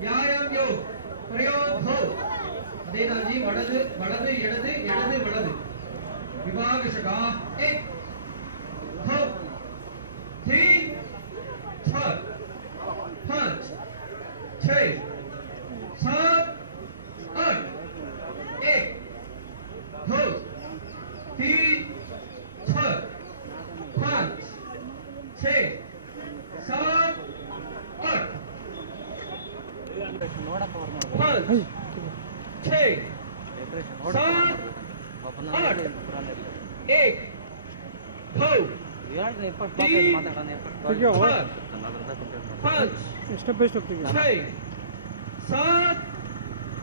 व्यायाम योग प्रयोग हो अदेनाजी वडदु वडदु एडदु एडदु वडदु विभागशका 1 2 3 4 5 6 7 8 1 2 3 4 5 6 7 8 5 6 7 8 1 2 step by step 6 7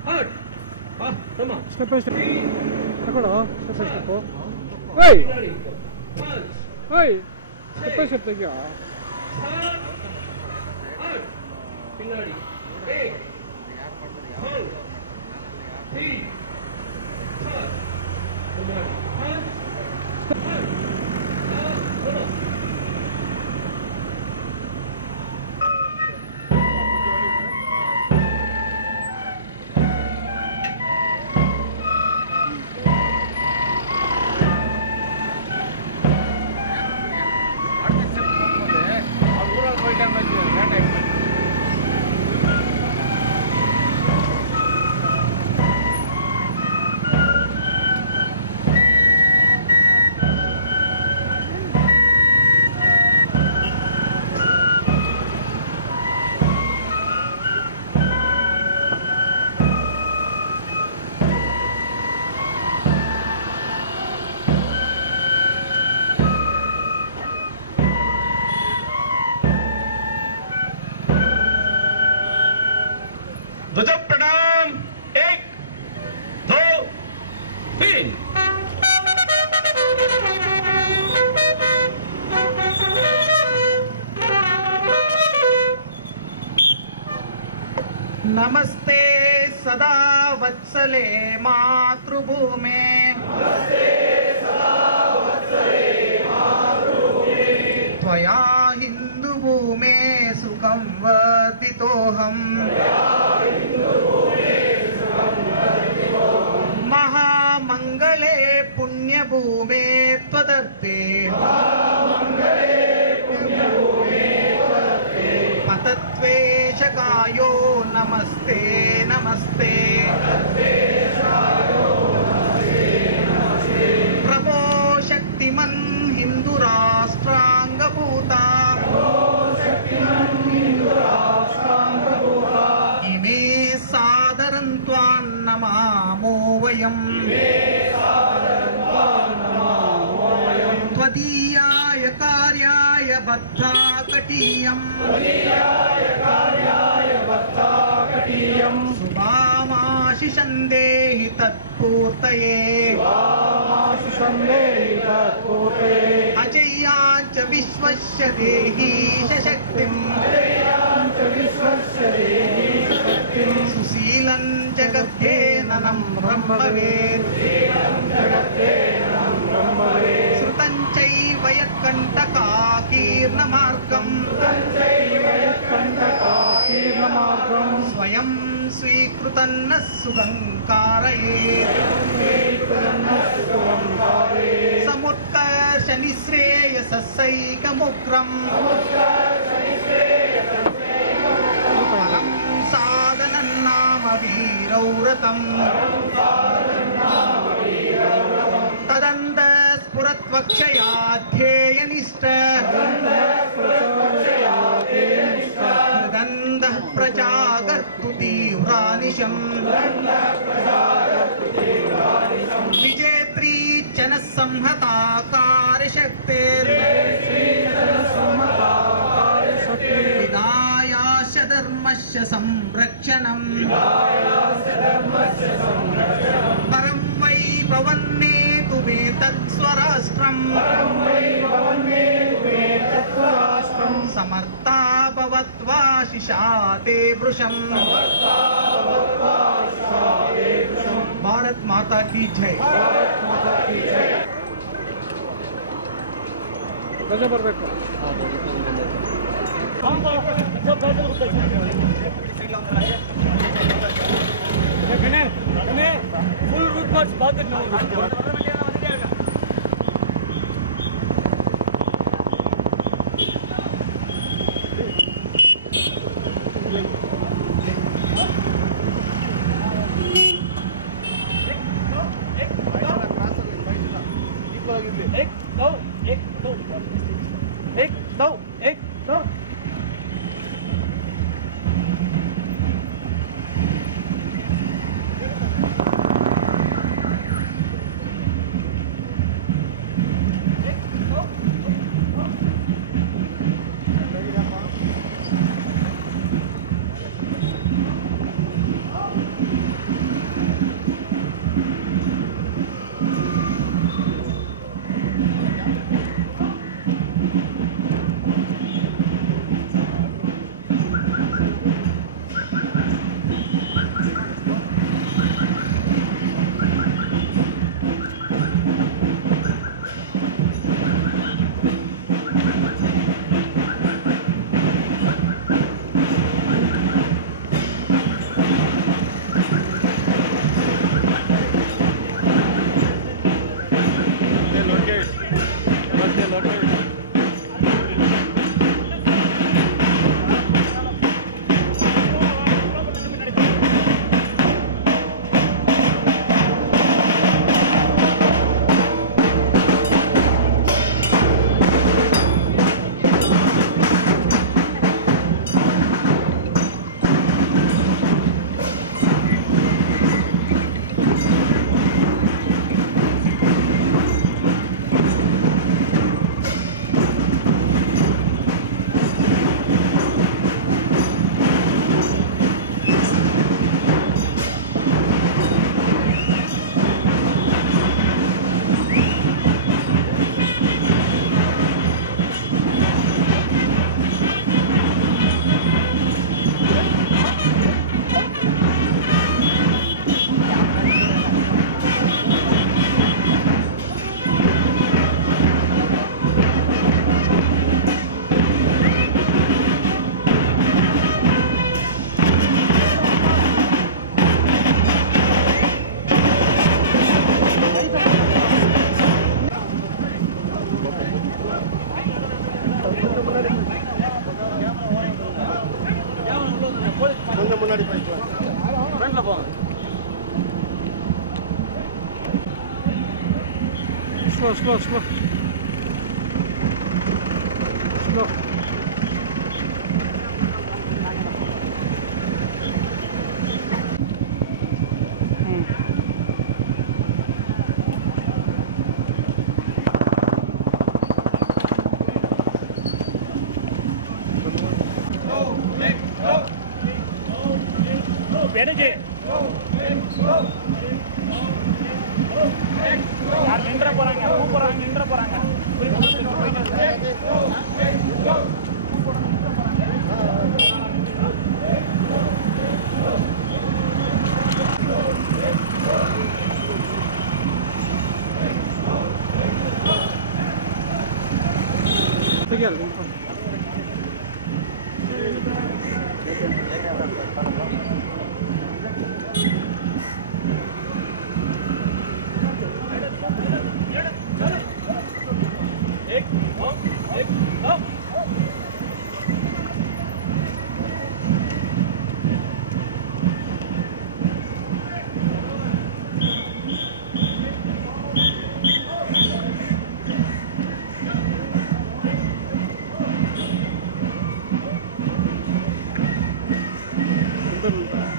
8 step by step तगड़ो स्टेप बाय स्टेप ओए ओए स्टेप बाय स्टेप ತೆಗಿಯೋ 7 8 पिनाडी 1 2 3 4 5 ध्वज प्रणाम 1 2 3 नमस्ते सदा वत्सले मातृभूमे त्वया हिन्दुभूमे सुखं वर्धितोऽहम् महामंगले पुण्यभूमे त्वदर्थे पतत्वेशकायो नमस्ते नमस्ते प्रभो शक्तिमन् हिन्दुराष्ट्राङ्गभूता इमे सादरं त्वां नमामो वयम् त्वदीयाय कार्याय बद्धाकटीयम् शुभामाशिषं देहि तत्पूर्तये अजय्याच विश्वस्य देहि शक्तिम् सुशीलं जगद्येननं ब्रह्मवेत् श्रुतं चैव यत्कण्टकाकीर्णमार्गम् स्वयं स्वीकृतं न सुगङ्कारयेत् समुत्कर्ष निःश्रेयसैकमुग्रम् परं साधनं नाम वीरौरतम् तदन्त स्फुरत्वक्षयाध्येयनिष्ठ हृदन्दः प्रजागर्तु तीव्रानिशम् विजेत्री च न संहताकारशक्तेर्विदायाश्च धर्मस्य संरक्षणम् परं वै भवन्नेतु मे तत्स्वराष्ट्रम् समर्था भवत्वाशिषा ते वृषम्। भारत माता की जय। ध्वज बरಬೇಕು। full route march பார்த்துட்டு முன்னாடி போயிட்டு ஃப்ரண்ட்ல போங்க. Slow, slow, slow. Slow. யார் நின்ற போறாங்க நின்ற போறாங்க Betul.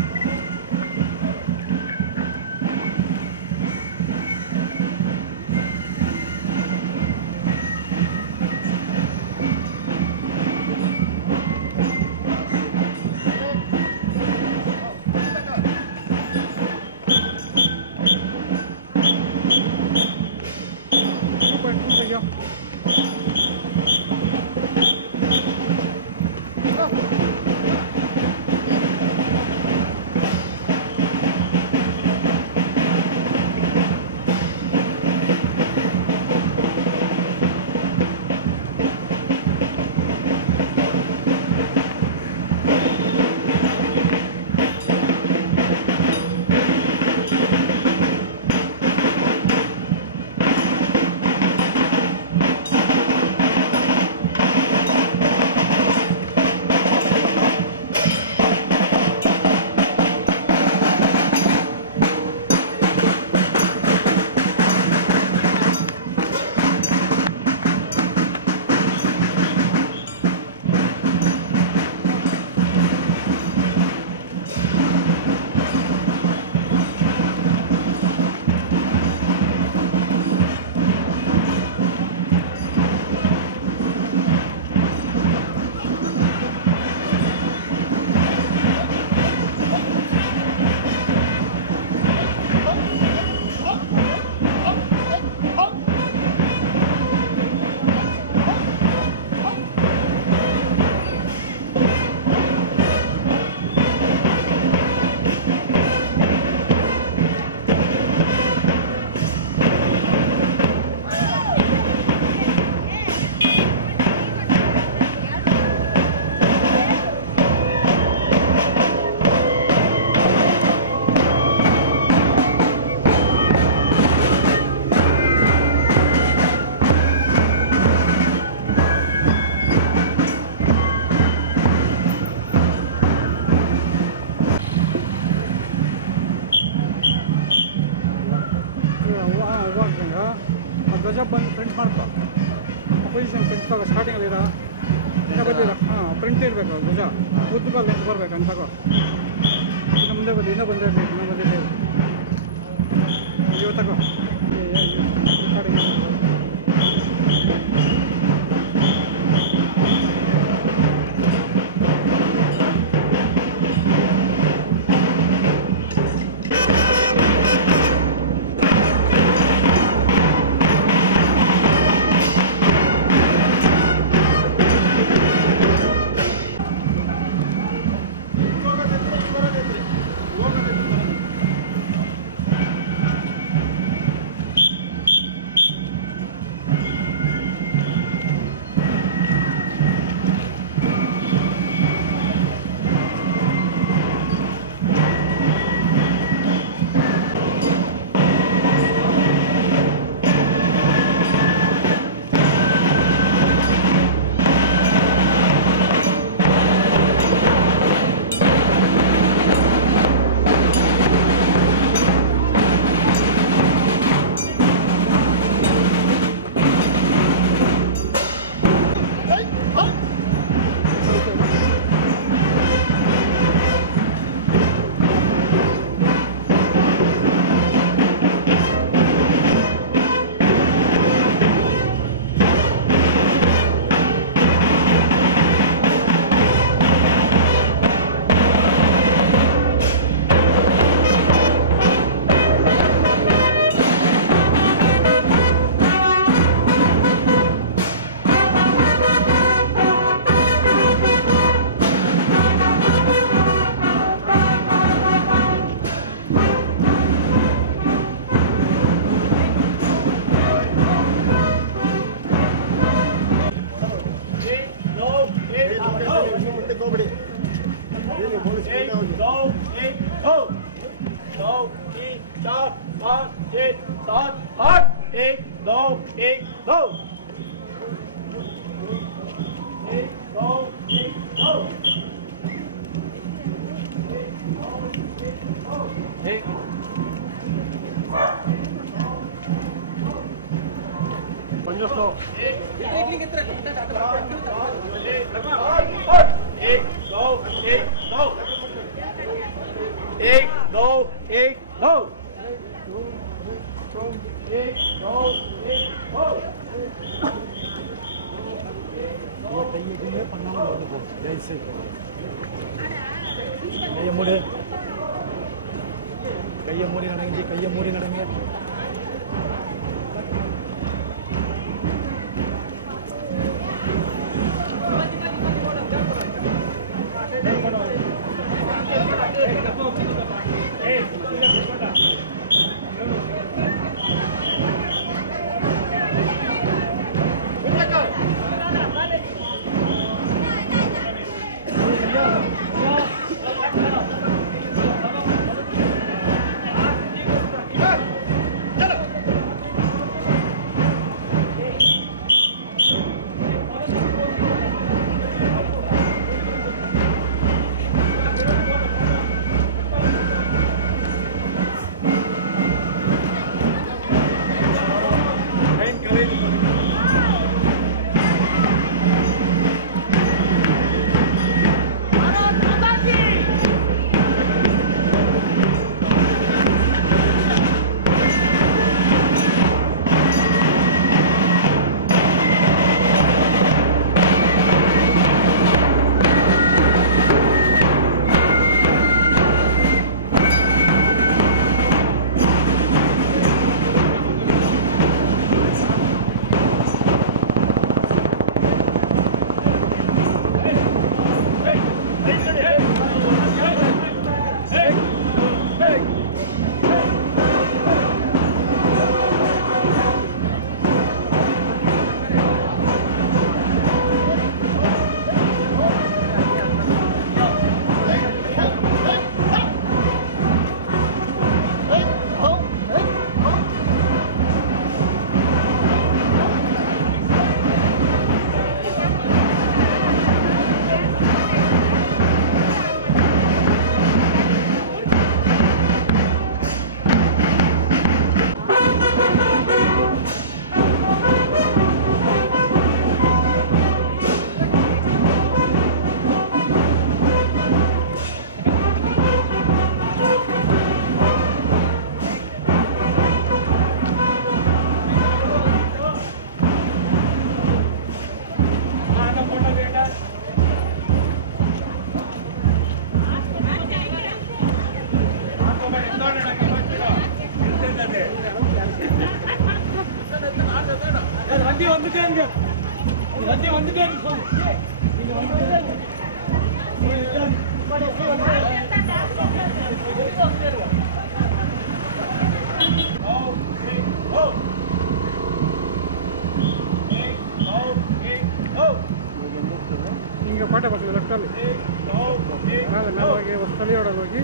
ಸ್ಟಾರ್ಟಿಂಗಲ್ಲಿ ಇರೋ ಇನ್ನ ಬಂದಿಲ್ಲ ಹಾಂ ಪ್ರಿಂಟ್ ಇರಬೇಕು ಭುಜ ಉದ್ದ ಲೆಂತ್ ಬರ್ಬೇಕು ಅಂತ ತಗೋ ಇನ್ನು ಮುಂದೆ ಬಂದು ಇನ್ನೂ ಬಂದಿರಲಿ ಇನ್ನೂ ಬಂದಿರಲಿ ಇವು ತಗೋ ಸ್ಟಾರ್ಟಿಂಗ್ கையை மூடி நடங்க கையை மூடி நடங்க வந்துட்டேங்க ಹಿಂಗೆ ಪಾಠ ಬರ್ತದೆ ಲೆಫ್ಟಲ್ಲಿ ಮೇಲೆ ಮೇಲೆ ಹೋಗಿ ಸ್ಥಳೀಯೊಳಗೆ ಹೋಗಿ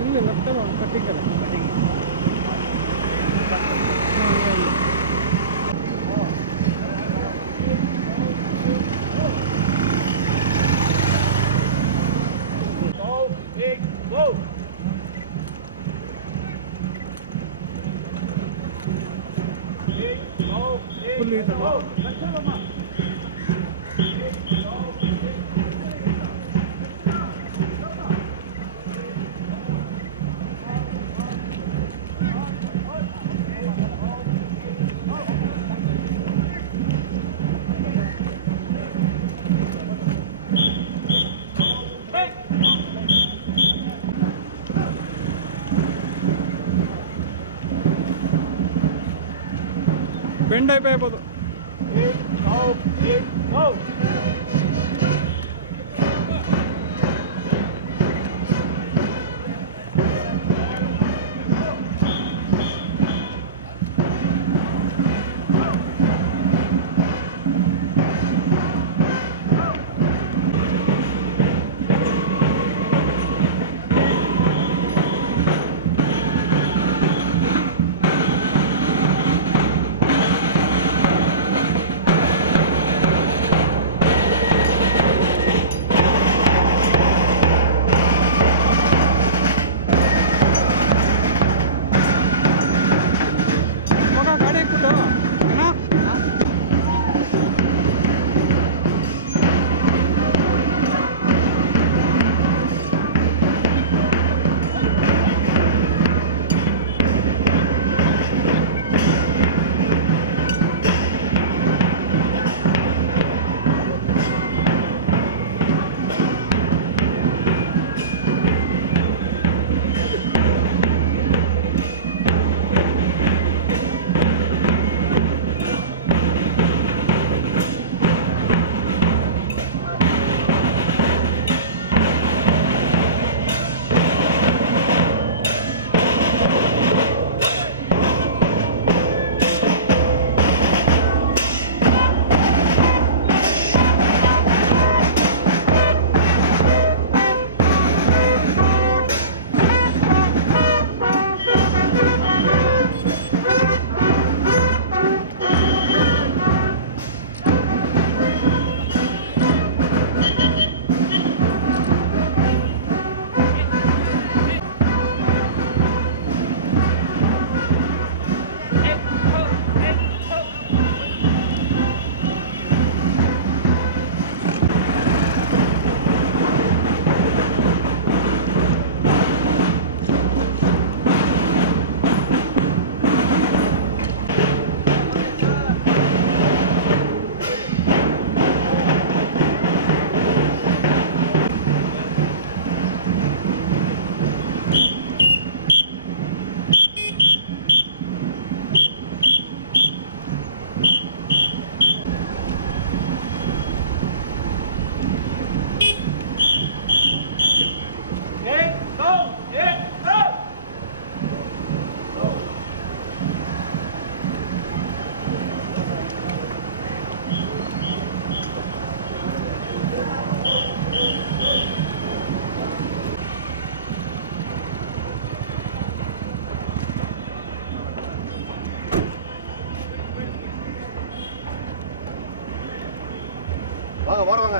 ಇಲ್ಲಿ ಲೆಫ್ಟಲ್ಲಿ ಒಂದು ಕಟ್ಟಿಂಗಲ್ಲ ಫುಲ್ ಬೆಂಡ್ అయిపోయిపోదు வாங்க வாங்க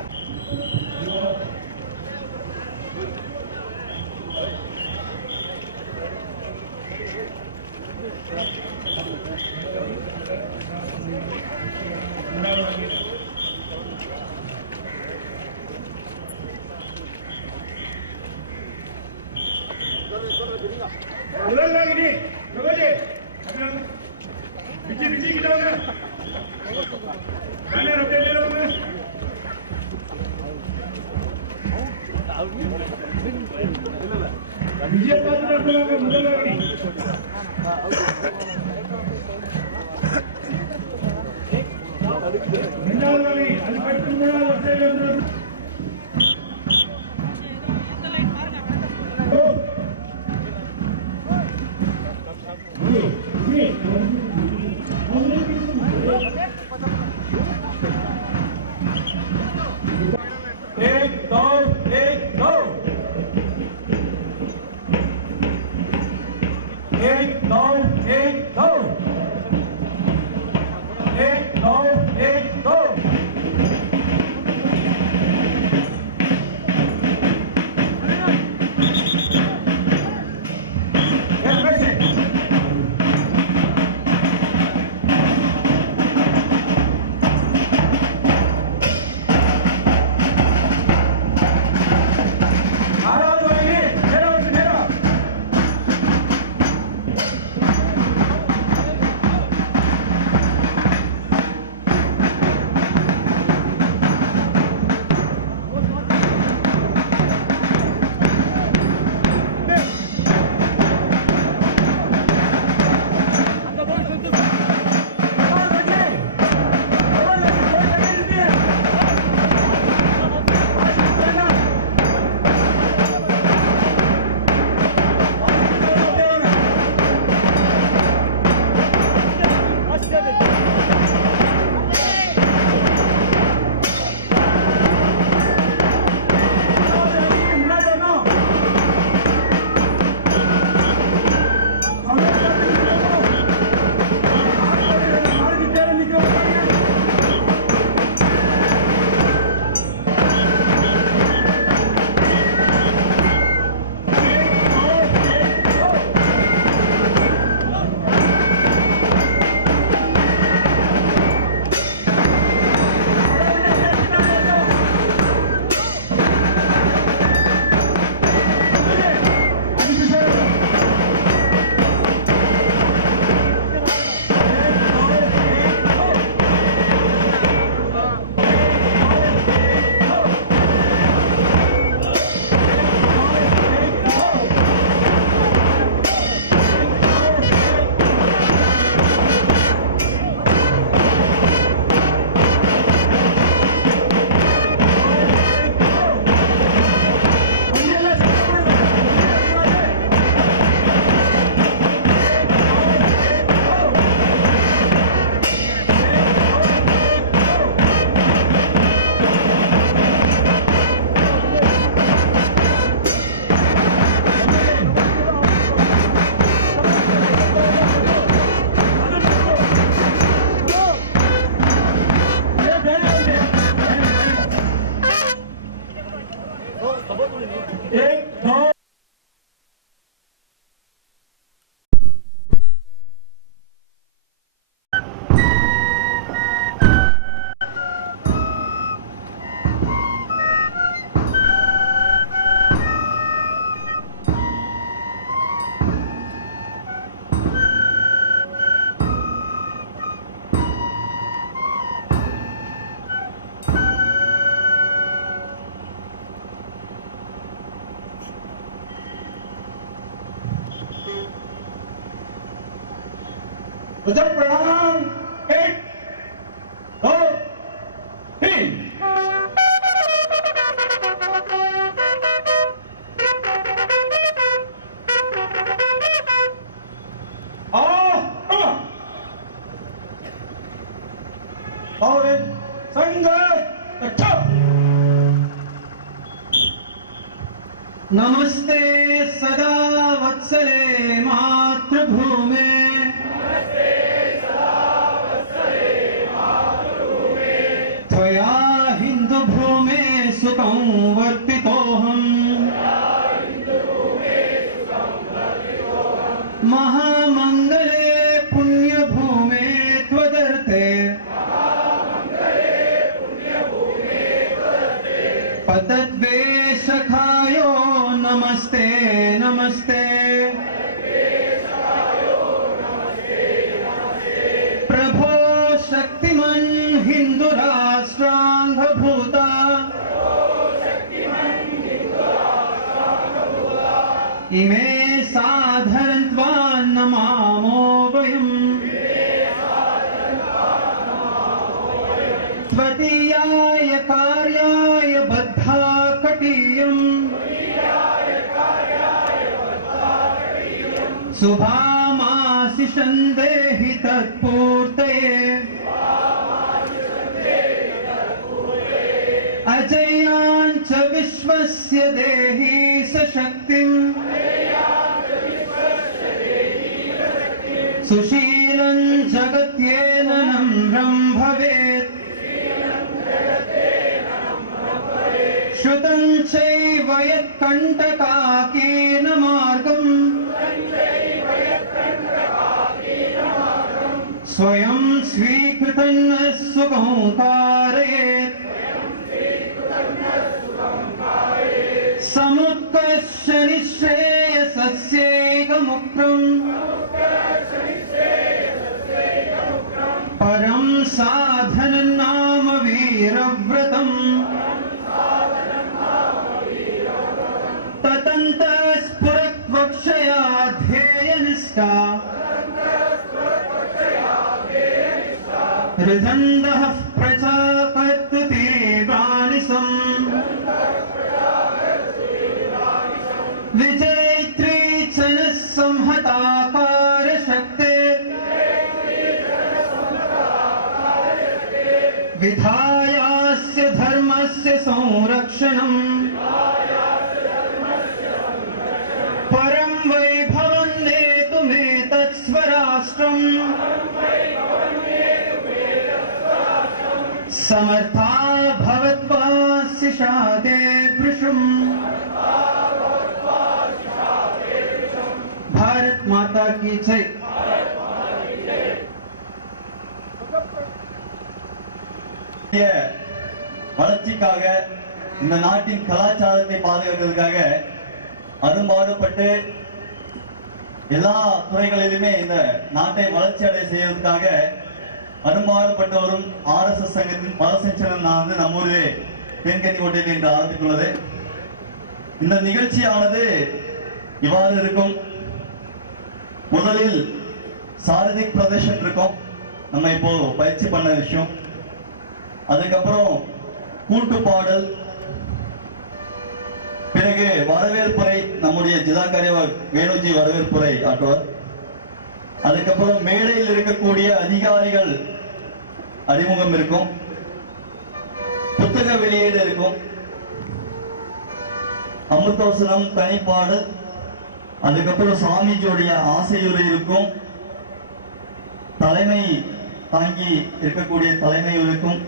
प्रणाम 1 2 3 और संघ नमस्ते सदा वत्सले मातृभूमे त्वया हिन्दुभूमे सुखं वर्तितोऽहम् महामङ्गले पुण्यभूमे त्वदर्थे पतद्वेषखायो नमस्ते नमस्ते प्रभो शक्तिमन् हिन्दुराष्ट्राङ्गभूता इमे साधरन्त्वा नमामो वयम् त्वदीयाय कार्याय बद्धा कटीयम् शुभामाशिषं देहि तत्पूर्तये अजयान् च विश्वस्य देहि सशक्तिम् सुशीलं जगत्येन नम्रं भवेत् श्रुतं चैव यत्कण्टकाकीन मार्गम् स्वयं स्वीकृतं न सुखं कारयेत् समुत्कर्ष निःश्रेयसस्यैकमुक्तम् परं साधनं नाम वीरव्रतम् ततन्तः स्फुरत्वक्षया ध्येयनिष्ठा हृदन्दः प्रजापत्यतीव्रानिशम् विजयित्री च न संहताकारशक्ते विधायास्य धर्मस्य संरक्षणम् परं वैभवं नेतुमेतत् स्वराष्ट्रम् समर्था भवत्वास्य शादे वृषम् भारत माता की जय। வளர்ச்சிக்காக இந்த நாட்டின் கலாச்சாரத்தை பாதுகாக்கிறதுக்காக அரும்பாடுபட்டு எல்லா துறைகளிலுமே இந்த நாட்டை வளர்ச்சி அடைய செய்வதற்காக அரும்பாடுபட்டு வரும் RSS சங்கத்தின் பலசஞ்சலம் நான் நம்ம ஊரிலே தென்கனி கோட்டையில் என்று ஆரம்பித்துள்ளது. இந்த நிகழ்ச்சியானது இவ்வாறு இருக்கும். முதலில் சாரதிக் பிரதர்ஷன் இருக்கும், நம்ம இப்போ பயிற்சி பண்ண விஷயம். அதுக்கப்புறம் கூட்டு பாடல், பிறகு வரவேற்புரை, நம்முடைய ஜில்லாக்காரியர் வேணுஜி வரவேற்புரை ஆற்றுவார். அதுக்கப்புறம் மேடையில் இருக்கக்கூடிய அதிகாரிகள் அறிமுகம் இருக்கும், புத்தக வெளியீடு இருக்கும், அமிர்தோசனம் தனிப்பாடல், அதுக்கப்புறம் சாமிஜியோடைய ஆசையுரை இருக்கும், தலைமை தாங்கி இருக்கக்கூடிய தலைமை இருக்கும்,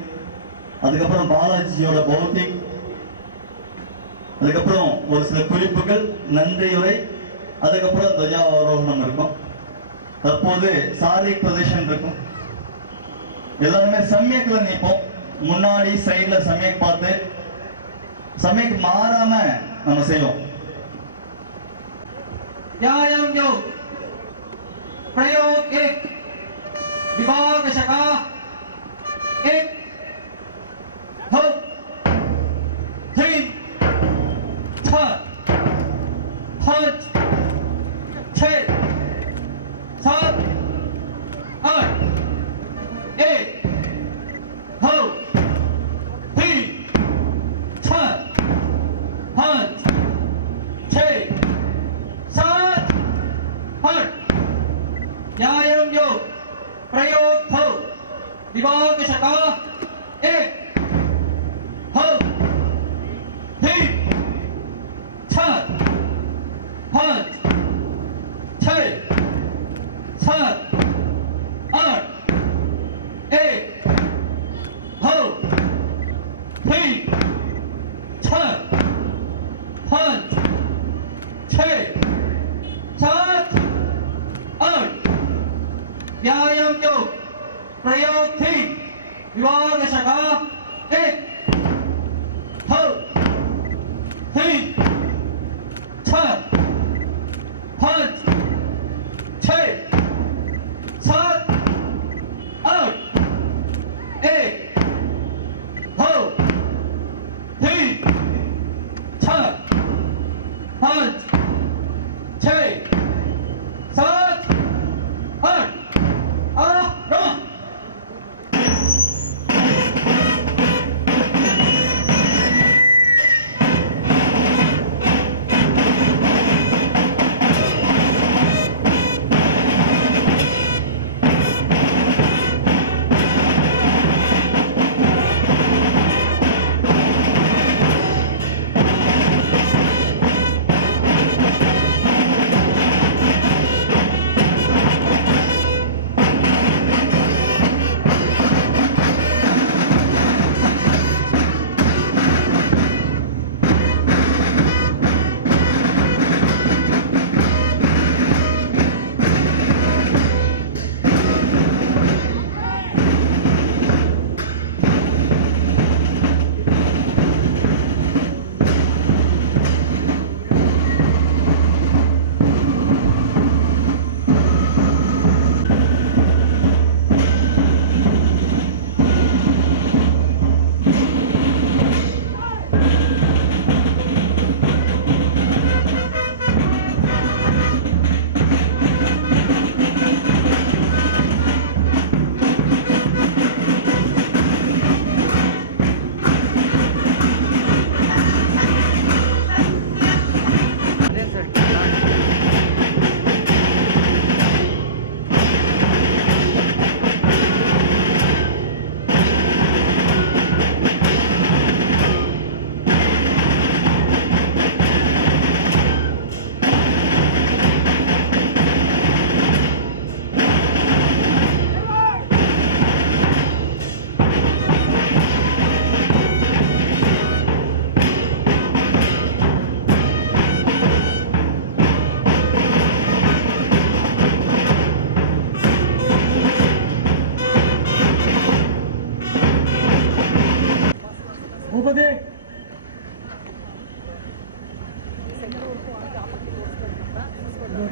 அதுக்கப்புறம் பாலாஜியோட பௌத்திக், அதுக்கப்புறம் ஒரு சில குறிப்புகள், நன்றியுரை, அதுக்கப்புறம் துவஜாரோகணம் இருக்கும். தற்போது சாரி பிரதேசம் இருக்கும். எல்லாருமே சமயத்துல நிற்போம். முன்னாடி சைட்ல சமயக் பார்த்து சமயக்கு மாறாம நம்ம செய்வோம். व्यायाम योग प्रयोग 1 विभाग शका 1 2 3 4 5 6 7 8 1 2 3 4 5 6 7 8 व्यायाम योग प्रयोग 2 विभाग शका 1 2 3 4 5 6 7 8 1 2 3 4 5 6 7 8 व्यायाम योग प्रयोग 3 विभाग शका 1 2 3 4 5 6 7 8 1 2 3 4 5 6 7 8 run. பூபதி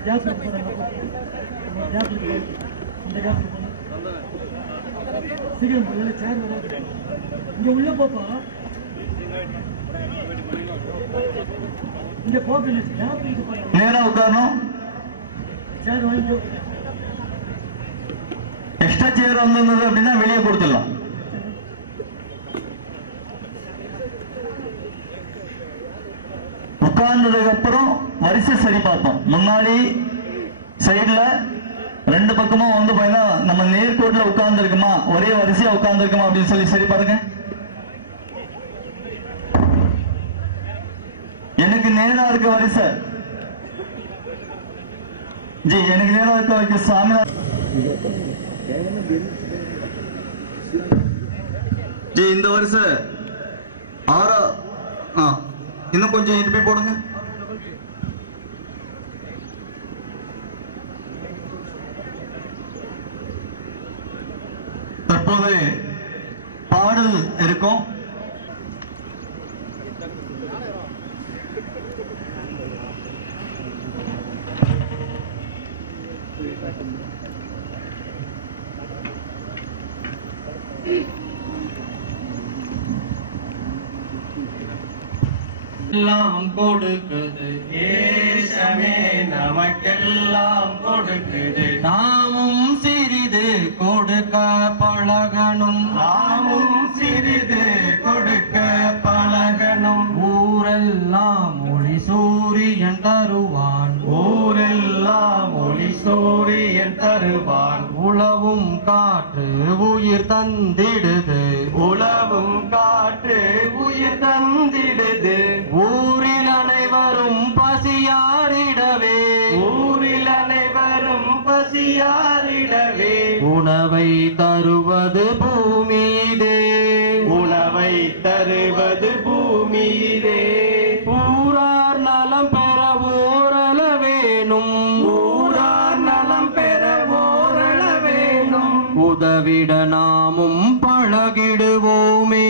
கேஸ் சீக்கிரம் சேர் இங்க உள்ள போப்பா இங்க போக நேரா உட்காரணும் சேர் வாங்கிக்கோ எக்ஸ்ட்ரா சேர் வந்தது அப்படின்னா வெளியே கொடுத்துடலாம் உட்கார்ந்ததுக்கு அப்புறம் வரிசை சரி பார்ப்போம் முன்னாடி சைடுல ரெண்டு பக்கமும் வந்து பாத்தீங்கன்னா நம்ம நேர்கோட்டில் உட்கார்ந்து இருக்குமா ஒரே வரிசையா உட்கார்ந்து இருக்குமா அப்படின்னு சொல்லி சரி பாருங்க எனக்கு நேரா இருக்க வரிசை ஜி எனக்கு நேரா இருக்க வைக்க சாமி ஜி இந்த வரிசை ஆறா இன்னும் கொஞ்சம் திருப்பி போடுங்க தற்போது பாடல் இருக்கும் எல்லாம் கொடுக்குது தேசமே நமக்கெல்லாம் கொடுக்குது நாமும் சிறிது கொடுக்க பழகணும் நாமும் சிறிது கொடுக்க பழகணும் ஊரெல்லாம் ஒளி சூரியன் தருவான் ஊரெல்லாம் ஒளி சூரியன் தருவான் உழவும் காற்று உயிர் தந்திடுது உழவும் காற்று உயிர் தந்திடுது ஊரில் அனைவரும் பசியாரிடவே ஊரில் அனைவரும் பசியாரிடவே உணவை தருவது பூமியிலே உணவை தருவது பூமியிலே ஊரார் நலம் பெற ஓரளவேனும் ஊரார் நலம் பெற ஓரளவேனும் உதவிட நாமும் பழகிடுவோமே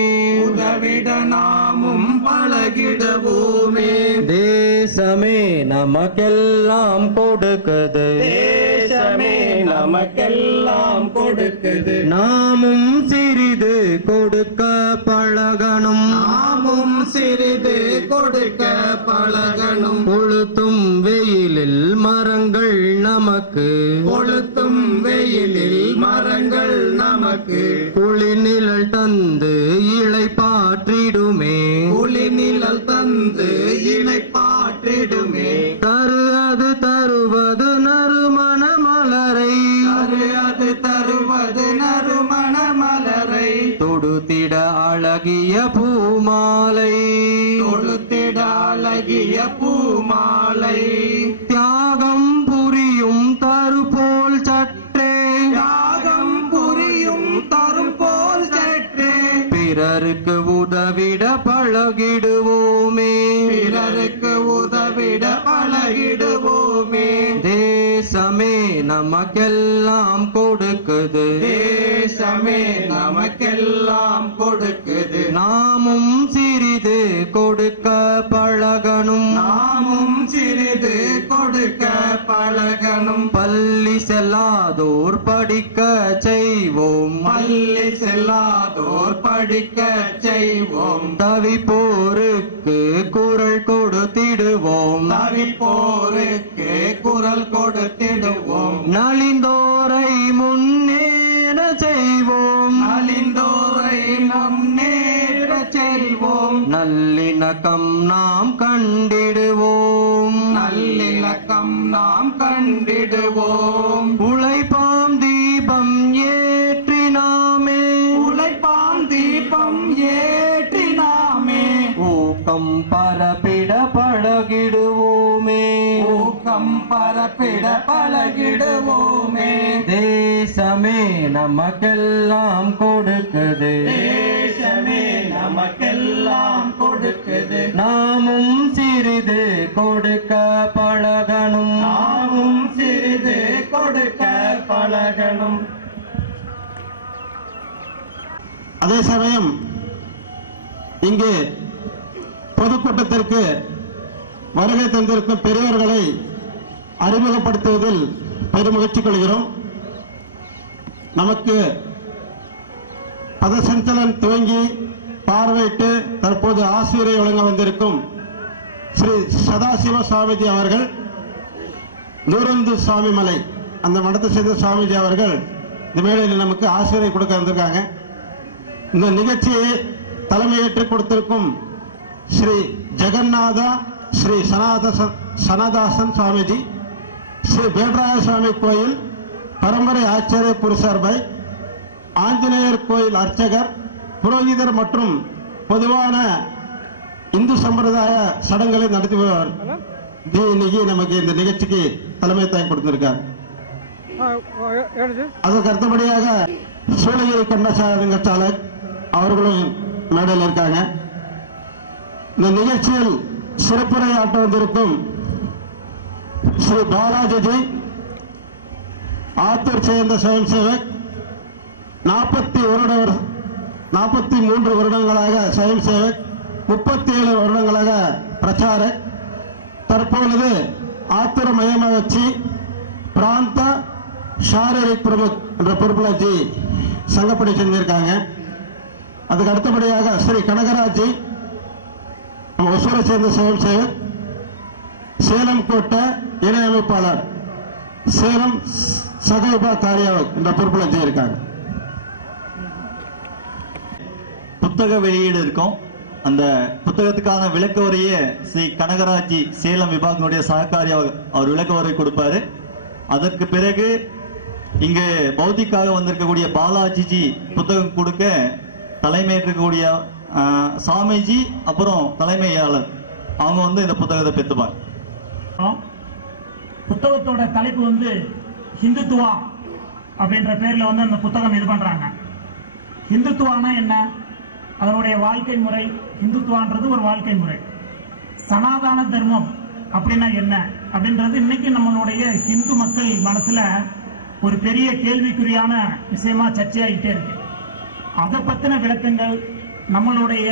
உதவிட நாமும் பழகிடுவோமே தேசமே நமக்கெல்லாம் கொடுக்குது தேசமே நமக்கெல்லாம் கொடுக்குது நாமும் சிறிது கொடுக்க பழகணும் நாமும் சிறிது கொடுக்க பழகணும் கொளுத்தும் வெயிலில் மரங்கள் நமக்கு கொளுத்தும் வெயிலில் மரங்கள் நமக்கு குளிர்நிழல் தந்து இலை பாற்றிடுமே குளிர்நிழல் தந்து இலை பாற்றிடுமே அது தருவது நறுமண மலரை அது தருவது நறுமண மலரை தொடுத்திட அழகிய பூமாலை தொடுத்திட அழகிய பூமாலை தியாகம் புரியும் தருபோல் சற்றே தியாகம் புரியும் தருபோல் சற்றே பிறருக்கு உதவிட பழகிடுவோமே பிறருக்கு உதவிட பழகிடுவோமே தேசமே நமக்கெல்லாம் கொடுக்குது தேசமே நமக்கெல்லாம் கொடுக்குது நாமும் சிறிது கொடுக்க பழகணும் நாமும் சிறிது கொடுக்க பழகணும் பள்ளி செல்லாதோர் படிக்க செய்வோம் பள்ளி செல்லாதோர் படிக்க செய்வோம் தவிப்போருக்கு குரல் கொடுத்திடுவோம் தவிப்போருக்கு குரல் கொடுத்திடுவோம் நலிந்தோரை முன்னேற செய்வோம் நலிந்தோரை முன்னேற செய்வோம் நல்லிணக்கம் நாம் கண்டிடுவோம் நல்லிணக்கம் நாம் கண்டிடுவோம் உழைப்பாம் தீபம் ஏற்றினாமே உழைப்பாம் தீபம் ஏற்றினாமே ஊக்கம் பரப்பிட பழகிடுவோமே ஊக்கம் பரப்பிட பழகிடுவோமே தேசமே நமக்கெல்லாம் கொடுக்குது தேசமே நமக்கெல்லாம் கொடுக்குது நாமும் சிறிது கொடுக்க பழகணும் நாமும் சிறிது கொடுக்க பழகணும் அதே சமயம் இங்கே பொதுக்கூட்டத்திற்கு வருகை தந்திருக்கும் பெரியவர்களை அறிமுகப்படுத்துவதில் பெருமகிழ்ச்சி கொள்கிறோம். நமக்கு பதசஞ்சலன் துவங்கி பார்வையிட்டு தற்போது ஆசிரியரை வழங்க வந்திருக்கும் ஸ்ரீ சதாசிவ சுவாமிஜி அவர்கள், நூறந்து சுவாமி மலை அந்த மடத்தை சேர்ந்த சுவாமிஜி அவர்கள் இந்த மேடையில் நமக்கு ஆசிரியரை கொடுக்க வந்திருக்காங்க. இந்த நிகழ்ச்சியை தலைமையேற்று கொடுத்திருக்கும் ஸ்ரீ ஜெகநாதா ஸ்ரீ சனதாசன் சுவாமிஜி, ஸ்ரீ வேடராய சுவாமி கோயில் பரம்பரை ஆச்சாரிய புருஷர்பாய், ஆஞ்சநேயர் கோயில் அர்ச்சகர், புரோகிதர் மற்றும் பொதுவான இந்து சம்பிரதாய சடங்குகளை நடத்தி வருவார். இன்னைக்கு நமக்கு இந்த நிகழ்ச்சிக்கு தலைமை தாங்கி கொடுத்திருக்கார். அதற்கு அடுத்தபடியாக சூளகிரி கண்ணசாலர் அவர்களும் மேடையில் இருக்காங்க. இந்த நிகழ்ச்சியில் சிறப்புரையாற்ற வந்திருக்கும் ஸ்ரீ பாலாஜி ஆத்தூர் சேர்ந்த ஸ்வயம் சேவக், 43 வருடங்களாக ஸ்வயம் சேவக், 37 வருடங்களாக பிரச்சாரக், தற்பொழுது ஆத்தூர் மையமாக வச்சு பிராந்த ஷாரீரிக் பிரமுக் என்ற பொறுப்பில் வச்சு சங்கப்படி செஞ்சிருக்காங்க. அதுக்கு அடுத்தபடியாக ஸ்ரீ கனகராஜி நம்ம ஒசூரை சேர்ந்த ஸ்வயம் சேவக், சேலம் கோட்ட இணை அமைப்பாளர், சேலம் சகவிபா காரியாவக் என்ற பொறுப்பில் வச்சிருக்காங்க. புத்தக வெளியீடு இருக்கும். அந்த புத்தகத்துக்கான விளக்க உரையை ஸ்ரீ கனகராஜி சேலம் விபாகனுடைய சககாரியா அவர் விளக்க உரை கொடுப்பாரு. அதற்கு பிறகு இங்கு பௌத்திக்காக வந்திருக்கக்கூடிய பாலாஜிஜி புத்தகம் கொடுக்க தலைமையேற்கக்கூடிய சாமிஜி அப்புறம் தலைமையாளர் அவங்க வந்து இந்த புத்தகத்தை பெற்றுப்பாங்க. புத்தகத்தோட தலைப்பு வந்து ஹிந்துத்துவா அப்படின்ற பேர்ல வந்து அந்த புத்தகம் இது பண்றாங்க. ஹிந்துத்துவானா என்ன, அதனுடைய வாழ்க்கை முறை, ஹிந்துத்துவான்றது ஒரு வாழ்க்கை முறை. சனாதன தர்மம் அப்படின்னா என்ன அப்படின்றது இன்னைக்கு நம்மளுடைய ஹிந்து மக்கள் மனசுல ஒரு பெரிய கேள்விக்குறியான விஷயமா சர்ச்சையாகிட்டே இருக்கு. அதை பத்தின விளக்கங்கள், நம்மளுடைய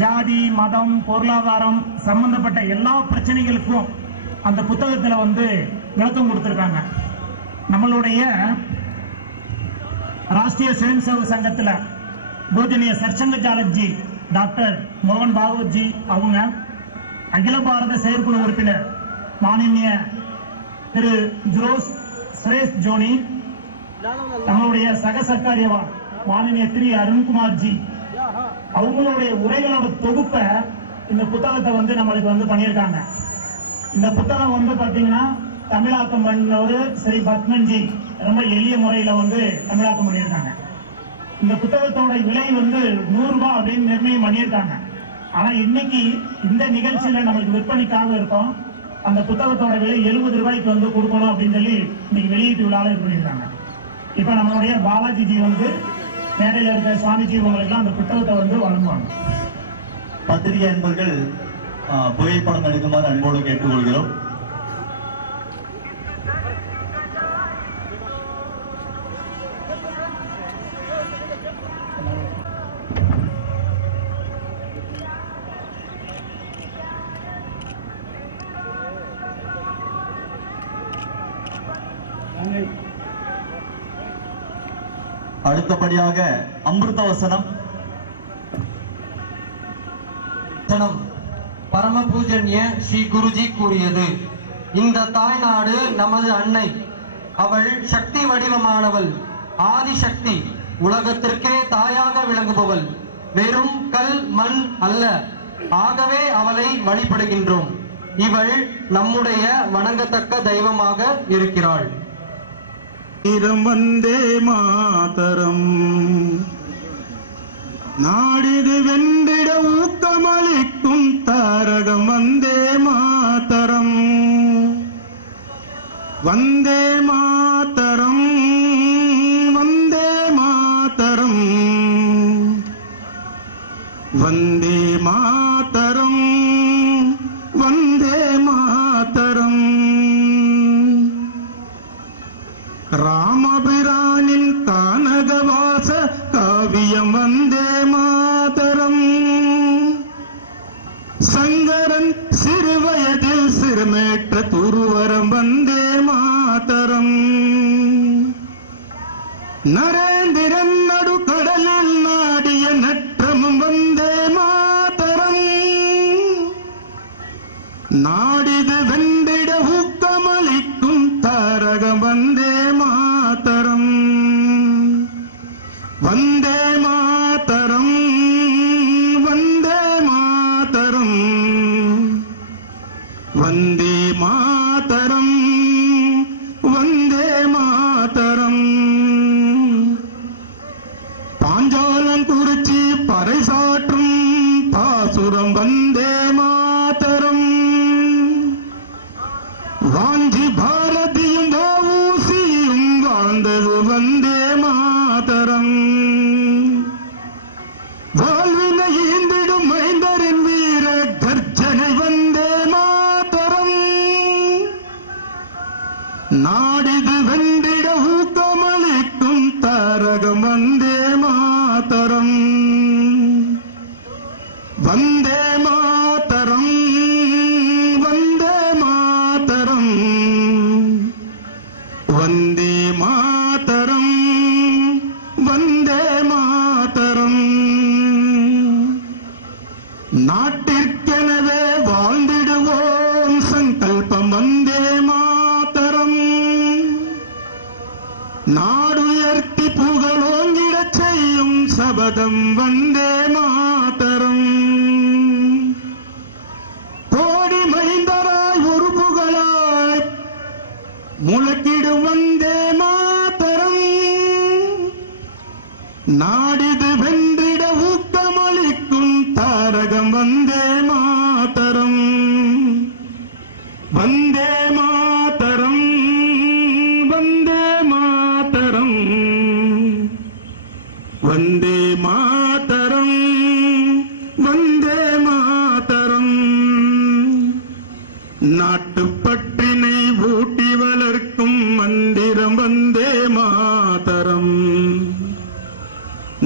ஜாதி மதம் பொருளாதாரம் சம்பந்தப்பட்ட எல்லா பிரச்சனைகளுக்கும் அந்த புத்தகத்துல வந்து விளக்கம் கொடுத்திருக்காங்க. நம்மளுடைய ராஷ்டிரிய ஸ்வயம் சேவக் சங்கத்துல பூஜனீய சர்சங்க ஜாலஜி டாக்டர் மோகன் பாகவத்ஜி அவங்க, அகில பாரத செயற்குழு உறுப்பினர் மானிய திரு ஜோஸ் சுரேஷ் ஜோனி, நம்மளுடைய சக சர்க்காரியவா மானிய திரு அருண்குமார்ஜி, அவங்களுடைய உரைகளோட தொகுப்பை இந்த புத்தகத்தை வந்து நம்மளுக்கு வந்து பண்ணியிருக்காங்க. இந்த புத்தகம் வந்து பாத்தீங்கன்னா தமிழாக்கம் பண்ணவர் ஸ்ரீ பத்மன்ஜி ரொம்ப எளிய முறையில வந்து தமிழாக்கம் பண்ணியிருக்காங்க. இந்த புத்தகத்தோட விலை வந்து 100 ரூபாய் அப்படின்னு நிர்ணயம் பண்ணியிருக்காங்க. ஆனா இன்னைக்கு இந்த நிகழ்ச்சியில நம்மளுக்கு விற்பனைக்காக இருக்கும். அந்த புத்தகத்தோட விலை 70 ரூபாய்க்கு வந்து கொடுக்கணும் அப்படின்னு சொல்லி இன்னைக்கு வெளியீட்டு விழாவில் இது பண்ணியிருக்காங்க. இப்ப நம்மளுடைய பாலாஜிஜி வந்து மேடையில் இருக்கிற சுவாமிஜி உங்களுக்கு அந்த புத்தகத்தை வந்து வழங்குவாங்க. பத்திரிகை அன்பர்கள் புகைப்படம் எடுக்குமாறு அன்போடு கேட்டுக்கொள்கிறோம். அடுத்தபடியாக அமிர்த வசனம் பரம பூஜன்ய ஸ்ரீ குருஜி கூறியது: இந்த தாய்நாடு நமது அன்னை, அவள் சக்தி வடிவமானவள், ஆதிசக்தி, உலகத்திற்கே தாயாக விளங்குபவள், வெறும் கல் மண் அல்ல. ஆகவே அவளை வழிபடுகின்றோம். இவள் நம்முடைய வணங்கத்தக்க தெய்வமாக இருக்கிறாள். வந்தே மாதரம் நாடிது வென்றிட ஊக்கமளிக்கும் தாரகம் வந்தே மாதரம், வந்தே மாதரம், வந்தே மாதரம், வந்தே மாதரம், வந்தே மாதரம். ராமபிரானின் கானகவாச காவியம் வந்தே மாதரம். நரேந்திரன் நடுக்கடலில் நாடிய நற்றமும் வந்தே மாதரம். நாடிது வென்றிட ஊக்கமளிக்கும் தாரகம் வந்தே மாதரம். வந்தே மாதரம், வந்தே மாதரம், வந்தே மாதரம், வந்தே மாதரம். பாஞ்சாலம் குறிச்சி பறைசாற்றும் பாசுரம் வந்தே மாதரம். வாஞ்சி பாரதியும் வஉசியும் வாழ்ந்தது வந்தே மாதரம். வாழ்வினை ஈந்திடும் மைந்தரின் வீர கர்ஜனை வந்தே மாதரம். நாடிது வென்றிட ஊக்கமளிக்கும் தாரகம் வந்தே மாதரம். வந்தே மாதரம், வந்தே மாதரம், வந்தே மாதரம், வந்தே மாதரம். நாட்டிற்கெனவே வாழ்ந்திடுவோம் சங்கல்பம் வந்தே மாதரம். நாடுயர்த்தி புகழோங்கிடச் செய்யும் சபதம் வந்தே மாதரம். கோடி மைந்தராய் ஒரு புகழாய் முழக்கிடும் வந்தே மாதரம். நாடிது வென்றிட ஊக்கமளிக்கும் தாரகம் வந்தே மாதரம். வந்தே மாதரம், வந்தே மாதரம், வந்தே மாதரம், வந்தே மாதரம். நாட்டுப்பற்றினை ஊட்டி வளர்க்கும் மந்திரம் வந்தே மாதரம்.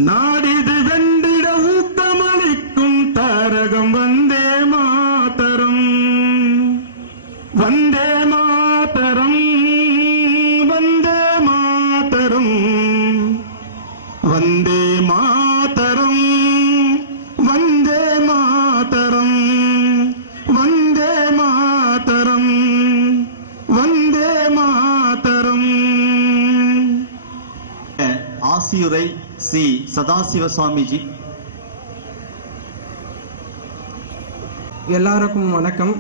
நாடிது வென்றிட ஊக்கமளிக்கும் தாரகம் வந்தே மாதரம். வந்தே மாதரம், வந்தே மாதரம், வந்தே மாதரம், வந்தே மாதரம், வந்தே மாதரம், வந்தே மாதரம். ஆசியுரை சி சதாசிவ சுவாமிஜி. எல்லாருக்கும் வணக்கம்.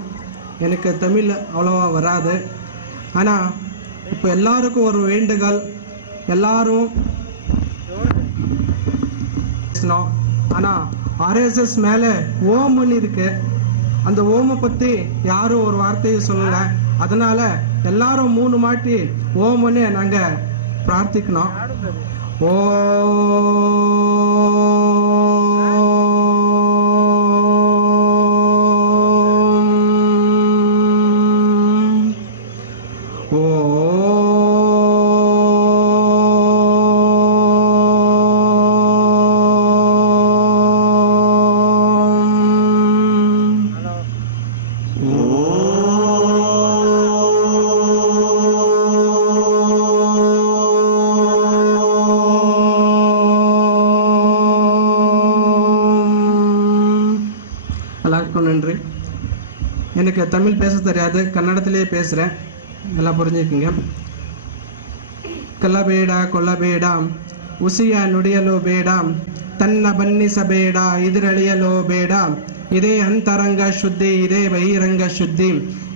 எனக்கு தமிழ் அவ்வளோவா வராது. ஆனால் இப்போ எல்லாருக்கும் ஒரு வேண்டுகோள், எல்லாரும் பேசணும். ஆனால் ஆர்எஸ்எஸ் மேலே ஓம்னு இருக்கு, அந்த ஓமை பற்றி யாரும் ஒரு வார்த்தையை சொல்லலை. அதனால எல்லாரும் 3 மாட்டி ஓம்னு நாங்கள் பிரார்த்திக்கணும். ஓ எல்லாருக்கும் நன்றி. எனக்கு தமிழ் பேச தெரியாது, கன்னடத்திலேயே பேசுகிறேன், நல்லா புரிஞ்சுக்குங்க. ಕಲ್ಲಬೇಡ ಕೊಲ್ಲಬೇಡ ಉಸಿಯ ನುಡಿಯಲು ಬೇಡ ತನ್ನ ಬನ್ನಿಸಬೇಡ ಇದರಳಿಯಲು ಬೇಡ ಇದೇ ಅಂತರಂಗ ಶುದ್ಧಿ ಇದೇ ಬಹಿರಂಗ ಶುದ್ಧಿ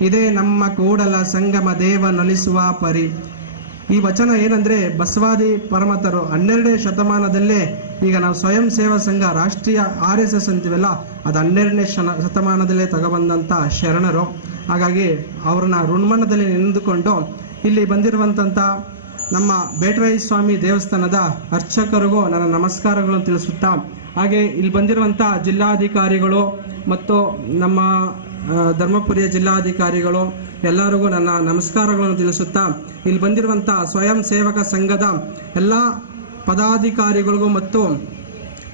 ಇದೇ ನಮ್ಮ ಕೂಡಲ ಸಂಗಮ ದೇವ ನಲಿಸುವ ಪರಿ. ಈ ವಚನ ಏನಂದ್ರೆ ಬಸವಾದಿ ಪರಮತರು 12ನೇ ಶತಮಾನದಲ್ಲೇ, ಈಗ ನಾವು ಸ್ವಯಂ ಸೇವಾ ಸಂಘ ರಾಷ್ಟ್ರೀಯ RSS ಅಂತೀವಲ್ಲ, ಅದು 12ನೇ ಶತಮಾನದಲ್ಲೇ ತಗೊಬಂದಂಥ ಶರಣರು. ಹಾಗಾಗಿ ಅವ್ರನ್ನ ಋಣ್ಮನದಲ್ಲಿ ನಿಂದುಕೊಂಡು ಇಲ್ಲಿ ಬಂದಿರುವಂಥ ನಮ್ಮ ಬೇಟರಾಯ ಸ್ವಾಮಿ ದೇವಸ್ಥಾನದ ಅರ್ಚಕರಿಗೂ ನನ್ನ ನಮಸ್ಕಾರಗಳನ್ನು ತಿಳಿಸುತ್ತಾ, ಹಾಗೆ ಇಲ್ಲಿ ಬಂದಿರುವಂಥ ಜಿಲ್ಲಾಧಿಕಾರಿಗಳು ಮತ್ತು ನಮ್ಮ ಧರ್ಮಪುರಿಯ ಜಿಲ್ಲಾಧಿಕಾರಿಗಳು ಎಲ್ಲರಿಗೂ ನನ್ನ ನಮಸ್ಕಾರಗಳನ್ನು ತಿಳಿಸುತ್ತಾ, ಇಲ್ಲಿ ಬಂದಿರುವಂಥ ಸ್ವಯಂ ಸೇವಕ ಸಂಘದ ಎಲ್ಲ ಪದಾಧಿಕಾರಿಗಳಿಗೂ ಮತ್ತು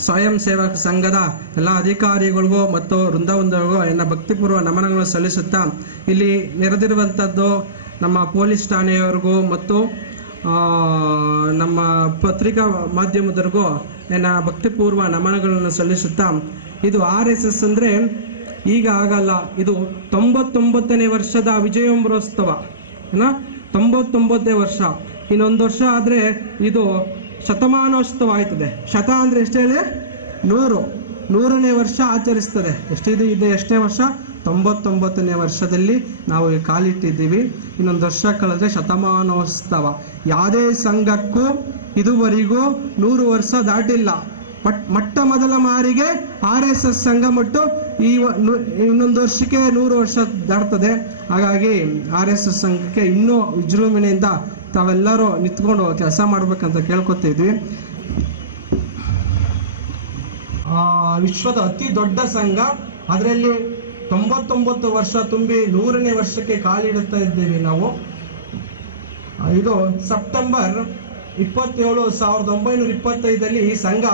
ಸ್ವಯಂ ಸೇವಕ ಸಂಘದ ಎಲ್ಲ ಅಧಿಕಾರಿಗಳಿಗೂ ಮತ್ತು ವೃಂದವೃಂದರಿಗೂ ನನ್ನ ಭಕ್ತಿಪೂರ್ವ ನಮನಗಳನ್ನು ಸಲ್ಲಿಸುತ್ತಾ, ಇಲ್ಲಿ ನೆರೆದಿರುವಂಥದ್ದು ನಮ್ಮ ಪೊಲೀಸ್ ಠಾಣೆಯವರಿಗೂ ಮತ್ತು ನಮ್ಮ ಪತ್ರಿಕಾ ಮಾಧ್ಯಮದವರೆಗೂ ನನ್ನ ಭಕ್ತಿಪೂರ್ವ ನಮನಗಳನ್ನು ಸಲ್ಲಿಸುತ್ತಾ, ಇದು RSS ಅಂದರೆ ಈಗ ಆಗಲ್ಲ, ಇದು 99ನೇ ವರ್ಷದ ವಿಜಯೋತ್ಸವ, 99ನೇ ವರ್ಷ. ಇನ್ನೊಂದು ವರ್ಷ ಆದರೆ ಇದು ಶತಮಾನೋತ್ಸವ ಆಯ್ತದೆ. ಶತ ಅಂದರೆ ಎಷ್ಟು ಹೇಳಿ? 100ನೇ ವರ್ಷ ಆಚರಿಸ್ತದೆ. ಎಷ್ಟಿದೆ? ಇದು ಎಷ್ಟನೇ ವರ್ಷ? 99ನೇ ವರ್ಷದಲ್ಲಿ ನಾವು ಕಾಲಿಟ್ಟಿದ್ದೀವಿ. ಇನ್ನೊಂದು ವರ್ಷ ಕಳೆದ್ರೆ ಶತಮಾನೋತ್ಸವ. ಯಾವುದೇ ಸಂಘಕ್ಕೂ ಇದುವರೆಗೂ 100 ವರ್ಷ ದಾಟಿಲ್ಲ. ಮೊಟ್ಟ ಮೊದಲ ಮಾರಿಗೆ RSS ಸಂಘ ಮಟ್ಟು ಇನ್ನೊಂದು ವರ್ಷಕ್ಕೆ 100 ವರ್ಷ ದಾಟ್ತದೆ. ಹಾಗಾಗಿ RSS ಸಂಘಕ್ಕೆ ಇನ್ನೂ ವಿಜೃಂಭಣೆಯಿಂದ ತಾವೆಲ್ಲರೂ ನಿಂತ್ಕೊಂಡು ಕೆಲಸ ಮಾಡ್ಬೇಕಂತ ಕೇಳ್ಕೊತಿದ್ವಿ. ವಿಶ್ವದ ಅತಿ ದೊಡ್ಡ ಸಂಘ, ಅದರಲ್ಲಿ 99 ವರ್ಷ ತುಂಬಿ 100ನೇ ವರ್ಷಕ್ಕೆ ಕಾಲಿಡುತ್ತಾ ಇದ್ದೀವಿ ನಾವು. ಇದು ಸೆಪ್ಟೆಂಬರ್ 27, 1925 ಈ ಸಂಘ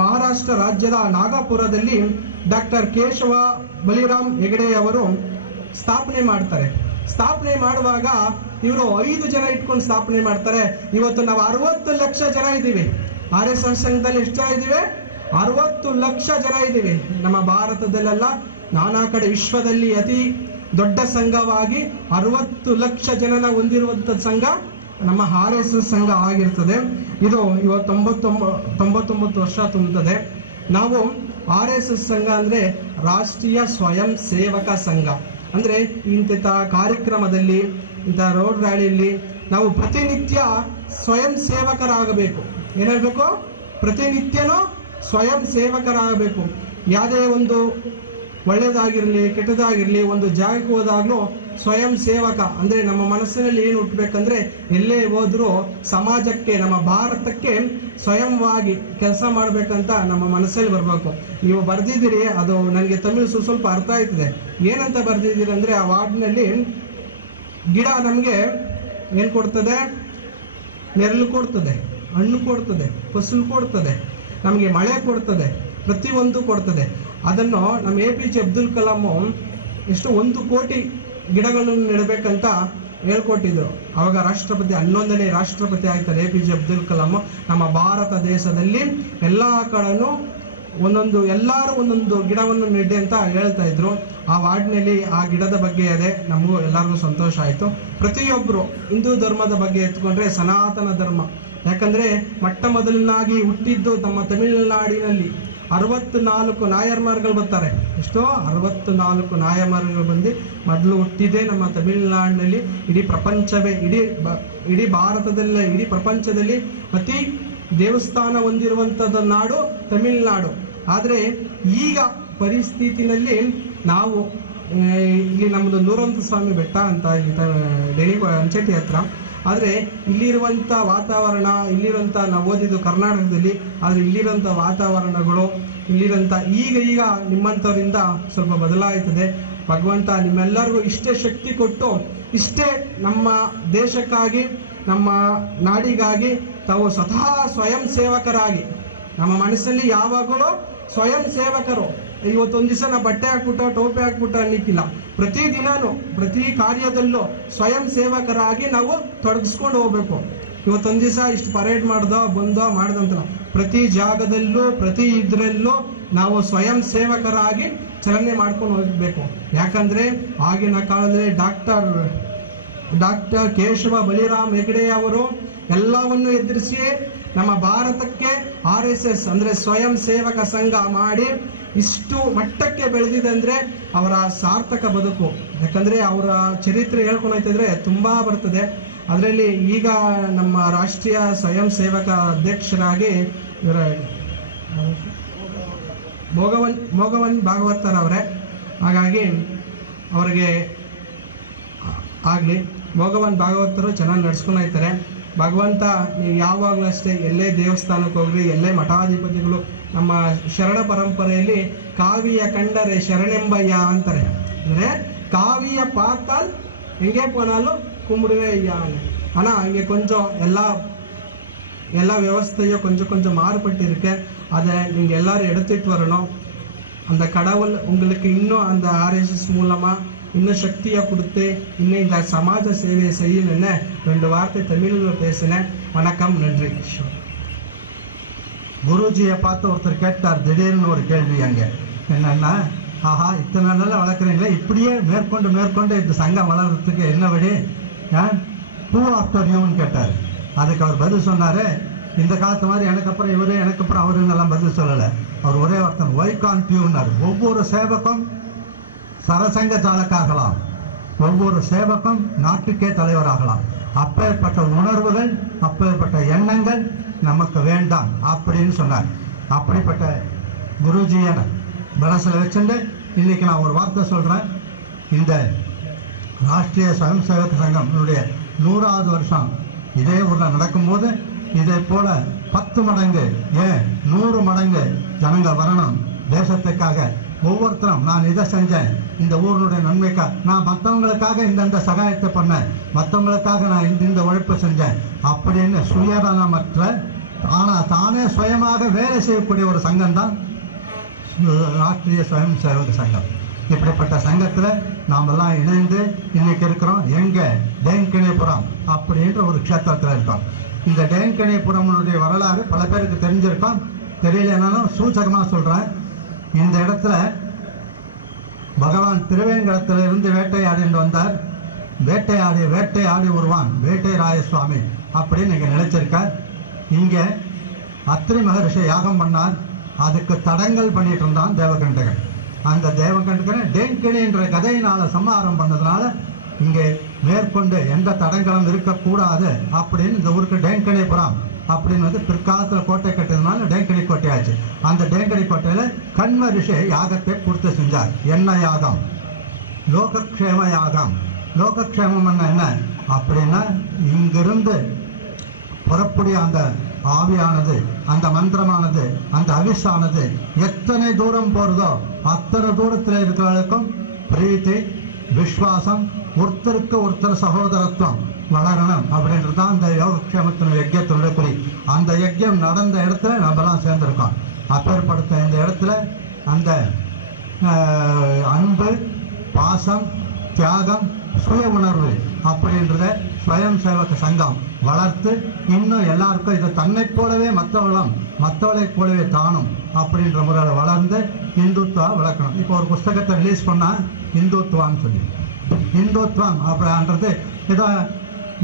ಮಹಾರಾಷ್ಟ್ರ ರಾಜ್ಯದ ನಾಗಪುರದಲ್ಲಿ ಡಾಕ್ಟರ್ ಕೇಶವ ಬಲಿರಾಮ್ ಹೆಗಡೆ ಅವರು ಸ್ಥಾಪನೆ ಮಾಡ್ತಾರೆ. ಸ್ಥಾಪನೆ ಮಾಡುವಾಗ ಇವರು 5 ಜನ ಇಟ್ಕೊಂಡು ಸ್ಥಾಪನೆ ಮಾಡ್ತಾರೆ. ಇವತ್ತು ನಾವು 60 ಲಕ್ಷ ಜನ ಇದ್ದೀವಿ. RSS ಸಂಘದಲ್ಲಿ ಎಷ್ಟು ಜನ ಇದ್ದೀವಿ? 60 ಲಕ್ಷ ಜನ ಇದ್ದೀವಿ. ನಮ್ಮ ಭಾರತದಲ್ಲೆಲ್ಲ ನಾನಾ ಕಡೆ ವಿಶ್ವದಲ್ಲಿ ಅತಿ ದೊಡ್ಡ ಸಂಘವಾಗಿ 60 ಲಕ್ಷ ಜನನ ಹೊಂದಿರುವಂತ ಸಂಘ ನಮ್ಮ RSS ಸಂಘ ಆಗಿರ್ತದೆ. ಇದು ಇವತ್ತು 99 ವರ್ಷ ತುಂಬುತ್ತದೆ. ನಾವು RSS ಸಂಘ ಅಂದ್ರೆ ರಾಷ್ಟ್ರೀಯ ಸ್ವಯಂ ಸೇವಕ ಸಂಘ. ಅಂದ್ರೆ ಇಂಥ ಕಾರ್ಯಕ್ರಮದಲ್ಲಿ, ಇಂಥ ರೋಡ್ ರ್ಯಾಲಿಯಲ್ಲಿ ನಾವು ಪ್ರತಿನಿತ್ಯ ಸ್ವಯಂ ಸೇವಕರಾಗಬೇಕು. ಏನಾಗಬೇಕು? ಪ್ರತಿನಿತ್ಯನೂ ಸ್ವಯಂ ಸೇವಕರಾಗಬೇಕು. ಯಾವುದೇ ಒಂದು ಒಳ್ಳೇದಾಗಿರ್ಲಿ ಕೆಟ್ಟದಾಗಿರ್ಲಿ ಒಂದು ಜಾಗಕ್ಕೆ ಹೋದಾಗ್ಲೂ ಸ್ವಯಂ ಸೇವಕ ಅಂದ್ರೆ ನಮ್ಮ ಮನಸ್ಸಿನಲ್ಲಿ ಏನು ಹುಟ್ಟಬೇಕಂದ್ರೆ ಎಲ್ಲೇ ಹೋದ್ರೂ ಸಮಾಜಕ್ಕೆ, ನಮ್ಮ ಭಾರತಕ್ಕೆ ಸ್ವಯಂವಾಗಿ ಕೆಲಸ ಮಾಡ್ಬೇಕಂತ ನಮ್ಮ ಮನಸ್ಸಲ್ಲಿ ಬರ್ಬೇಕು. ನೀವು ಬರ್ದಿದ್ದೀರಿ, ಅದು ನನಗೆ ತಮಿಳು ಸ್ವಲ್ಪ ಅರ್ಥ ಆಯ್ತದೆ. ಏನಂತ ಬರ್ದಿದ್ದೀರಿ ಅಂದ್ರೆ, ಆ ವಾರ್ಡ್ನಲ್ಲಿ ಗಿಡ ನಮಗೆ ಏನ್ ಕೊಡ್ತದೆ? ನೆರಳು ಕೊಡ್ತದೆ, ಹಣ್ಣು ಕೊಡ್ತದೆ, ಫಸಲು ಕೊಡ್ತದೆ, ನಮಗೆ ಮಳೆ ಕೊಡ್ತದೆ, ಪ್ರತಿಯೊಂದು ಕೊಡ್ತದೆ. ಅದನ್ನು ನಮ್ಮ APJ ಅಬ್ದುಲ್ ಕಲಾಂ ಎಷ್ಟು 1 ಕೋಟಿ ಗಿಡಗಳನ್ನು ನೆಡಬೇಕಂತ ಹೇಳ್ಕೊಟ್ಟಿದ್ರು. ಅವಾಗ ರಾಷ್ಟ್ರಪತಿ 11ನೇ ರಾಷ್ಟ್ರಪತಿ ಆಗ್ತಾರೆ APJ ಅಬ್ದುಲ್ ಕಲಾಂ. ನಮ್ಮ ಭಾರತ ದೇಶದಲ್ಲಿ ಎಲ್ಲಾ ಕಡೆನೂ ಎಲ್ಲರೂ ಒಂದೊಂದು ಗಿಡವನ್ನು ನೆಡ್ಡೆ ಅಂತ ಹೇಳ್ತಾ ಇದ್ರು. ಆ ವಾರ್ಡ್ನಲ್ಲಿ ಆ ಗಿಡದ ಬಗ್ಗೆ ಇದೆ, ನಮಗೂ ಎಲ್ಲರಿಗೂ ಸಂತೋಷ ಆಯ್ತು. ಪ್ರತಿಯೊಬ್ಬರು ಹಿಂದೂ ಧರ್ಮದ ಬಗ್ಗೆ ಎತ್ಕೊಂಡ್ರೆ ಸನಾತನ ಧರ್ಮ. ಯಾಕಂದ್ರೆ ಮೊಟ್ಟ ಮೊದಲನಾಗಿ ಹುಟ್ಟಿದ್ದು ನಮ್ಮ ತಮಿಳುನಾಡಿನಲ್ಲಿ 64 ನಾಯರ್ಮಾರ್ಗಳು ಬರ್ತಾರೆ. ಎಷ್ಟೋ 64 ನಾಯರ್ಮಾರ್ಗಳು ಬಂದು ಮೊದಲು ಹುಟ್ಟಿದೆ ನಮ್ಮ ತಮಿಳುನಾಡಿನಲ್ಲಿ. ಇಡೀ ಪ್ರಪಂಚವೇ, ಇಡೀ ಭಾರತದಲ್ಲೇ, ಇಡೀ ಪ್ರಪಂಚದಲ್ಲಿ ಅತಿ ದೇವಸ್ಥಾನ ಹೊಂದಿರುವಂತದ ನಾಡು ತಮಿಳುನಾಡು. ಆದ್ರೆ ಈಗ ಪರಿಸ್ಥಿತಿನಲ್ಲಿ ನಾವು ಇಲ್ಲಿ ನಮ್ದು ನೂರಂತ ಸ್ವಾಮಿ ಬೆಟ್ಟ ಅಂತ ಡೆನಿ ಅಂಚೆಟಿ ಹತ್ರ. ಆದ್ರೆ ಇಲ್ಲಿರುವಂತ ವಾತಾವರಣ, ಇಲ್ಲಿರುವಂತ ನಾವು ಓದಿದ್ದು ಕರ್ನಾಟಕದಲ್ಲಿ, ಆದ್ರೆ ಇಲ್ಲಿರುವಂತ ವಾತಾವರಣಗಳು, ಇಲ್ಲಿರುವಂತ ಈಗ ನಿಮ್ಮಂಥವರಿಂದ ಸ್ವಲ್ಪ ಬದಲಾಯ್ತದೆ. ಭಗವಂತ ನಿಮ್ಮೆಲ್ಲರಿಗೂ ಇಷ್ಟೇ ಶಕ್ತಿ ಕೊಟ್ಟು, ಇಷ್ಟೇ ನಮ್ಮ ದೇಶಕ್ಕಾಗಿ, ನಮ್ಮ ನಾಡಿಗಾಗಿ ತಾವು ಸ್ವತಃ ಸ್ವಯಂ ಸೇವಕರಾಗಿ, ನಮ್ಮ ಮನಸ್ಸಲ್ಲಿ ಯಾವಾಗಲೂ ಸ್ವಯಂ ಸೇವಕರು. ಇವತ್ತೊಂದು ದಿವಸ ನಾವು ಬಟ್ಟೆ ಹಾಕ್ಬಿಟ್ಟು ಟೋಪಿ ಹಾಕ್ಬಿಟ್ಟು ಅನ್ನಿಕ್ಕಿಲ್ಲ. ಪ್ರತಿದಿನನೂ ಪ್ರತಿ ಕಾರ್ಯದಲ್ಲೂ ಸ್ವಯಂ ಸೇವಕರಾಗಿ ನಾವು ತೊಡಗಿಸ್ಕೊಂಡು ಹೋಗ್ಬೇಕು. ಇವತ್ತೊಂದು ದಿವಸ ಇಷ್ಟು ಪರೇಡ್ ಬಂದೋ ಮಾಡ್ದಂತಲ್ಲ, ಪ್ರತಿ ಜಾಗದಲ್ಲೂ ಪ್ರತಿ ಇದ್ರಲ್ಲೂ ನಾವು ಸ್ವಯಂ ಸೇವಕರಾಗಿ ಚಲನೆ ಮಾಡ್ಕೊಂಡು ಹೋಗ್ಬೇಕು. ಯಾಕಂದ್ರೆ ಆಗಿನ ಕಾಲದಲ್ಲಿ ಡಾಕ್ಟರ್ ಕೇಶವ ಬಲಿರಾಮ್ ಹೆಗಡೆ ಅವರು ಎಲ್ಲವನ್ನು ಎದುರಿಸಿ ನಮ್ಮ ಭಾರತಕ್ಕೆ RSS ಅಂದ್ರೆ ಸ್ವಯಂ ಸೇವಕ ಸಂಘ ಮಾಡಿ ಇಷ್ಟು ಮಟ್ಟಕ್ಕೆ ಬೆಳೆದಿದೆ ಅವರ ಸಾರ್ಥಕ ಬದುಕು. ಯಾಕಂದ್ರೆ ಅವರ ಚರಿತ್ರೆ ಹೇಳ್ಕೊಂಡು ಹೋಗ್ತಿದ್ರೆ ತುಂಬಾ ಬರ್ತದೆ. ಅದರಲ್ಲಿ ಈಗ ನಮ್ಮ ರಾಷ್ಟ್ರೀಯ ಸ್ವಯಂ ಸೇವಕ ಅಧ್ಯಕ್ಷರಾಗಿ ಮೋಗವನ್ ಭಾಗವತರ್ ಅವರೇ. ಹಾಗಾಗಿ ಅವರಿಗೆ ಆಗ್ಲಿ, ಮೋಗವನ್ ಭಾಗವತರು ಚೆನ್ನಾಗಿ ನಡ್ಸ್ಕೊಂಡು ಹೋಗ್ತಾರೆ. ಭಗವಂತ ನೀವು ಯಾವಾಗಲೂ ಅಷ್ಟೇ ಎಲ್ಲೇ ದೇವಸ್ಥಾನಕ್ಕೆ ಹೋಗ್ರಿ, ಎಲ್ಲೇ ಮಠಾಧಿಪತಿಗಳು, ನಮ್ಮ ಶರಣ ಪರಂಪರೆಯಲ್ಲಿ ಕಾವಿಯ ಕಂಡರೆ ಶರಣೆಂಬಯ್ಯ ಅಂತಾರೆ. ಅಂದ್ರೆ ಕಾವಿಯ ಪಾತಾಲ್ ಹೆಂಗೆ ಪೋನಾಲು ಕುಂಬುಡುವೆ ಅಯ್ಯ ಅಣ್ಣ. ಹಂಗೆ ಕೊಂಚ ಎಲ್ಲ ವ್ಯವಸ್ಥೆಯೋ கொஞ்சம் மாறுபட்டு இருக்கு. அதை நீங்கள் எல்லாரும் எடுத்துட்டு வரணும். அந்த கடவுள் உங்களுக்கு இன்னும் அந்த RSS மூலமா இன்னும் சக்தியை கொடுத்து இன்னும் இந்த சமாஜ சேவையை செய்யணும்னு 2 வார்த்தை தமிழில் பேசினேன். வணக்கம், நன்றி. குருஜியை பார்த்து ஒருத்தர் கேட்டார் திடீர்னு ஒரு கேள்வி. அங்கே என்னன்னா, ஆஹா இத்தனை நாள் வளர்க்குறீங்களே, இப்படியே மேற்கொண்டு இந்த சங்கம் வளர்றதுக்கு என்ன வழி, ஹூ ஆஃப்டர் யூன்னு கேட்டார். அதுக்கு அவர் பதில் சொன்னாரு, இந்த காலத்து மாதிரி எனக்கு அப்புறம் இவரு எனக்கு அப்புறம் அவருன்னெல்லாம் பதில் சொல்லலை. அவர் ஒரே ஒருத்தர் ஒய் கான்ட் யூன்னார். ஒவ்வொரு சேவகம் சரசங்க சாலக்காகலாம், ஒவ்வொரு சேவகம் நாட்டுக்கே தலைவராகலாம். அப்பேற்பட்ட உணர்வுகள், அப்பேற்பட்ட எண்ணங்கள் நமக்கு வேண்டாம் அப்படின்னு சொன்னார். அப்படிப்பட்ட குருஜியை மனசில் வச்சுட்டு இன்னைக்கு நான் ஒரு வார்த்தை சொல்றேன். இந்த ராஷ்டிரிய ஸ்வயம் சேவக சங்கம் 100வது வருஷம் இதே ஊரில் நடக்கும்போது இதே போல 10 மடங்கு 100 மடங்கு ஜனங்க வரணும் தேசத்துக்காக. ஒவ்வொருத்தரும் நான் இதை செஞ்சேன், இந்த ஊருடைய நன்மைக்காக, நான் மற்றவங்களுக்காக இந்த சகாயத்தை பண்ணேன், மற்றவங்களுக்காக நான் இந்த உழைப்பு செஞ்சேன் அப்படின்னு சுயநலமற்ற தானே சுயமாக வேலை செய்யக்கூடிய ஒரு சங்கம் தான் ராஷ்டிரிய ஸ்வயம் சேவக சங்கம். இப்படிப்பட்ட சங்கத்தில் நாமெல்லாம் இணைந்து இன்னைக்கு இருக்கிறோம். எங்க டேங்கணிபுரம் அப்படின்ற ஒரு க்ஷேத்திரத்தில் இருக்கோம். இந்த டேங்கணிபுரமுடைய வரலாறு பல பேருக்கு தெரிஞ்சிருக்கோம், தெரியலனாலும் சூச்சகமாக சொல்றேன். இந்த இடத்துல பகவான் திருவேங்கடத்திலிருந்து வேட்டையாடிட்டு வந்தார். வேட்டையாடி வருவான் வேட்டைராய சுவாமி அப்படின்னு இங்க நினைச்சிருக்கார். இங்க அத்திரி மகரிஷி யாகம் பண்ணார். அதுக்கு தடங்கல் பண்ணிட்டு இருந்தான் தேவகண்டகன். அந்த தேவகண்டகனை டேங்கணி என்ற கதையினால சம்ஹாரம் பண்ணதுனால இங்கே மேற்கொண்டு எந்த தடங்களும் இருக்கக்கூடாது அப்படின்னு இந்த ஊருக்கு டேங்கணிபுரம் அப்படின்னு பிற்காலத்தில் கோட்டை கட்டியதுனால டேங்கணி கோட்டையாச்சு. அந்த டேங்கணி கோட்டையில கண்ம ரிஷி யாகத்தை பூர்த்தி செஞ்சார். என்ன யாகம்? லோகக்ஷேம யாகம். லோகக்ஷேமம் என்ன அப்படின்னா, இங்கிருந்து புறக்கூடிய அந்த ஆவியானது, அந்த மந்திரமானது, அந்த அவிசானது எத்தனை தூரம் போறதோ அத்தனை தூரத்தில் இருக்கிறவர்களுக்கும் பிரீத்தி, விஸ்வாசம், ஒருத்தருக்கு ஒருத்தர் சகோதரத்துவம் வளரணும் அப்படின்றதுதான் அந்த யோகக்ஷேமத்தினுடைய யஜ்யத்தினுடைய குறி. அந்த யஜ்யம் நடந்த இடத்துல நம்மலாம் சேர்ந்திருக்கோம். அப்பேற்படுத்த இந்த இடத்துல அந்த அன்பு, பாசம், தியாகம், சுய உணர்வு அப்படின்றத ஸ்வயம் சேவக சங்கம் வளர்த்து இன்னும் எல்லாருக்கும் இதை தன்னை போலவே மற்றவளை போலவே தானும் அப்படின்ற முறையில் வளர்ந்து இந்துத்துவா வளர்க்கணும். இப்போ ஒரு புஸ்தகத்தை ரிலீஸ் பண்ணா இந்துத்துவான்னு சொல்லி, இந்துத்துவம் அப்படின்றது ஏதோ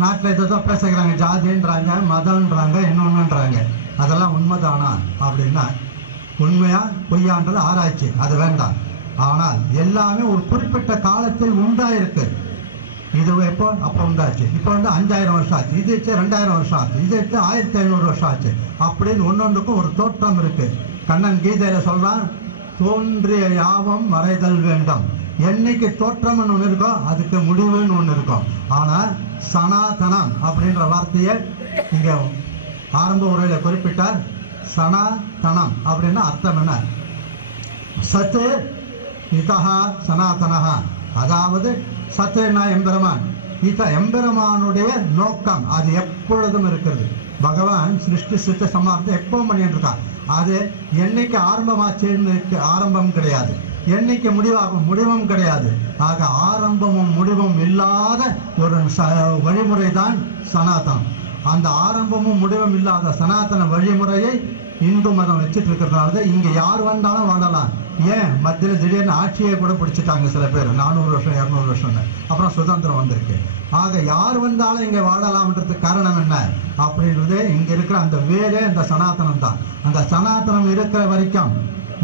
நாட்டில் ஏதோ பேசுகிறாங்க, ஜாதின்றாங்க, மதம்ன்றாங்க, இன்னொன்னுன்றாங்க. அதெல்லாம் உண்மைதானா அப்படின்னா, உண்மையா பொய்யான்றது ஆராய்ச்சி, அது வேண்டாம். ஆனால் எல்லாமே ஒரு குறிப்பிட்ட காலத்தில் உண்டாயிருக்கு. இது எப்போ அப்போ உண்டாச்சு. இப்போ 5000 வருஷம் ஆச்சு, இது 2000 வருஷம் ஆச்சு, இது 1500 வருஷம் ஆச்சு அப்படின்னு ஒன்னொன்றுக்கும் ஒரு தோற்றம் இருக்கு. கண்ணன் கீதையில சொல்றான், தோன்றிய யாவும் மறைதல் வேண்டும். என்னைக்கு தோற்றம் ஒன்று இருக்கோ அதுக்கு முடிவுன்னு ஒன்று இருக்கும். ஆனா சனாதனம் அப்படின்ற வார்த்தையை இங்க ஆரம்ப உரையில குறிப்பிட்டார். சனாதனம் அப்படின்னா அர்த்தம் என்ன? சத்து இதஹா சனாதனஹா, அதாவது சத்துனா எம்பெருமான், எம்பெருமானுடைய நோக்கம் அது எப்பொழுதும் இருக்கிறது. பகவான் சிருஷ்டி சித்த சமாப்தி எப்பவும் பண்ணிட்டு இருக்கான். அது என்னைக்கு ஆரம்பமாச்சுன்னு ஆரம்பம் கிடையாது, என்னைக்கு முடிவாகும் முடிவும் கிடையாது. ஆக ஆரம்பமும் முடிவும் இல்லாத ஒரு வழிமுறை தான் சனாதனம். அந்த ஆரம்பமும் முடிவும் இல்லாத சனாதன வழிமுறையை இந்து மதம் வச்சுட்டு இருக்கிறதுனால இங்க யார் வந்தாலும் வாழலாம். ஏன் மத்தியில் திடீர்னு ஆட்சியை கூட பிடிச்சிட்டாங்க சில பேர், 400 வருஷம் 200 வருஷம்னு. அப்புறம் சுதந்திரம் வந்திருக்கு. ஆக யார் வந்தாலும் இங்க வாழலாம்ன்றதுக்கு காரணம் என்ன அப்படின்றது இங்க இருக்கிற அந்த வேரே அந்த சனாதனம் தான். அந்த சனாதனம் இருக்கிற வரைக்கும்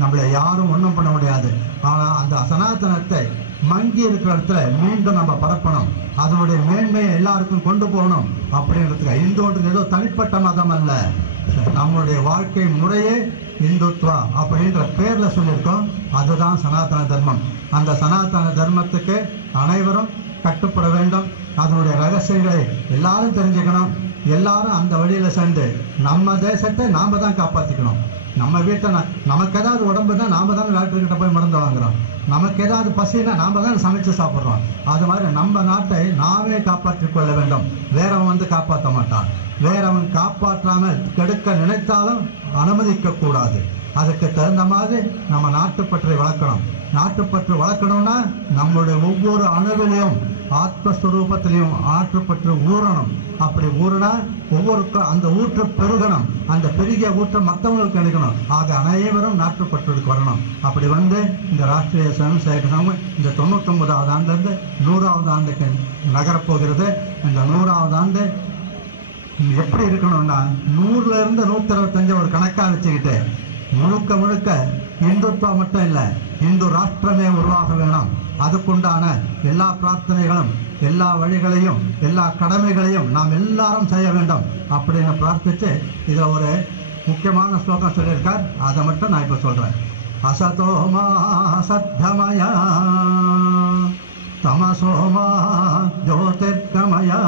நம்மளை யாரும் ஒன்றும் பண்ண முடியாது. ஆனா அந்த சனாதனத்தை மங்கி இருக்கிற இடத்துல மீண்டும் நம்ம பரப்பணும், அதனுடைய மேன்மையை எல்லாருக்கும் கொண்டு போகணும் அப்படின்றதுக்கு. இந்துன்றது ஏதோ தனிப்பட்ட மதம் அல்ல, நம்மளுடைய வாழ்க்கை முறையே இந்துத்வா அப்படின்ற பேர்ல சொல்லியிருக்கோம். அதுதான் சனாதன தர்மம். அந்த சனாதன தர்மத்துக்கு அனைவரும் கட்டுப்பட வேண்டும். அதனுடைய ரகசியங்களை எல்லாரும் தெரிஞ்சுக்கணும். எல்லாரும் அந்த வழியில சென்று நம்ம தேசத்தை நாம தான் காப்பாத்திக்கணும். நம்ம வீட்டை நமக்கு ஏதாவது உடம்புனா நாம தான் டாக்டர்கிட்ட போய் மருந்து வாங்குறோம். நமக்கு ஏதாவது பசினா நாம தான் சமைச்சு சாப்பிட்றோம். அது மாதிரி நம்ம நாட்டை நாமே காப்பாற்றிக் கொள்ள வேண்டும். வேறவன் காப்பாற்ற மாட்டான். வேறவன் காப்பாற்றாமல் கெடுக்க நினைத்தாலும் அனுமதிக்க கூடாது. அதுக்கு தகுந்த மாதிரி நம்ம நாட்டுப்பற்றை வளர்க்கணும். நாட்டுப்பற்று வளர்க்கணும்னா நம்மளுடைய ஒவ்வொரு அணுவிலையும் ஆத்மஸ்வரூபத்திலையும் ஆற்றுப்பற்று ஊறணும். அப்படி ஊறினா ஒவ்வொருக்கும் அந்த ஊற்று பெருகணும். அந்த பெருகிய ஊற்றை மற்றவங்களுக்கு கிடைக்கணும். ஆக அனைவரும் நாட்டுப்பற்றுக்கு வரணும். அப்படி வந்து இந்த ராஷ்டிரிய ஸ்வயம் சேவக சங்கம் இந்த 99வது ஆண்டிலிருந்து 100வது ஆண்டுக்கு நகரப்போகிறது. இந்த 100வது ஆண்டு எப்படி இருக்கணும்னா 100ல இருந்து 125 ஒரு கணக்கா வச்சுக்கிட்டு முழுக்க முழுக்க இந்துத்துவம் மட்டும் இல்லை, இந்து ராஷ்டிரமே உருவாக வேணும். அதுக்குண்டான எல்லா பிரார்த்தனைகளும் எல்லா வழிகளையும் எல்லா கடமைகளையும் நாம் எல்லாரும் செய்ய வேண்டும் அப்படின்னு பிரார்த்திச்சு இதை ஒரு முக்கியமான ஸ்லோகம் சொல்லியிருக்கார். அதை மட்டும் நான் இப்ப சொல்றேன். அசதோமா சத்யமயா தமசோமா ஜோதிர்கமயா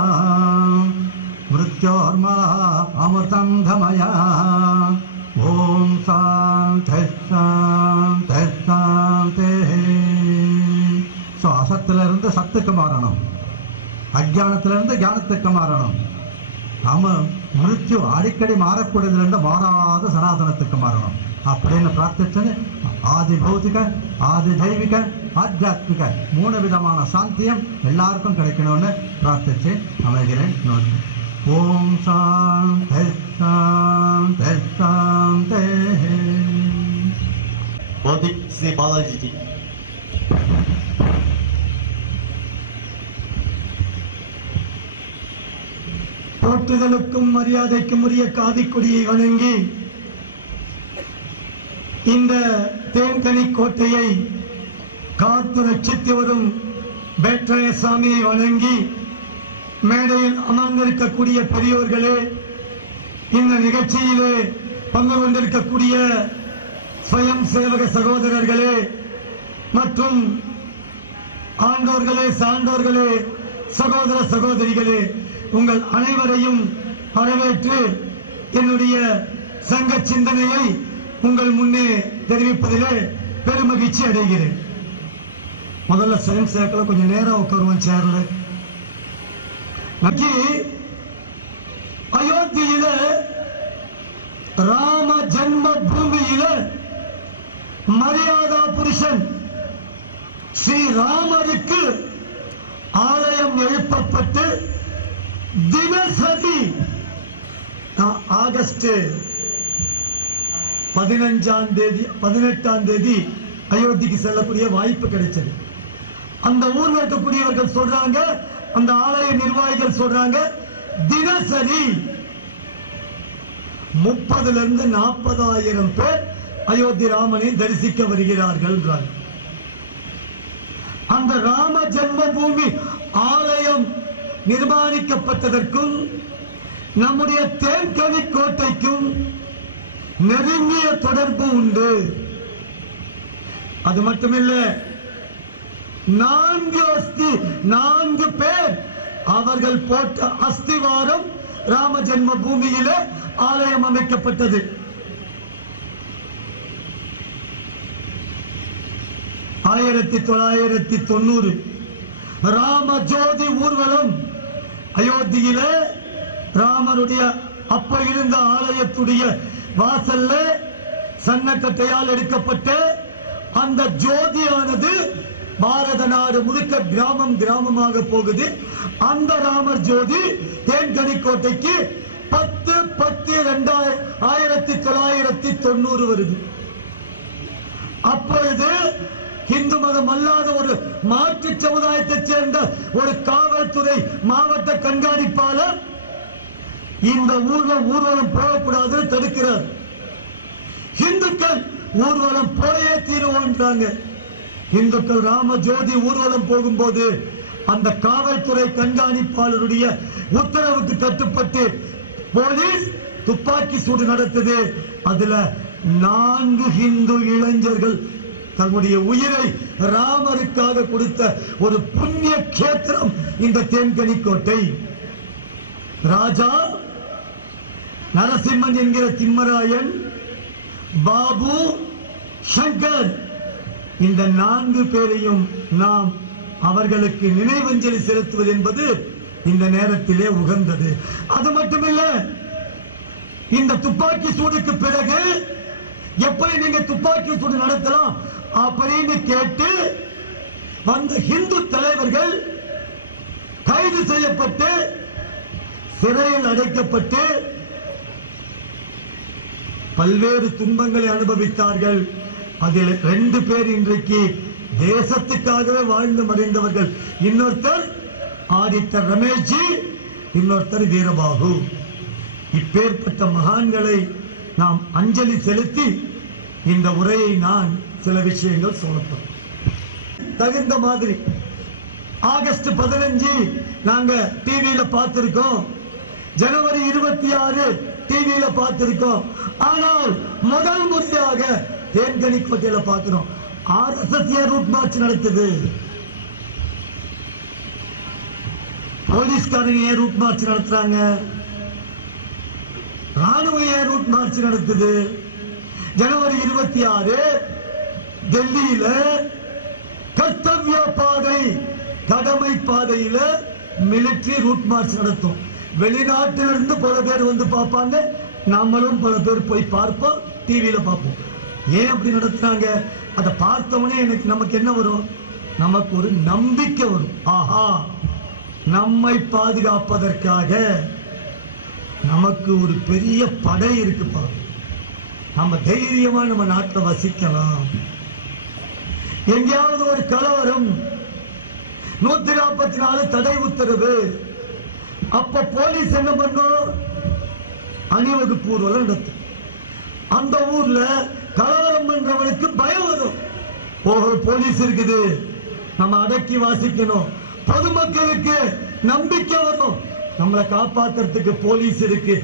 மிருத்யோர்மா அமிர்தம் கமயா ஓம் சாந்தி சாந்தி சாந்தி. அசத்திலிருந்து சத்துக்கு மாறணும், அஜானத்திலிருந்து ஞானத்துக்கு மாறணும். நாம மிருத்யு அடிக்கடி மாறக்கூடியதுலேருந்து மாறாத சனாதனத்துக்கு மாறணும் அப்படின்னு பிரார்த்திச்சு ஆதி பௌதிக ஆதி தெய்வீக ஆத்தியாத்மிக 3 விதமான சாந்தியம் எல்லாருக்கும் கிடைக்கணும்னு பிரார்த்திச்சு அமைகிறேன். ஓம் சாந்தி சாந்தி சாந்தி. பௌதிக் ஸ்ரீ பாலாஜி. போற்றுதலுக்கும் மரியாதைக்கும் உரிய காதிக்குடியை வணங்கி இந்த தேன்கனி கோட்டையை காத்து ரட்சித்து வரும் பேட்டரைய சாமியை வணங்கி மேடையில் அமர்ந்திருக்கக்கூடிய பெரியோர்களே, இந்த நிகழ்ச்சியிலே பங்கு கொண்டிருக்கக்கூடிய ஸ்வயம் சேவக சகோதரர்களே மற்றும் ஆண்டோர்களே சான்றோர்களே சகோதர சகோதரிகளே, உங்கள் அனைவரையும் வரவேற்று என்னுடைய சங்க சிந்தனையை உங்கள் முன்னே தெரிவிப்பதிலே பெருமகிழ்ச்சி அடைகிறேன். முதல்ல ஸ்வயம் சேவகர்கள் கொஞ்சம் நேரம் உட்காருவோம் சேர்ல. அயோத்தியில ராம ஜன்ம பூமியில மரியாதா புருஷன் ஸ்ரீராமருக்கு ஆலயம் எழுப்பப்பட்டு தினசரி ஆகஸ்ட் 18ஆம் தேதி அயோத்திக்கு செல்லக்கூடிய வாய்ப்பு கிடைச்சது. அந்த ஊர்ல இருக்கக்கூடியவர்கள் சொல்றாங்க, அந்த ஆலய நிர்வாகிகள் சொல்றாங்க, தினசரி 30,000 இருந்து 40,000 பேர் அயோத்தி ராமனை தரிசிக்க வருகிறார்கள். அந்த ராம ஜென்ம பூமி ஆலயம் நிர்மாணிக்கப்பட்டதற்கும் நம்முடைய தேன்கனி கோட்டைக்கும் நெருங்கிய தொடர்பு உண்டு. அது மட்டுமில்ல, 4 பேர் அவர்கள் போட்ட அஸ்திவாரம் ராம ஜென்ம பூமியிலே ஆலயம் அமைக்கப்பட்டது. ஆயிரத்தி 1990 ராம ஜோதி ஊர்வலம் அயோத்தியில ராமனுடைய அப்ப இருந்த ஆலயத்துடைய வாசல்ல சன்னக்கட்டையால் எடுக்கப்பட்ட அந்த ஜோதியானது பாரத நாடு முழுக்க கிராமம் கிராமமாக போகுது. அந்த ராமர் ஜோதி தேன்கனி கோட்டைக்கு 10/10/1990 வருது. அப்பொழுது இந்து மதம் அல்லாத ஒரு மாற்று சமுதாயத்தைச் சேர்ந்த ஒரு காவல்துறை மாவட்ட கண்காணிப்பாளர் இந்த ஊர்வலம் போகக்கூடாது தடுக்கிறார். இந்துக்கள் ஊர்வலம் போயே தீருவான்றாங்க. இந்துக்கள் ராம ஜோதி ஊர்வலம் போகும்போது அந்த காவல்துறை கண்காணிப்பாளருடைய உத்தரவுக்கு கட்டுப்பட்டு போலீஸ் துப்பாக்கி சூடு நடத்தது. அதுல 4 இந்து இளைஞர்கள் தன்னுடைய உயிரை ராமருக்காக கொடுத்த ஒரு புண்ணிய கேத்திரம் இந்த தேன்கனி கோட்டை. ராஜா நரசிம்மன் என்கிற திம்மராயன், பாபு, சங்கர், இந்த 4 பேரையும் நாம் அவர்களுக்கு நினைவஞ்சலி செலுத்துவது என்பது இந்த நேரத்திலே உகந்தது. அது மட்டுமில்ல, இந்த துப்பாக்கி சூடுக்கு பிறகு எப்படி நீங்க துப்பாக்கி சூடு நடத்தலாம் அப்படின்னு கேட்டு வந்த இந்து தலைவர்கள் கைது செய்யப்பட்டு சிறையில் அடைக்கப்பட்டு பல்வேறு துன்பங்களை அனுபவித்தார்கள். அதில் 2 பேர் இன்றைக்கு தேசத்துக்காகவே வாழ்ந்து மறைந்தவர்கள். இன்னொருத்தர் ஆடிட்டர் ரமேஷ்ஜி, இன்னொருத்தர் வீரபாகு. இப்பேற்பட்ட மகான்களை நாம் அஞ்சலி செலுத்தி இந்த உரையை நான் சில விஷயங்கள் சொல்லப்போம். தகுந்த மாதிரி ஆகஸ்ட் 15 நாங்க டிவியில பார்த்திருக்கோம், ஜனவரி 26 டிவியில பார்த்திருக்கோம். ஆனால் முதல் முறையாக தேன்கனிக்கோட்டையில பார்க்கிறோம். RSS ரூட் மார்ச் நடத்துது, போலீஸ்காரங்க ரூட் மார்ச் நடத்துறாங்க, ராணுவ ரூட் மார்ச் நடத்துது. ஜனவரி 26 டெல்லியில கர்த்தவ்ய பாதை, கடமை பாதையில மிலிட்டரி ரூட் மார்ச் நடத்தும். வெளிநாட்டிலிருந்து பல பேர் வந்து பார்ப்பாங்க, நம்மளும் பல பேர் போய் பார்ப்போம், டிவியில பார்ப்போம். ஏன் அப்படி நடத்துறாங்க? அதை பார்த்தவனே நமக்கு என்ன வரும்? நமக்கு ஒரு நம்பிக்கை வரும். ஆஹா, நம்மை பாதுகாப்பதற்காக நமக்கு ஒரு பெரிய படை இருக்குப்பா, நம்ம தைரியமா நம்ம நாட்டில் வசிக்கலாம். எங்கேயாவது ஒரு கலவரம், 144 தடை உத்தரவு, அப்ப போலீஸ் என்ன பண்ணும்? அணிவகுப்பு ஊர்வலம் நடத்தும். அந்த ஊர்ல கலவரம் பண்றவனுக்கு பயம் வரும். ஓஹோ, போலீஸ் இருக்குது, நம்ம அடக்கி வாசிக்கணும். பொதுமக்களுக்கு நம்பிக்கை வரும், நம்மளை காப்பாத்துறதுக்கு போலீஸ் இருக்கு.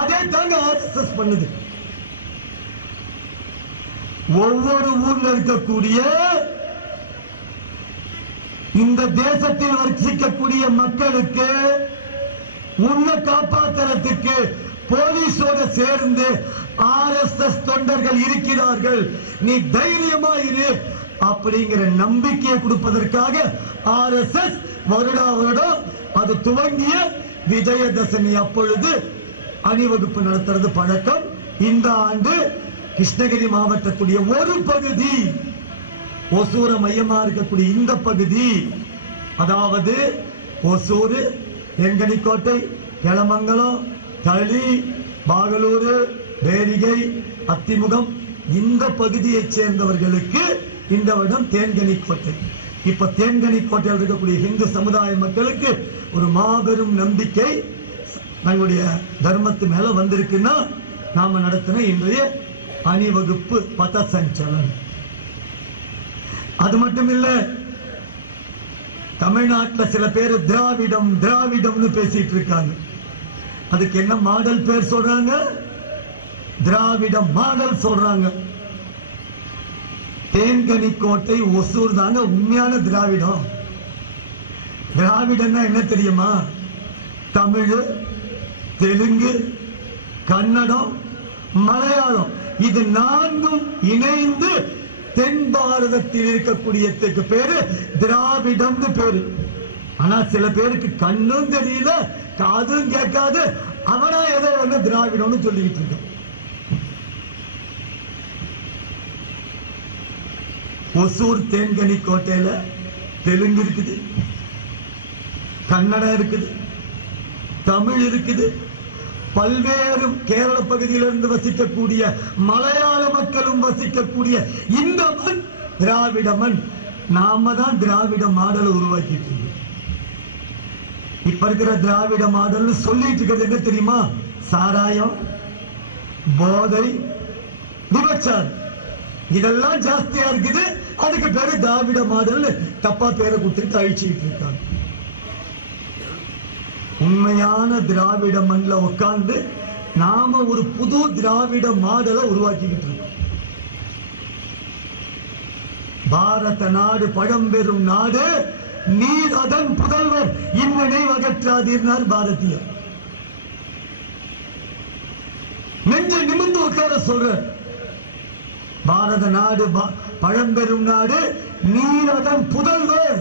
அதே தாங்க RSS பண்ணுது. ஒவ்வொரு ஊர்ல இருக்கக்கூடிய இந்த தேசத்தில் வசிக்கக்கூடிய மக்களுக்கு உன்னை காப்பாற்றுறதுக்கு போலீஸோட சேர்ந்து RSS தொண்டர்கள் இருக்கிறார்கள், நீ தைரியமா இரு அப்படிங்கிற நம்பிக்கையை கொடுப்பதற்காக RSS வருடா வருடம் அது துவங்கிய விஜயதசமி அப்பொழுது அணிவகுப்பு நடத்துறது பழக்கம். இந்த ஆண்டு கிருஷ்ணகிரி மாவட்டத்துடைய ஒரு பகுதி, ஒசூர மையமா இருக்கக்கூடிய இந்த பகுதி, அதாவது ஒசூர், தேன்கனிக்கோட்டை, எளமங்கலம், தளி, பாகலூர், பேரிகை, அத்திமுகம், இந்த பகுதியைச் சேர்ந்தவர்களுக்கு இந்த வருடம் தேன்கனிக்கோட்டை. இப்ப தேன்கனிக்கோட்டையில் இருக்கக்கூடிய இந்து சமுதாய மக்களுக்கு ஒரு மாபெரும் நம்பிக்கை நம்முடைய தர்மத்து மேல வந்திருக்குன்னா நாம நடத்தின இன்றைய அணிவகுப்பு பத சஞ்சலன். அது மட்டும் இல்ல, தமிழ்நாட்டில் சில பேர் திராவிடம் திராவிடம்னு பேசிட்டு இருக்காங்க. அதுக்கு என்ன மாடல் பேர் சொல்றாங்க? திராவிட மாடல் சொல்றாங்க. தேன்கனிக்கோட்டை, ஒசூர் தாங்க உண்மையான திராவிடம். திராவிடம்னா என்ன தெரியுமா? தமிழ், தெலுங்கு, கன்னடம், மலையாளம், இது 4ம் இணைந்து தென் பாரதத்தில் இருக்கக்கூடியதுக்கு பேரு திராவிடம் பேரு. ஆனா சில பேருக்கு கண்ணும் தெரியல, காதும் கேட்காது, அவனா ஏதோ ஒண்ணு திராவிடம்னு சொல்லிக்கிட்டு இருக்கான். ஒசூர் தேன்கனிக்கோட்டையில தெலுங்கு இருக்குது, கன்னடம் இருக்குது, தமிழ் இருக்குது, பல்வேறு கேரள பகுதியிலிருந்து வசிக்கக்கூடிய மலையாள மக்களும் வசிக்கக்கூடிய இந்த மண் திராவிட மண். நாம தான் திராவிட மாடலை உருவாக்கிட்டு இருக்கோம். இப்ப இருக்கிற திராவிட மாடல் சொல்லிட்டு இருக்கிறது என்ன தெரியுமா? சாராயம், போதை, விபச்சாரம், இதெல்லாம் ஜாஸ்தியா இருக்குது. அதுக்கு பேரு திராவிட மாடல் தப்பா பேரை கொடுத்துட்டு அழிச்சுட்டு இருக்காங்க. உண்மையான திராவிட மண்ல உட்கார்ந்து நாம ஒரு புது திராவிட மாடலை உருவாக்கிக்கிட்டு இருக்கோம். பாரத நாடு பழம்பெரும் நாடு, நீர் அதன் புதல்வர், இந்நினைவு அகற்றாதீர்னார் பாரதியார். நெஞ்சை நிமிர்ந்து உட்கார சொல்ற. பாரத நாடு பழம்பெரும் நாடு, நீர் அதன் புதல்வர்.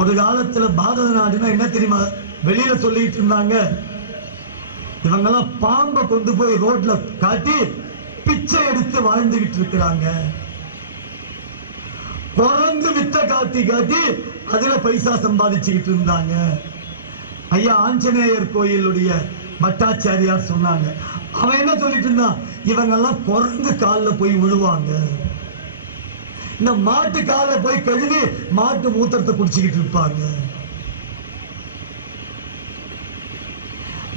ஒரு காலத்துல பாரத நாடுனா என்ன தெரியுமா வெளியில சொல்லிட்டு இருந்தாங்க? இவங்கெல்லாம் பாம்பை கொண்டு போய் ரோட்ல காட்டி பிச்சை எடுத்து வாழ்ந்துகிட்டு இருக்கிறாங்க. குரங்கு வித்த காட்டி காட்டி அதுல பைசா சம்பாதிச்சுக்கிட்டு இருந்தாங்க. ஐயா ஆஞ்சநேயர் கோயிலுடைய பட்டாச்சாரியார் சொன்னாங்க, அவன் என்ன சொல்லிட்டு இருந்தான், இவங்கெல்லாம் குரங்கு காலில் போய் விழுவாங்க, இந்த மாட்டு காலில் போய் கழுவி மாட்டு மூத்திரத்தை குடிச்சுக்கிட்டு இருப்பாங்க.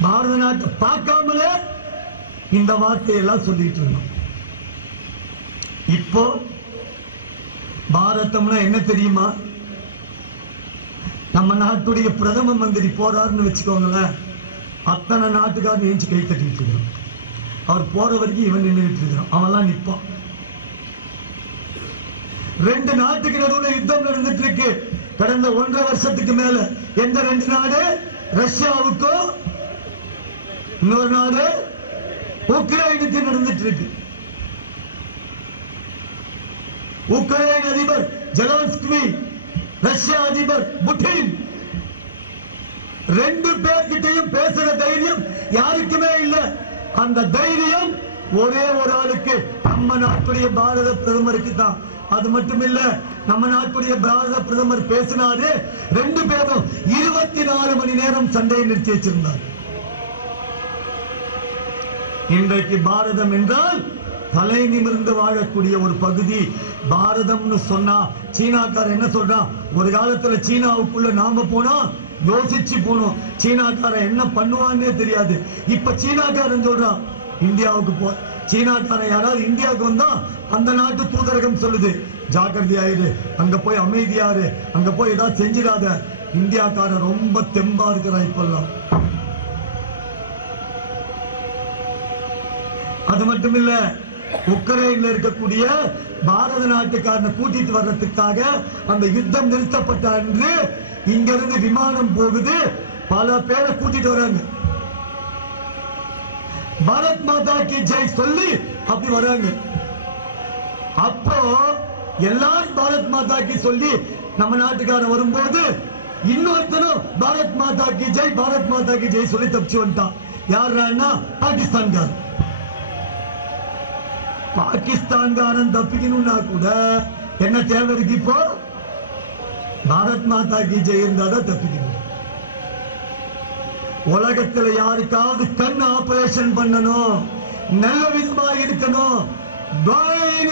பாரத நாட்டை பார்க்காமலே இந்த வார்த்தையெல்லாம் சொல்லிட்டு இருந்தோம். இப்போ பாரதம்னா என்ன தெரியுமா? நம்ம நாட்டுடைய பிரதம மந்திரி போறாருன்னு வச்சுக்கோங்களேன், அத்தனை நாட்டுக்காரன் ஏஞ்சி கை தட்டிட்டு இருக்கிறோம். அவர் போற வரைக்கும் இவன் நின்றுட்டு இருக்கிறான், அவன்லாம் நிற்பான். 2 நாட்டுக்கு நடுவில் யுத்தம் நடந்துட்டு இருக்கு கடந்த 1.5 வருஷத்துக்கு மேல. எந்த 2 நாடு? ரஷ்யாவுக்கும் இன்னொரு நாடு உக்ரைனுக்கு நடந்துட்டு இருக்கு. உக்ரைன் அதிபர் ஜெலன்ஸ்கி, ரஷ்யா அதிபர் புட்டின், 2 பேர்கிட்டையும் பேசுற தைரியம் யாருக்குமே இல்ல. அந்த தைரியம் ஒரே ஒரு ஆளுக்கு, நம்ம நாட்டுடைய பாரத பிரதமருக்கு தான். அது மட்டும் இல்ல, நம்ம நாட்டுடைய பாரத பிரதமர் பேசினாரு, 2 பேரும் 24 மணி நேரம் சண்டையை நிறுத்தி வச்சிருந்தார். இன்றைக்கு பாரதம் என்றால் தலை நிமிர்ந்து வாழக்கூடிய ஒரு பகுதி. பாரதம்னு சொன்னா சீனாக்காரன் என்ன சொல்றான், ஒரு காலத்துல சீனாவுக்குள்ள நாம போனா யோசிச்சு போனோம், சீனாக்காரன் என்ன பண்ணுவான்னே தெரியாது. இப்ப சீனாக்காரன் சொல்றான் இந்தியாவுக்கு போ. சீனாக்காரன் யாராவது இந்தியாவுக்கு வந்தா அந்த நாட்டு தூதரகம் சொல்லுது, ஜாக்கிரதையாயிரு, அங்க போய் அமைதியாரு, அங்க போய் ஏதாவது செஞ்சிடாத. இந்தியாக்காரன் ரொம்ப தெம்பா இருக்கிறான் இப்பெல்லாம். அது மட்டும் இல்ல, உக்ரைன்ல இருக்கக்கூடிய பாரத நாட்டுக்காரனை கூட்டிட்டு வர்றதுக்காக அந்த யுத்தம் நிறுத்தப்பட்ட அன்று இங்க இருந்து விமானம் போகுது, பல பேரை கூட்டிட்டு வராங்க. பாரத் மாதா கி ஜெய் சொல்லி அப்படி வராங்க. அப்போ எல்லாரும் பாரத் மாதா கி சொல்லி நம்ம நாட்டுக்காரன் வரும்போது இன்னொருத்தனும் பாரத் மாதா கி ஜெய், பாரத் மாதா கி ஜெய் சொல்லி தப்பிச்சு வந்துட்டான். யாருன்னா பாகிஸ்தான்காரன். பாகிஸ்தான்காரன் தப்பிக்கணும்னா கூட என்ன தேவை இருக்கு? இப்போ பாரத் மாதா கி ஜெய் இருந்தாதான் தப்பிக்கணும். உலகத்துல யாருக்காவது கண் ஆபரேஷன் பண்ணணும், நல்ல விதமா இருக்கணும்,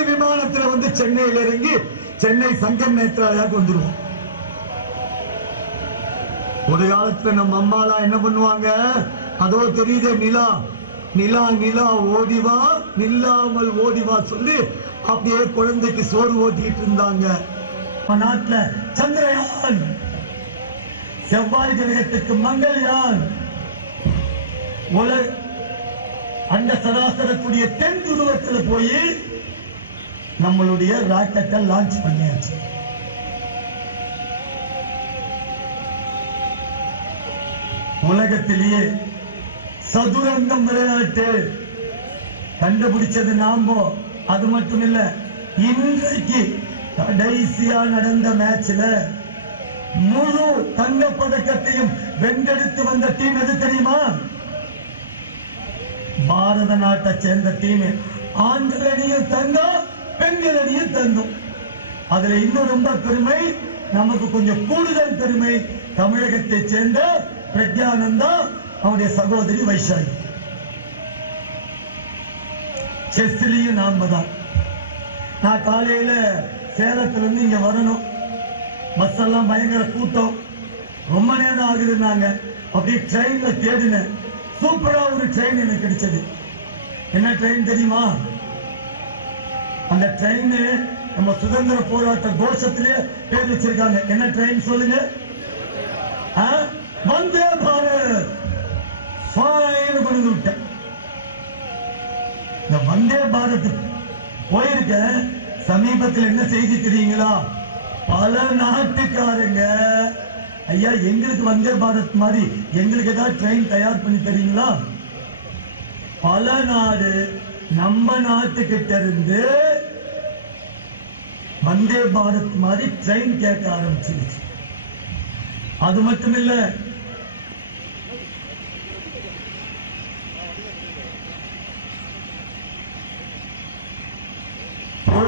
விமானத்துல வந்து சென்னையில இறங்கி சென்னை சங்கம் நேத்ராயாக வந்துருவோம். ஒரு காலத்துல நம்ம அம்மாலாம் என்ன பண்ணுவாங்க, அதோ தெரியுது நிலா, நிலா நிலா ஓடிவா, நில்லாமல் ஓடிவா சொல்லி அப்படியே குழந்தைக்கு சோறு ஓட்டிட்டு இருந்தாங்க. நாட்டுல சந்திரயான், செவ்வாய் கிரகத்துக்கு மங்கள்யான், அந்த சராசரக்கூடிய தென் துருவத்தில் போய் நம்மளுடைய ராக்கெட்டை லான்ச் பண்ணியாச்சு. உலகத்திலேயே சதுரங்கம் விளையாட்டு கண்டுபிடிச்சது நாம. அது மட்டும் இல்ல, இன்றைக்கு கடைசியா நடந்த மேட்ச்ல முழு தங்க பதக்கத்தையும் வென்றெடுத்து வந்த டீம் எது தெரியுமா? பாரத நாட்டை சேர்ந்த டீம். ஆண்கள் அணியும் தங்கம், பெண்கள் அணியும் தங்கம். அதுல இன்னும் ரொம்ப பெருமை, நமக்கு கொஞ்சம் கூடுதல் பெருமை, தமிழகத்தை சேர்ந்த பிரக்யானந்தா, அவருடைய சகோதரி வைஷாலி. செஸ்லயும் நாம தான். நான் காலையில சேலத்துல இருந்து இங்க வரணும், பஸ் எல்லாம் பயங்கர கூட்டம், ரொம்ப நேரம் ஆகுதுன்னாங்க. அப்படியே ட்ரெயின்ல தேடினேன், சூப்பரா ஒரு ட்ரெயின் எனக்கு கிடைச்சது. என்ன ட்ரெயின் தெரியுமா? அந்த ட்ரெயின் நம்ம சுதந்திர போராட்ட கோஷத்திலே பேர் வச்சிருக்காங்க. என்ன ட்ரெயின் சொல்லுங்க? வந்தே பாரத். விட்டேன். இந்த வந்தே பாரத் போயிருக்க சமீபத்தில் என்ன செய்தி தெரியுங்களா? பல நாட்டுக்காரங்க, ஐயா எங்களுக்கு வந்தே பாரத் மாதிரி எங்களுக்கு ஏதாவது ட்ரெயின் தயார் பண்ணி தரீங்களா? பல நாடு நம்ம நாட்டுக்கிட்ட இருந்து வந்தே பாரத் மாதிரி ட்ரெயின் கேட்க ஆரம்பிச்சிருச்சு. அது மட்டும் இல்ல,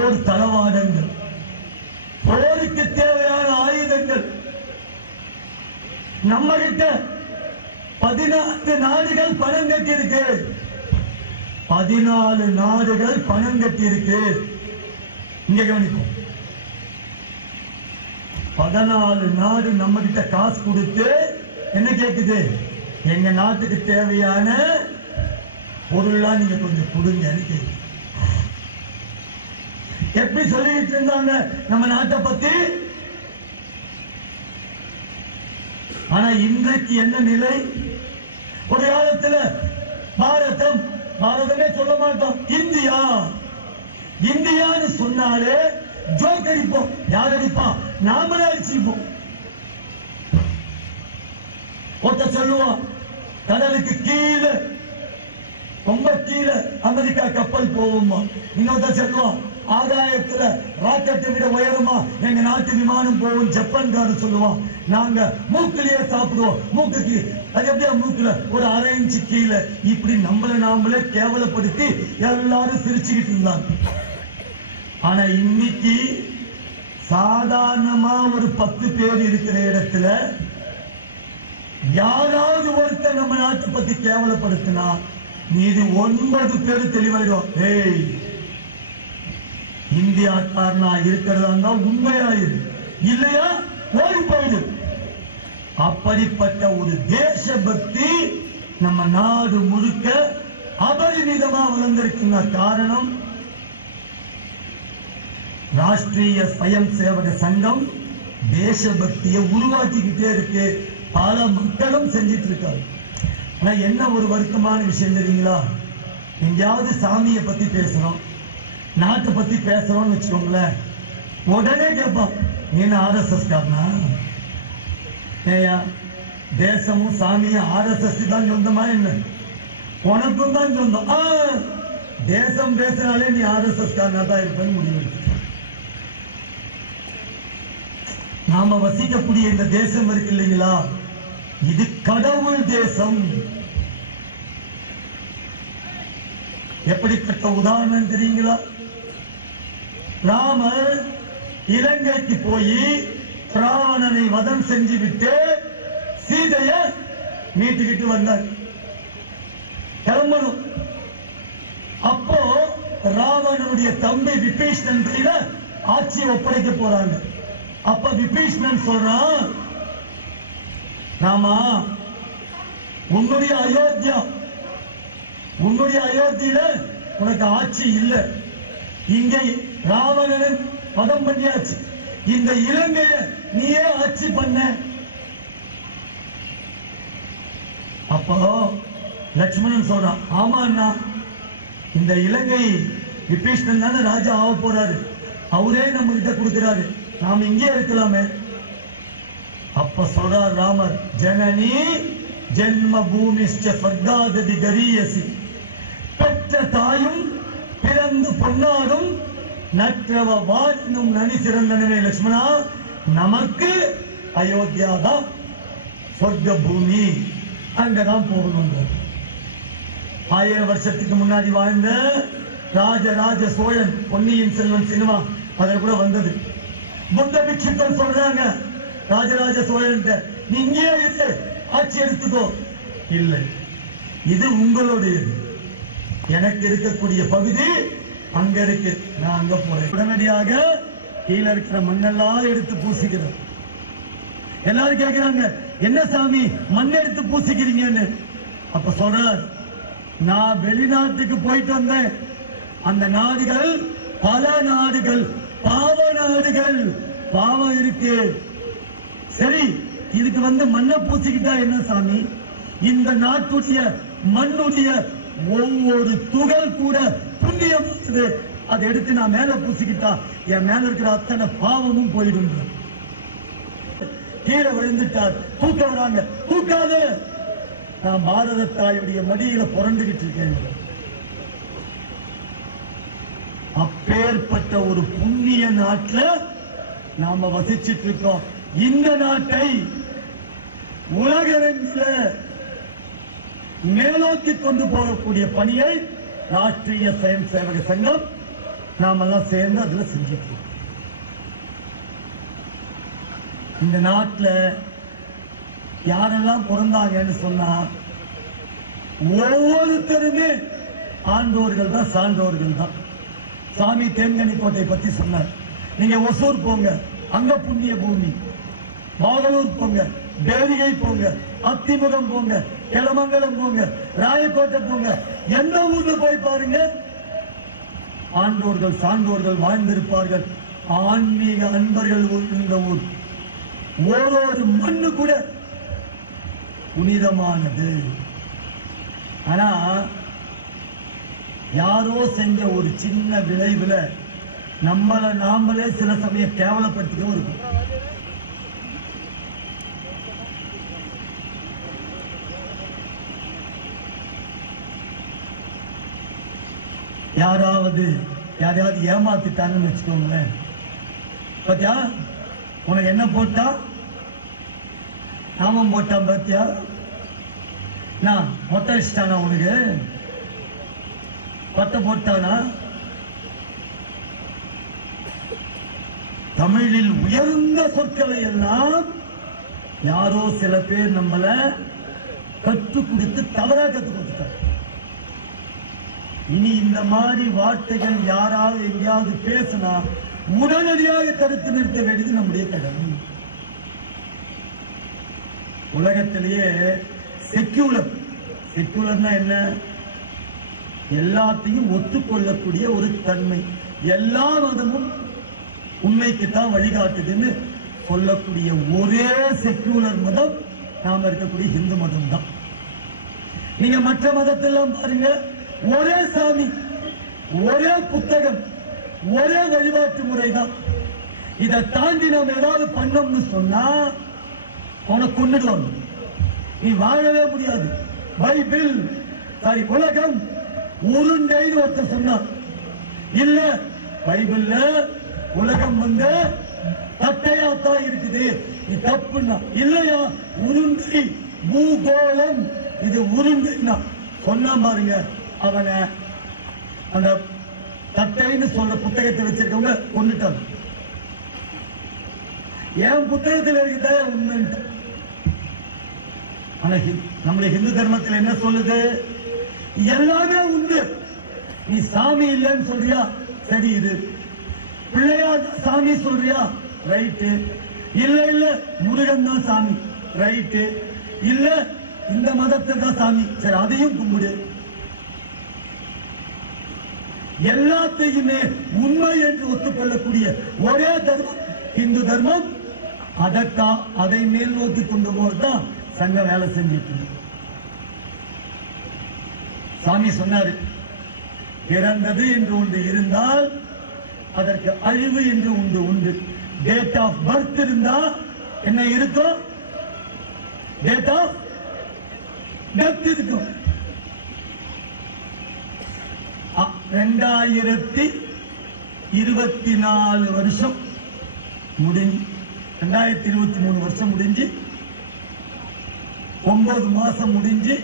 போர் தளவாடங்கள், போருக்கு தேவையான ஆயுதங்கள் நம்ம கிட்ட 14 நாடுகள் பணம் கட்டி இருக்கு. 14 நாடுகள் பணம் கட்டி இருக்கு. இங்க கவனிப்போம். 14 நாடு நம்ம கிட்ட காசு கொடுத்து என்ன கேக்குது? எங்க நாட்டுக்கு தேவையான பொருள்லாம் நீங்க கொஞ்சம் கொடுங்க. எப்படி சொல்லிட்டு இருந்தாங்க நம்ம நாட்டை பத்தி? ஆனா இன்றைக்கு என்ன நிலை? ஒரு காலத்துல பாரதமே சொல்ல மாட்டோம், இந்தியா இந்தியான்னு சொன்னாலே ஜோக் அடிப்போம். யார் அடிப்பான்? நாமளே அடிச்சுப்போம். ஒருத்த சொல்லுவான் கடலுக்கு கீழே, ரொம்ப கீழே அமெரிக்கா கப்பல் போவோமா. இன்னொருத்த சொல்லுவான் ஆகாயத்துல ராக்கெட்டை விட உயரமா எங்க நாட்டு விமானம் போவோம். ஜப்பான்காரன் சொல்லுவான் நாங்க மூக்கிலேயே சாப்பிடுவோம். மூக்குக்கு அது எப்படியா மூக்குல ஒரு 1/2 இன்ச்சு கீழே. இப்படி நாமளே கேவலப்படுத்தி எல்லாரும் சிரிச்சுக்கிட்டு இருந்தாங்க. ஆனா இன்னைக்கு சாதாரணமா ஒரு 10 பேர் இருக்கிற இடத்துல யாராவது ஒருத்தர் நம்ம நாட்டை பத்தி கேவலப்படுத்தினா மீது 9 பேர் தெளிவாயிடும். ஏய், இந்தியாக்காரனா இருக்கிறதா உண்மையாயிரு, இல்லையா ஓடி போயிடு. அப்படிப்பட்ட ஒரு தேசபக்தி நம்ம நாடு முழுக்க அபரிமிதமா வளர்ந்திருக்கின்ற காரணம் ராஷ்டிரிய ஸ்வயம் சேவக சங்கம் தேசபக்தியை உருவாக்கிக்கிட்டே இருக்கு. பல மக்களும் செஞ்சிட்டு இருக்காங்க. ஆனா என்ன ஒரு வருத்தமான விஷயம் தெரியுங்களா? எங்கேயாவது சாமியை பத்தி பேசுறோம், நாட்டை பத்தி பேசுறோம்னு வச்சுக்கோங்களேன், உடனே கேட்போம் நீ ஆர்எஸ்எஸ் காரனா? ஏயா தேசமும் சாமியும் ஆர்எஸ்எஸ் தான் சொந்தமா? என்ன உனக்கும் தான் சொந்தம். தேசம் பேசினாலே நீ ஆர்எஸ்எஸ் காரனா தான் இருப்பேன்னு முடிவு. நாம வசிக்கக்கூடிய இந்த தேசம் இருக்கு இல்லைங்களா, இது கடவுள் தேசம். எப்படிப்பட்ட உதாரணம் தெரியுங்களா? ராமர் இலங்கைக்கு போய் ராவணனை வதம் செஞ்சு விட்டு சீதைய மீட்டுக்கிட்டு வந்தார். கிளம்பணும். அப்போ ராவணனுடைய தம்பி விபீஷணன் கையில ஆட்சியை ஒப்படைக்க போறாங்க. அப்ப விபீஷணன் சொல்றான், ராமா உன்னுடைய அயோத்தியில உனக்கு ஆட்சி இல்லை. இங்கே ராவணனை வதம் பண்ணியாச்சு. இந்த இலங்கைய நீயே ஆட்சி பண்ண. அப்போ லட்சுமணன் சொல்றான், ஆமா அண்ணா, இந்த இலங்கை விபீஷணன் தானே ராஜா ஆக போறாரு, அவரே நம்ம கிட்ட கொடுக்கிறாரு, நாம இங்கே இருக்கலாமே. அப்ப சொல்றார் ராமர், ஜனனி ஜென்ம பூமிஷ்ட ஸ்வர்காததி கரியசி. பெற்ற தாயும் பிறந்து பொன்னாடும் நற்றவ வாழும் நனி சிறந்தனவே லட்சுமணா, நமக்கு அயோத்தியா தான் சொர்க்க பூமி, அங்கதான் போகணும். 1000 வருஷத்துக்கு முன்னாடி வாழ்ந்த ராஜராஜ சோழன், பொன்னியின் செல்வன் சினிமா அதில் கூட வந்தது. புத்த பிட்சித்தன் சொல்றாங்க ராஜராஜ சோழன், நீ இங்கே இருந்து ஆட்சி எடுத்துக்கோ. இல்லை, இது உங்களுடையது. எனக்கு இருக்கக்கூடிய பகுதி அங்க இருக்கு, நான் அங்க போறேன். உடனடியாக கீழே இருக்கிற மண்ணெல்லாம் எடுத்து பூசிக்கிறேன். எல்லாரும் கேட்கிறாங்க, என்ன சாமி மண் எடுத்து பூசிக்கிறீங்கன்னு? அப்ப சொல்றார், நான் வெளிநாட்டுக்கு போயிட்டு வந்தேன். அந்த நாடுகள் பல நாடுகள் பாவ நாடுகள், பாவம் இருக்கு. சரி, இதுக்கு மண்ணை பூசிக்கிட்டா என்ன சாமி? இந்த நாட்டுடைய மண்ணுடைய ஒவ்வொரு துகள் கூட புண்ணியம், அதை எடுத்து நான் மேல பூசிக்கிட்டா என் மேல இருக்கிற அத்தனை பாவமும் போயிடும். கீழே விழுந்துட்டார், தூக்க வராங்க, தூக்காத, நான் பாரத தாயுடைய மடியில புரண்டுகிட்டு இருக்கேன். அப்பேற்பட்ட ஒரு புண்ணிய நாட்டில் நாம வசிச்சிட்டு இருக்கோம். இந்த நாட்டை உலகளவில் மேலோக்கி கொண்டு போகக்கூடிய பணியை ராஷ்டிரிய ஸ்வயம் சேவக சங்கம் நாமெல்லாம் சேர்ந்து அதுல செஞ்சுட்டு இருக்கோம். இந்த நாட்டுல யாரெல்லாம் பிறந்தாங்கன்னு சொன்னா ஒவ்வொருத்தருமே ஆண்டோர்கள் தான், சான்றோர்கள் தான். சாமி தேன்கனி கோட்டை பத்தி சொன்னார். நீங்க ஒசூர் போங்க, அங்க புண்ணிய பூமி. பாகலூர் போங்க, பேரிகை போங்க, அத்திமுகம் போங்க, கிளமங்கலம் போங்க, ராயக்கோட்டை போங்க, எந்த ஊர்ல போய் பாருங்க ஆண்டோர்கள் சான்றோர்கள் வாழ்ந்திருப்பார்கள். ஆன்மீக அன்பர்கள் இந்த ஊர். ஒரு மண்ணு கூட புனிதமானது. ஆனா யாரோ செஞ்ச ஒரு சின்ன விளைவுல நாமளே சில சமயம் கேவலப்படுத்திக்கவும் இருக்கும். யாரையாவது ஏமாத்திட்டாங்கன்னு வச்சுக்கோங்களேன். பாத்தியா உனக்கு என்ன போட்டா, நாமம் போட்டான் பாத்தியா, நான் மொட்டை அடிச்சிட்டானா, உனக்கு பட்ட போட்டானா? தமிழில் உயர்ந்த சொற்களை எல்லாம் யாரோ சில பேர் நம்மள கற்றுக் கொடுத்து தவறா கற்றுக் கொடுத்தார். இனி இந்த மாதிரி வார்த்தைகள் யாராவது எங்கேயாவது பேசினா உடனடியாக தடுத்து நிறுத்த வேண்டியது நம்முடைய கடமை. உலகத்திலேயே செக்யூலர்னா என்ன? எல்லாத்தையும் ஒத்துக்கொள்ளக்கூடிய ஒரு தன்மை. எல்லா மதமும் உண்மைக்குத்தான் வழிகாட்டுதுன்னு சொல்லக்கூடிய ஒரே செக்யூலர் மதம் நாம இருக்கக்கூடிய இந்து மதம் தான். நீங்க மற்ற மதத்தெல்லாம் பாருங்க, ஒரே சாமி, ஒரே புத்தகம், ஒரே வழிபாட்டு முறை தான். இதை தாண்டி நாம் ஏதாவது பண்ணோம்னு சொன்னா அவனை கொண்டுடுவாங்க, நீ வாழவே முடியாது. பைபிள் உலகம் உருண்டைன்னு ஒருத்தர் சொன்னார். இல்ல, பைபிள்ல உலகம் தட்டையாத்தான் இருக்குது, இது தப்புன்னா. இல்லையா, உருண்டை பூகோளம், இது உருண்டைன்னா சொன்னா பாருங்க, அவனை அந்த தட்டைன்னு சொல்ற புத்தகத்தை வச்சிருக்கவங்க கொண்டுட்டாங்க. என் புத்தகத்தில் இருக்குதா உண்மைன்ட்டு. ஆனா நம்முடைய இந்து தர்மத்தில் என்ன சொல்லுது? எல்லாமே உண்டு. நீ சாமி இல்லைன்னு சொல்றியா, சரி, இது பிள்ளையார் சாமி சொல்றியா, ரைட்டு. இல்ல முருகன் தான் சாமி, ரைட்டு. இல்ல இந்த மதத்தை தான் சாமி, சரி, அதையும் கும்பிடு. எல்லாத்தையுமே உண்மை என்று ஒத்துக்கொள்ளக்கூடிய ஒரே தர்மம் இந்து தர்மம். அதை மேல் நோக்கி கொண்டு போதுதான் சங்கம் வேலை செஞ்சிட்டு இருக்கு. சாமி சொன்னாரு, பிறந்தது என்று ஒன்று இருந்தால் அதற்கு அழிவு என்று உண்டு. டேட் ஆஃப் பர்த் இருந்தா என்ன இருக்கும்? டேட் ஆஃப் டெத் இருக்கும். 2024 வருஷம் முடிஞ்சு, 2023 வருஷம் முடிஞ்சு 9 மாசம் முடிஞ்சு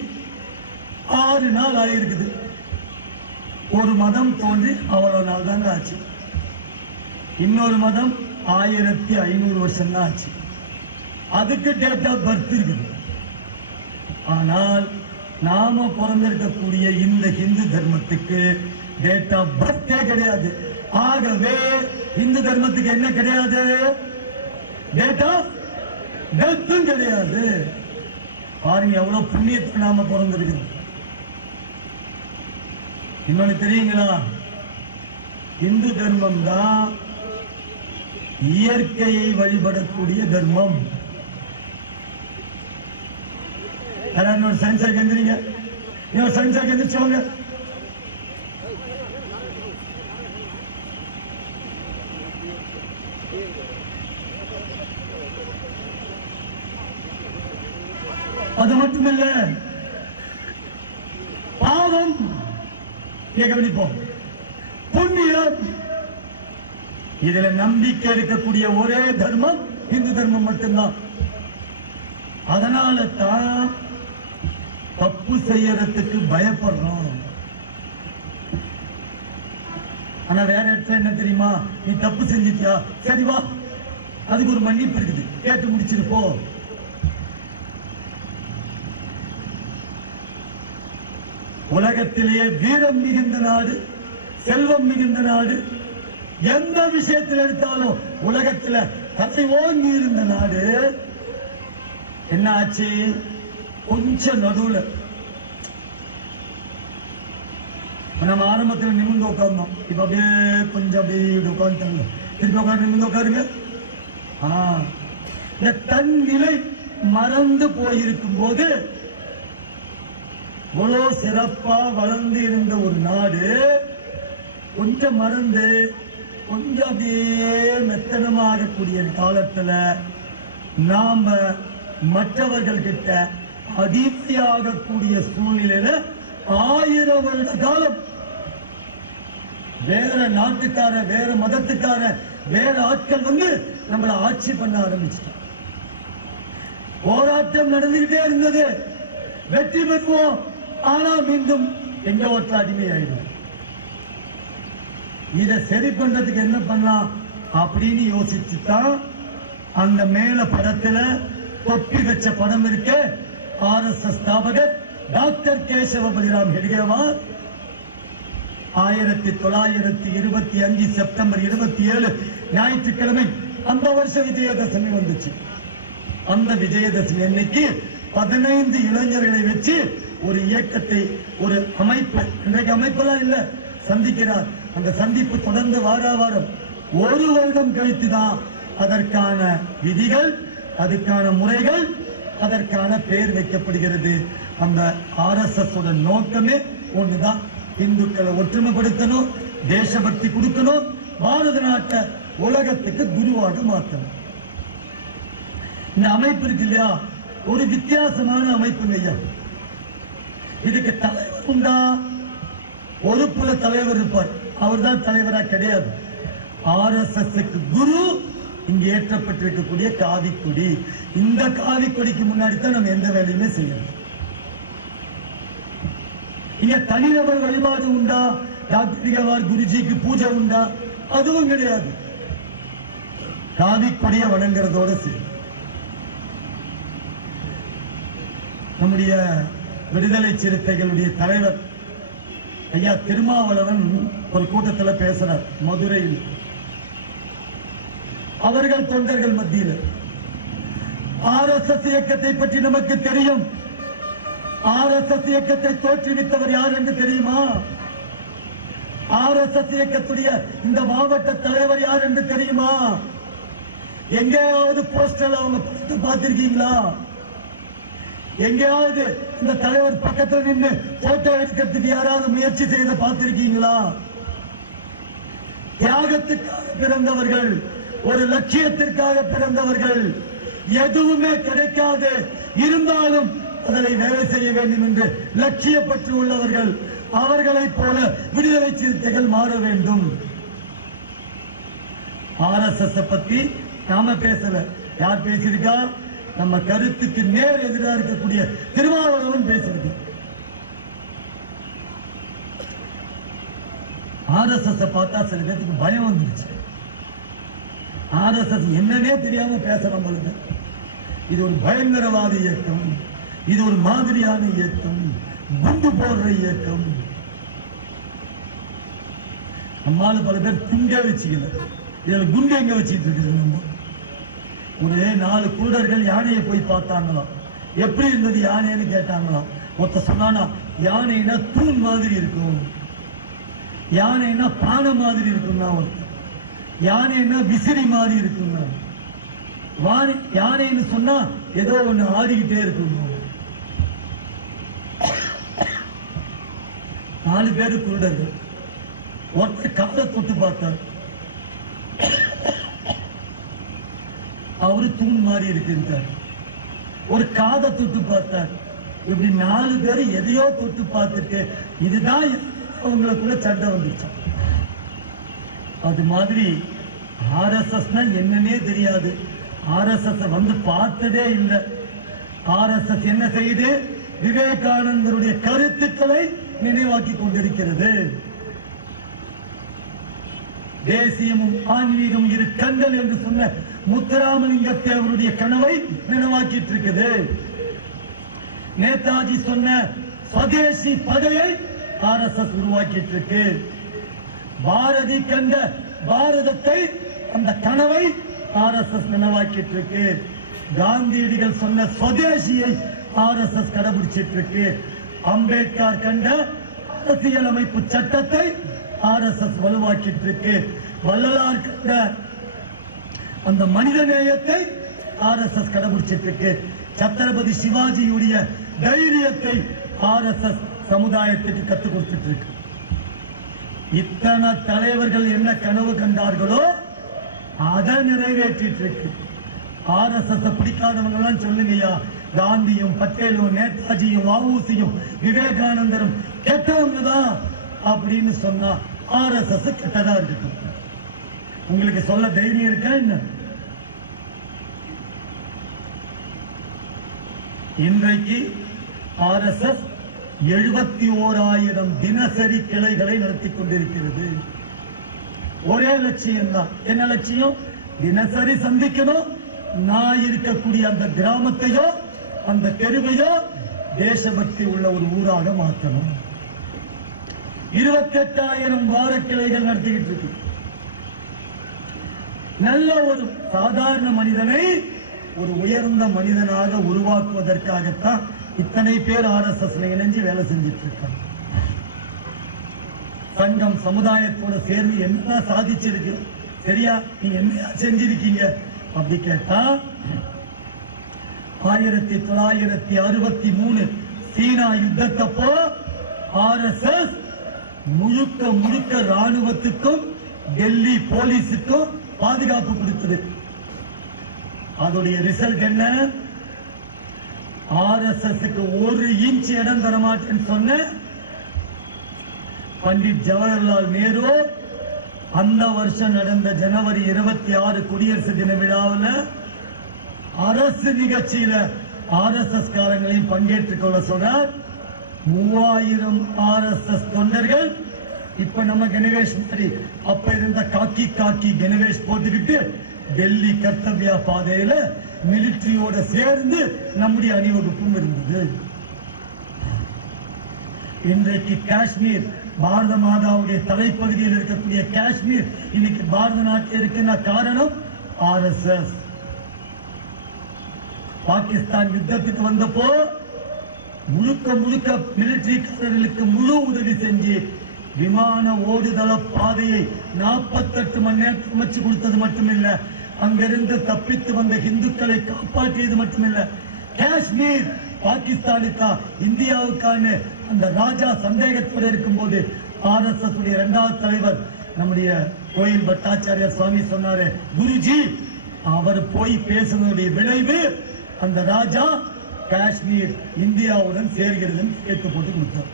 6 நாள் ஆயிருக்குது. ஒரு மதம் தோன்றி அவ்வளவு நாள் தாங்க ஆச்சு. இன்னொரு மதம் 1500 வருஷம் தான் ஆச்சு. அதுக்கு டேட் ஆஃப் பர்த் இருக்குது. ஆனால் நாம பிறந்திருக்கக்கூடிய இந்த இந்து தர்மத்துக்கு டேட் ஆஃப் பர்த்தே கிடையாது. ஆகவே இந்து தர்மத்துக்கு என்ன கிடையாது? டேட் ஆஃப் டெத்தும் கிடையாது. பாருங்க எவ்வளவு புண்ணியத்தை நாம பிறந்திருக்கிறோம். இன்னொன்னு தெரியுங்களா? இந்து தர்மம் தான் இயற்கையை வழிபடக்கூடிய தர்மம். சயின்ஸாக எந்திரிங்க, இன்னொரு சயின்ஸாக எந்திரிச்சவங்க. அது மட்டுமல்ல, பாவம் கவனிப்போம், புண்ணியம், இதுல நம்பிக்கை இருக்கக்கூடிய ஒரே தர்மம் இந்து தர்மம் மட்டும்தான். அதனால தான் தப்பு செய்யறதுக்கு பயப்படுறோம். ஆனா வேற இடத்துல என்ன தெரியுமா, நீ தப்பு செஞ்சிட்டியா, சரி வா, அதுக்கு ஒரு மன்னிப்பு இருக்குது, கேட்டு முடிச்சிருப்போ. உலகத்திலேயே வீரம் மிகுந்த நாடு, செல்வம் மிகுந்த நாடு, எந்த விஷயத்தில் எடுத்தாலும் உலகத்துல தலை ஓங்கி இருந்த நாடு என்ன ஆச்சு? கொஞ்சம் நடுவுல நம்ம ஆரம்பத்தில் நிமிர்ந்து உட்கார்ந்தோம், இப்ப அப்படியே கொஞ்சம் அப்படியே உட்காந்துட்டாங்க, திருப்பி உட்காந்து நிமிர்ந்து உட்காருங்க. இந்த தன் நிலை மறந்து போயிருக்கும் போது இவ்வளவு சிறப்பா வளர்ந்து இருந்த ஒரு நாடு கொஞ்சம் மறந்து கொஞ்சம் அப்படியே மெத்தனமாகக்கூடிய காலத்துல நாம மற்றவர்கள் கிட்ட அதிர்ச்சியாகக்கூடிய சூழ்நிலையில 1000 வருட காலம் வேற நாட்டுக்கார, வேற மதத்துக்கார, வேற ஆட்கள் வந்து நம்மளை ஆட்சி பண்ண ஆரம்பிச்சிட்டோம். போராட்டம் நடந்துகிட்டே இருந்தது, வெற்றி பெறுவோம், ஆனா மீண்டும் எங்க ஓட்ட அடிமையாயிடும். இதை சரி பண்றதுக்கு என்ன பண்ணலாம் அப்படின்னு யோசிச்சுதான் அந்த மேல படத்துல தொப்பி வச்ச படம் இருக்கு. RSS ஸ்தாபகர் டாக்டர் கேசவ பலிராம் ஹெட்கேவார் 1925 செப்டம்பர் 27 ஞாயிற்றுக்கிழமை அந்த வருஷம் விஜயதசமி வந்துச்சு. அந்த விஜயதசமி அன்னைக்கு 15 இளைஞர்களை வச்சு ஒரு இயக்கத்தை, ஒரு அமைப்பு, இன்றைக்கு அமைப்பெல்லாம் இல்ல, சந்திக்கிறார். அந்த சந்திப்பு தொடர்ந்து வாரம் 1 வருடம் கழித்துதான் அதற்கான விதிகள், அதுக்கான முறைகள், அதற்கான பெயர் வைக்கப்படுகிறது. அந்த RSS நோக்கமே ஒண்ணுதான், இந்துக்களை ஒற்றுமைப்படுத்தணும், தேசபக்தி கொடுக்கணும், பாரத நாட்டை உலகத்துக்கு குருவாக மாற்றணும். இந்த அமைப்பு இருக்கு இல்லையா, ஒரு வித்தியாசமான அமைப்புங்க ஐயா. இதுக்கு தலைவர் உண்டா? ஒரு புல தலைவர் இருப்பார், அவர் தான் தலைவரா கிடையாது. RSSக்கு குரு இங்க ஏற்றப்பட்டிருக்கக்கூடிய காவிக்கொடி. இந்த காவிக்கொடிக்கு முன்னாடி தான் நம்ம எந்த வேலையுமே செய்யணும். இங்க தனிநபர் வழிபாடு உண்டா? டாக்டர் குருஜிக்கு பூஜை உண்டா? அதுவும் கிடையாது. காவிக்கொடியை வணங்குறதோட சரி. நம்முடைய விடுதலை சிறுத்தைகளுடைய தலைவர் ஐயா திருமாவளவன் ஒரு கூட்டத்தில் பேசுறார் மதுரையில். அவர்கள் தொண்டர்கள் மத்தியில் RSS இயக்கத்தை பற்றி நமக்கு தெரியும். RSS இயக்கத்தை தோற்றுவித்தவர் யார் என்று தெரியுமா? RSS இயக்கத்துடைய இந்த மாவட்ட தலைவர் யார் என்று தெரியுமா? எங்கேயாவது போஸ்டர் அவங்க பார்த்திருக்கீங்களா? எங்கேயாவது இந்த தலைவர் பக்கத்தில் நின்று போட்டோ எடுக்கிறதுக்கு யாராவது முயற்சி செய்து பார்த்திருக்கீங்களா? தியாகத்துக்காக பிறந்தவர்கள், ஒரு லட்சியத்திற்காக பிறந்தவர்கள், எதுவுமே கிடைக்காது இருந்தாலும் அதனை வேலை செய்ய வேண்டும் என்று லட்சியப்பற்று உள்ளவர்கள், அவர்களைப் போல விடுதலை சிறுத்தைகள் மாற வேண்டும். RSS பத்தி நாம பேசல, யார் பேசியிருக்கா? நம்ம கருத்துக்கு நேர் எதிராக இருக்கக்கூடிய திருமாவளவன் பேசியிருக்கு. RSS பார்த்தா சில பேருக்கு பயம் வந்துருச்சு. RSS என்னன்னே தெரியாம பேசுறோம். இது ஒரு பயங்கரவாத இயக்கம், இது ஒரு மாதிரியான இயக்கம், குண்டு போடுற இயக்கம். நம்மால பல பேர் துண்டே வச்சுக்கல, இதுல குண்டு எங்க வச்சுட்டு இருக்குது? நம்ம ஒரு 4 குருடர்கள் யானையை போய் பார்த்தாங்களாம். எப்படி இருந்தது யானைன்னு கேட்டாங்களாம். ஒருத்த சொன்னானா, யானைனா தூண் மாதிரி இருக்கும், யானைனா பானை மாதிரி இருக்கும்னா, ஒருத்தர் யானைனா விசிறி மாதிரி இருக்கும்னா, யானைன்னு சொன்னா ஏதோ ஒண்ணு ஆடிக்கிட்டே இருக்கும். 4 பேரு குருடர்கள். ஒருத்தர் காதை தொட்டு பார்த்தார், அவரு தூண் மாதிரி இருக்குன்றார். ஒரு காதை தொட்டு பார்த்தார். இப்படி 4 பேரு எதையோ தொட்டு பார்த்துட்டு இதுதான் அவங்களுக்குள்ள சண்டை வந்துச்சு. அது மாதிரி RSSனா என்னன்னே தெரியாது, RSS வந்து பார்த்ததே இல்லை. RSS என்ன செய்யுது? விவேகானந்தருடைய கருத்துக்களை நினைவாக்கி கொண்டிருக்கிறது. தேசியமும் ஆன்மீகம் இரு கண்கள் என்று சொன்ன முத்துராமலிங்கத்தை அவருடைய கனவை நினைவாக்கிட்டு இருக்குது. நேதாஜி சொன்ன சுதேசி பதையை RSS உருவாக்கிட்டு இருக்கு. பாரதி கண்ட பாரதத்தை அந்த கனவை RSS நினைவாக்கிட்டு இருக்கு. காந்தியடிகள் சொன்ன சுதேசியை RSS கடைபிடிச்சிட்டு இருக்கு. அம்பேத்கர் கண்ட அரசியலமைப்பு சட்டத்தை RSS வலுவாக்கிட்டு இருக்கு. வள்ளலார் கண்ட அந்த மனித நேயத்தை RSS கடைபிடிச்சிட்டு இருக்கு. சத்ரபதி சிவாஜியுடைய தைரியத்தை RSS சமுதாயத்துக்கு கற்றுக் கொடுத்துட்டு இருக்கு. இத்தனை தலைவர்கள் என்ன கனவு கண்டார்களோ அதை நிறைவேற்றிட்டு இருக்கு. RSS பிடிக்காதவங்க எல்லாம் சொல்லுங்கய்யா, காந்தியும் பட்டேலும் நேதாஜியும் வஉசியும் விவேகானந்தரும் கெட்டவங்க தான் அப்படின்னு சொன்னா RSS கெட்டதா இருக்கு. உங்களுக்கு சொல்ல தைரியம் இருக்கா என்ன? இன்றைக்கு RSS 71,000 தினசரி கிளைகளை நடத்தி கொண்டிருக்கிறது. ஒரே லட்சியம் தான். என்ன லட்சியம்? தினசரி சந்திக்கணும். நான் இருக்கக்கூடிய அந்த கிராமத்தையோ அந்த தெருவையோ தேசபக்தி உள்ள ஒரு ஊராக மாற்றணும். 28,000 வார கிளைகள் நடத்திக்கிட்டு இருக்கு. நல்ல ஒரு சாதாரண மனிதனை ஒரு உயர்ந்த மனிதனாக உருவாக்குவதற்காகத்தான் இத்தனை பேர் RSS இணைஞ்சு வேலை செஞ்சிட்டு இருக்காங்க. சங்கம் சமுதாயத்தோட சேர்ந்து என்ன சாதிச்சிருக்கு? சரியா, நீங்க என்ன செஞ்சிருக்கீங்க அப்படி கேட்டா 1963 சீனா யுத்தத்தப்போ RSS முழுக்க ராணுவத்துக்கும் டெல்லி போலீஸுக்கும் பாதுகாப்பு கொடுத்தது. அதோடைய ரிசல்ட் என்ன? RSSக்கு 1 இன்ச் இடம் தரமாட்டேன்னு சொன்ன பண்டிட் ஜவஹர்லால் நேரு அந்த வருஷம் நடந்த ஜனவரி 26 குடியரசு தின விழாவில் அரசு நிகழ்ச்சியில RSS காரங்களையும் பங்கேற்றுக் கொள்ள சொல்றார். 3000 RSS தொண்டர்கள் இப்ப நம்ம கணேஷ் மாதிரி அப்ப இருந்த காக்கி கணேஷ் போட்டுக்கிட்டு டெல்லி கர்த்தவ்யா பாதையில மிலிட்டரியோட சேர்ந்து நம்முடைய அணிவகுப்பும் இருந்தது. இன்றைக்கு காஷ்மீர் பாரத மாதாவுடைய தலைப்பகுதியில் இருக்கக்கூடிய காஷ்மீர் இன்னைக்கு பாரத நாட்டில் இருக்குன்னா காரணம் RSS. பாகிஸ்தான் யுத்தத்துக்கு வந்தப்போ முழுக்க மிலிட்டரிக்காரர்களுக்கு முழு உதவி செஞ்சு விமான ஓடுதள பாதையை 48 மணி நேரத்துக்கு அமைச்சு கொடுத்தது மட்டுமில்ல, அங்கிருந்து தப்பித்து வந்த இந்துக்களை காப்பாற்றியது மட்டுமில்ல, காஷ்மீர் பாகிஸ்தானுக்கா இந்தியாவுக்கான அந்த ராஜா சந்தேகத்தோடு இருக்கும் போது RSS உடைய 2வது தலைவர் நம்முடைய கோயில் பட்டாச்சாரியார் சுவாமி சொன்னாரு, குருஜி அவர் போய் பேசுவதனுடைய விளைவு அந்த ராஜா காஷ்மீர் இந்தியாவுடன் சேர்கிறது கேட்டு போட்டு கொடுத்தார்.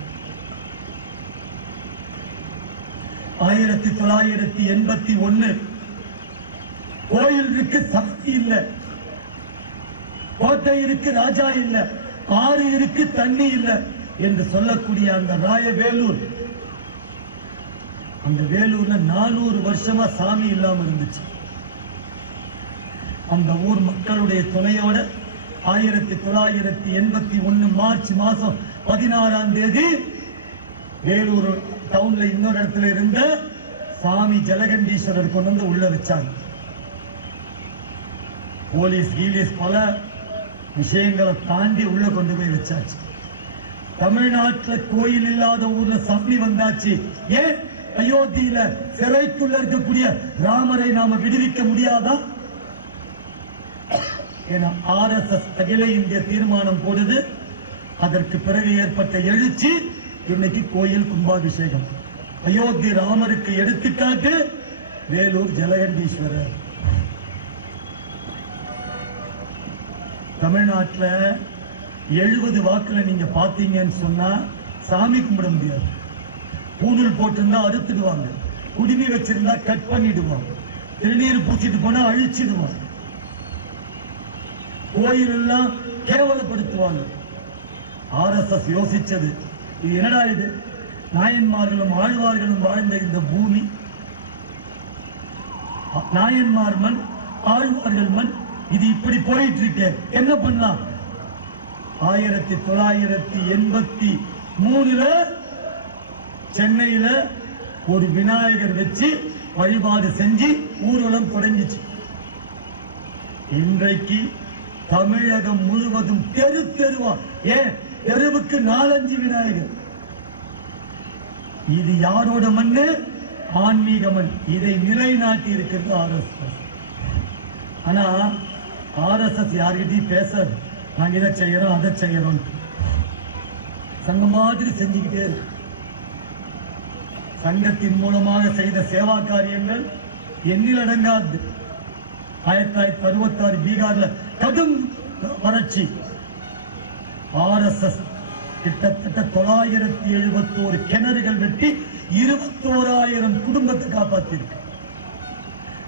1981 கோயில் இருக்கு, சக்தி இல்ல, கோட்டை இருக்கு, ராஜா இல்ல, ஆறு இருக்கு, தண்ணி இல்ல என்று சொல்லக்கூடிய அந்த ராயவேலூர், அந்த வேலூர்ல 400 வருஷமா சாமி இல்லாம இருந்துச்சு. அந்த ஊர் மக்களுடைய துணையோட 1981 மார்ச் மாசம் 16ஆம் தேதி வேலூர் டவுன்ல இன்னொரு இடத்துல இருந்த சாமி ஜலகண்டீஸ்வரர் கொண்டு வந்து உள்ள வச்சாங்க. போலீஸ் பல விஷயங்களை தாண்டி உள்ள கொண்டு போய் வச்சாச்சு. தமிழ்நாட்டில் கோயில் இல்லாத ஊர்ல சாமி வந்தாச்சு. ஏன் அயோத்தியில சிறைக்குள்ள இருக்கக்கூடிய ராமரை நாம விடுவிக்க முடியாதா? ஏன்னா RSS அகில இந்திய தீர்மானம் போடுது. அதற்கு பிறகு ஏற்பட்ட எழுச்சி இன்னைக்கு கோயில் கும்பாபிஷேகம். அயோத்தி ராமருக்கு எடுத்துக்காட்டு வேலூர் ஜலகண்டீஸ்வரர். தமிழ்நாட்டில் 70 வாக்குல நீங்க பாத்தீங்கன்னு சொன்னா சாமி கும்பிட முடியாது. பூணூல் போட்டிருந்தா அறுத்துடுவாங்க, குடிமி வச்சிருந்தா கட் பண்ணிடுவாங்க, திருநீர் பூச்சிட்டு போனா அழிச்சிடுவாங்க, கோயில் எல்லாம் கேவலப்படுத்துவாங்க. RSS யோசிச்சது, இது என்னடா இது, நாயன்மார்களும் ஆழ்வார்களும் வாழ்ந்த இந்த பூமி நாயன்மார் மண், ஆழ்வார்கள் மண். இது இப்படி போயிட்டு இருக்கு. என்ன பண்ணலாம்? 1983 சென்னையில ஒரு விநாயகர் வச்சு வழிபாடு செஞ்சு ஊர்வலம் தொடங்கிச்சு. இன்றைக்கு தமிழகம் முழுவதும் தெரு தெருவா, ஏன் தெருவுக்கு 4-5 விநாயகர். இது யாரோட மண்ணு? ஆன்மீக மண். இதை நிலைநாட்டி இருக்கிறது RSS. ஆனா RSS யார்கிட்டயும் பேசாது. நாங்க இதை செய்யறோம் அதை செய்யறோம், சங்கம் மாதிரி செஞ்சுக்கிட்டே இருக்கு. சங்கத்தின் மூலமாக செய்த சேவா காரியங்கள் எண்ணில் அடங்காது. 1966 பீகார்ல கடும் வறட்சி. RSS கிட்டத்தட்ட 971 கிணறுகள் வெட்டி 21,000 குடும்பத்தை காப்பாற்றிருக்கு.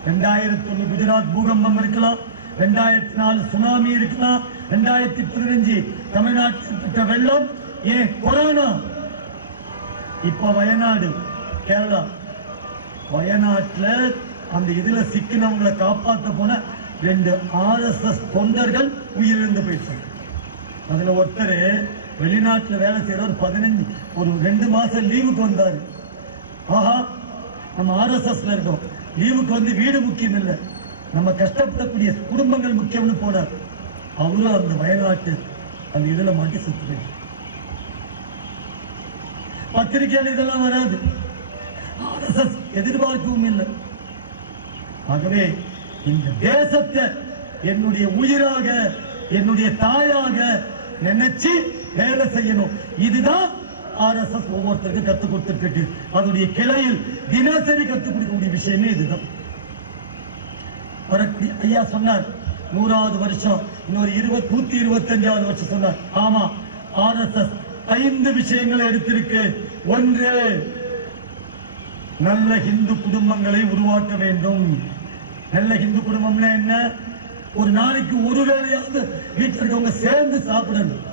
2001 குஜராத் பூகம்பம் இருக்கலாம், 2004 சுனாமி இருக்கலாம், 2015 தமிழ்நாட்டில் வெள்ளம், ஏன் கொரோனா, இப்ப வயநாடு, கேரளா. வயநாட்டுல அந்த இதுல சிக்கினவங்களை காப்பாற்ற போன 2 RSS தொண்டர்கள் உயிரிழந்து போயிட்டாங்க. அதுல ஒருத்தர் வெளிநாட்டுல வேலை செய்யறவர் 15 ஒரு 2 மாசம் லீவுக்கு வந்தாரு. ஆஹா, நம்ம RSSல இருக்கோம், லீவுக்கு வந்து வீடு முக்கியம் இல்லை, நம்ம கஷ்டப்படக்கூடிய குடும்பங்கள் முக்கியம்னு போனார். அவரும் அந்த வயநாட்டு அந்த இதுல மாட்டி சுத்து. பத்திரிகையில் இதெல்லாம் வராது, RSS எதிர்பார்க்கவும் இல்லை. ஆகவே இந்த தேசத்தை என்னுடைய உயிராக, என்னுடைய தாயாக நினைச்சு வேலை செய்யணும். இதுதான் RSS ஒவ்வொருத்தருக்கும் கத்துக் கொடுத்துட்டு அதனுடைய கிளையில் தினசரி கத்துக் கொடுக்கக்கூடிய விஷயமே இதுதான். ஐயா சொன்னார் 100வது வருஷம், இன்னொரு 125வது வருஷம் சொன்னார். ஆமா, RSS 5 விஷயங்களை எடுத்திருக்கு. 1, நல்ல இந்து குடும்பங்களை உருவாக்க வேண்டும். நல்ல இந்து குடும்பம்னா என்ன? ஒரு நாளைக்கு ஒரு வேளையாவது வீட்டில் இருக்கவங்க சேர்ந்து சாப்பிடணும்.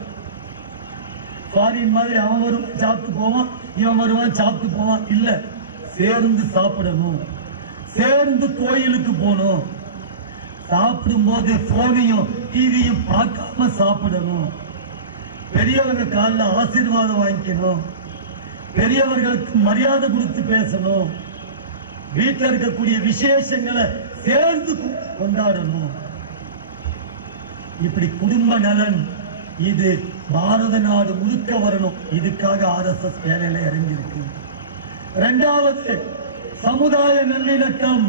ஃபாரின் மாதிரி அவன் வருவான் சாப்பிட்டு போவான், இவன் வருவான் சாப்பிட்டு போவான். இல்ல, சேர்ந்து சாப்பிடணும், சேர்ந்து கோயிலுக்கு போகணும், சாப்பிடும் போது போனையும் டிவியும் பார்க்காம சாப்பிடணும், பெரியவங்க காலில் ஆசீர்வாதம் வாங்கிக்கணும், பெரியவர்களுக்கு மரியாதை கொடுத்து பேசணும், வீட்டில் இருக்கக்கூடிய விசேஷங்களை சேர்ந்து கொண்டாடணும். இப்படி குடும்ப நலன் இது பாரத நாடு முழுக்க வரணும். இதுக்காக RSS வேலையில இறங்கியிருக்கு. 2வது, சமுதாய நல்லிணக்கம்.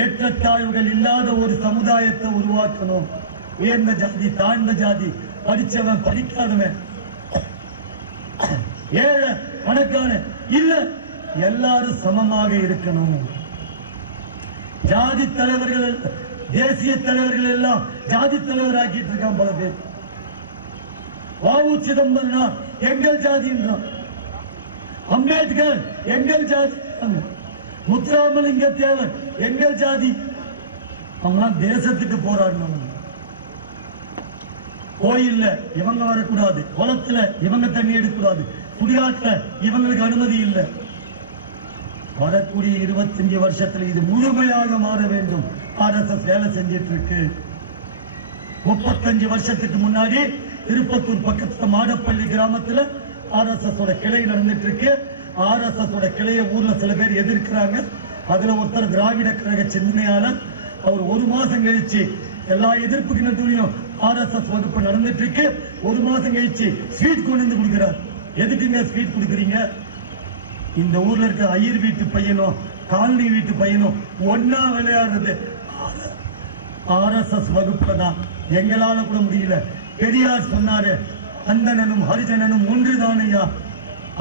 ஏற்றத்தாழ்வுகள் இல்லாத ஒரு சமுதாயத்தை உருவாக்கணும். உயர்ந்த ஜாதி, தாழ்ந்த ஜாதி, படிச்சவன் படிக்காதவன், ஏழை பணக்கான இல்ல, எல்லாரும் சமமாக இருக்கணும். ஜாதி தலைவர்கள், தேசிய தலைவர்கள் எல்லாம் ஜாதி தலைவர் ஆக்கிட்டு இருக்கான் பல பேர். வாவு சிதம்பரம் எங்கள் ஜாதி என்றான், அம்பேத்கர் எங்கள் ஜாதி, முத்துராமலிங்க தேவர் எங்கள் ஜாதி. அவங்க தேசத்துக்கு போராடணும். கோயில்ல இவங்க வரக்கூடாது, குளத்துல இவங்க தண்ணி எடுக்கக்கூடாது, குடியாட்டுல இவங்களுக்கு அனுமதி இல்லை. வரக்கூடிய 25 வருஷத்துல இது முழுமையாக மாற வேண்டும். RSS வேலை செஞ்சிட்டு இருக்கு. 35 வருஷத்துக்கு முன்னாடி திருப்பத்தூர் பக்கத்துல மாடப்பள்ளி கிராமத்துல RSS கிளை நடந்துட்டு இருக்கு. RSS கிளைய ஊர்ல சில பேர் எதிர்க்கிறாங்க. அதுல ஒருத்தர் திராவிட கழக சிந்தனையாளர். அவர் 1 மாசம் கழிச்சு எல்லா எதிர்ப்பு கிணத்துலையும் RSS வகுப்பு நடந்துட்டு இருக்கு. 1 மாசம் கழிச்சு ஸ்வீட் கொண்டு வந்து கொடுக்கிறார். எதுக்குங்க ஸ்வீட் கொடுக்குறீங்க? இந்த ஊர்ல இருக்க ஐயர் வீட்டு பையனும் காலனி வீட்டு பையனும் ஒன்னா விளையாடுறது RSS வகுப்புல தான். எங்களால கூட முடியல. பெரியார் சொன்னாரு, அந்தணனும் ஹரிஜனனும் ஒன்றுதானையா.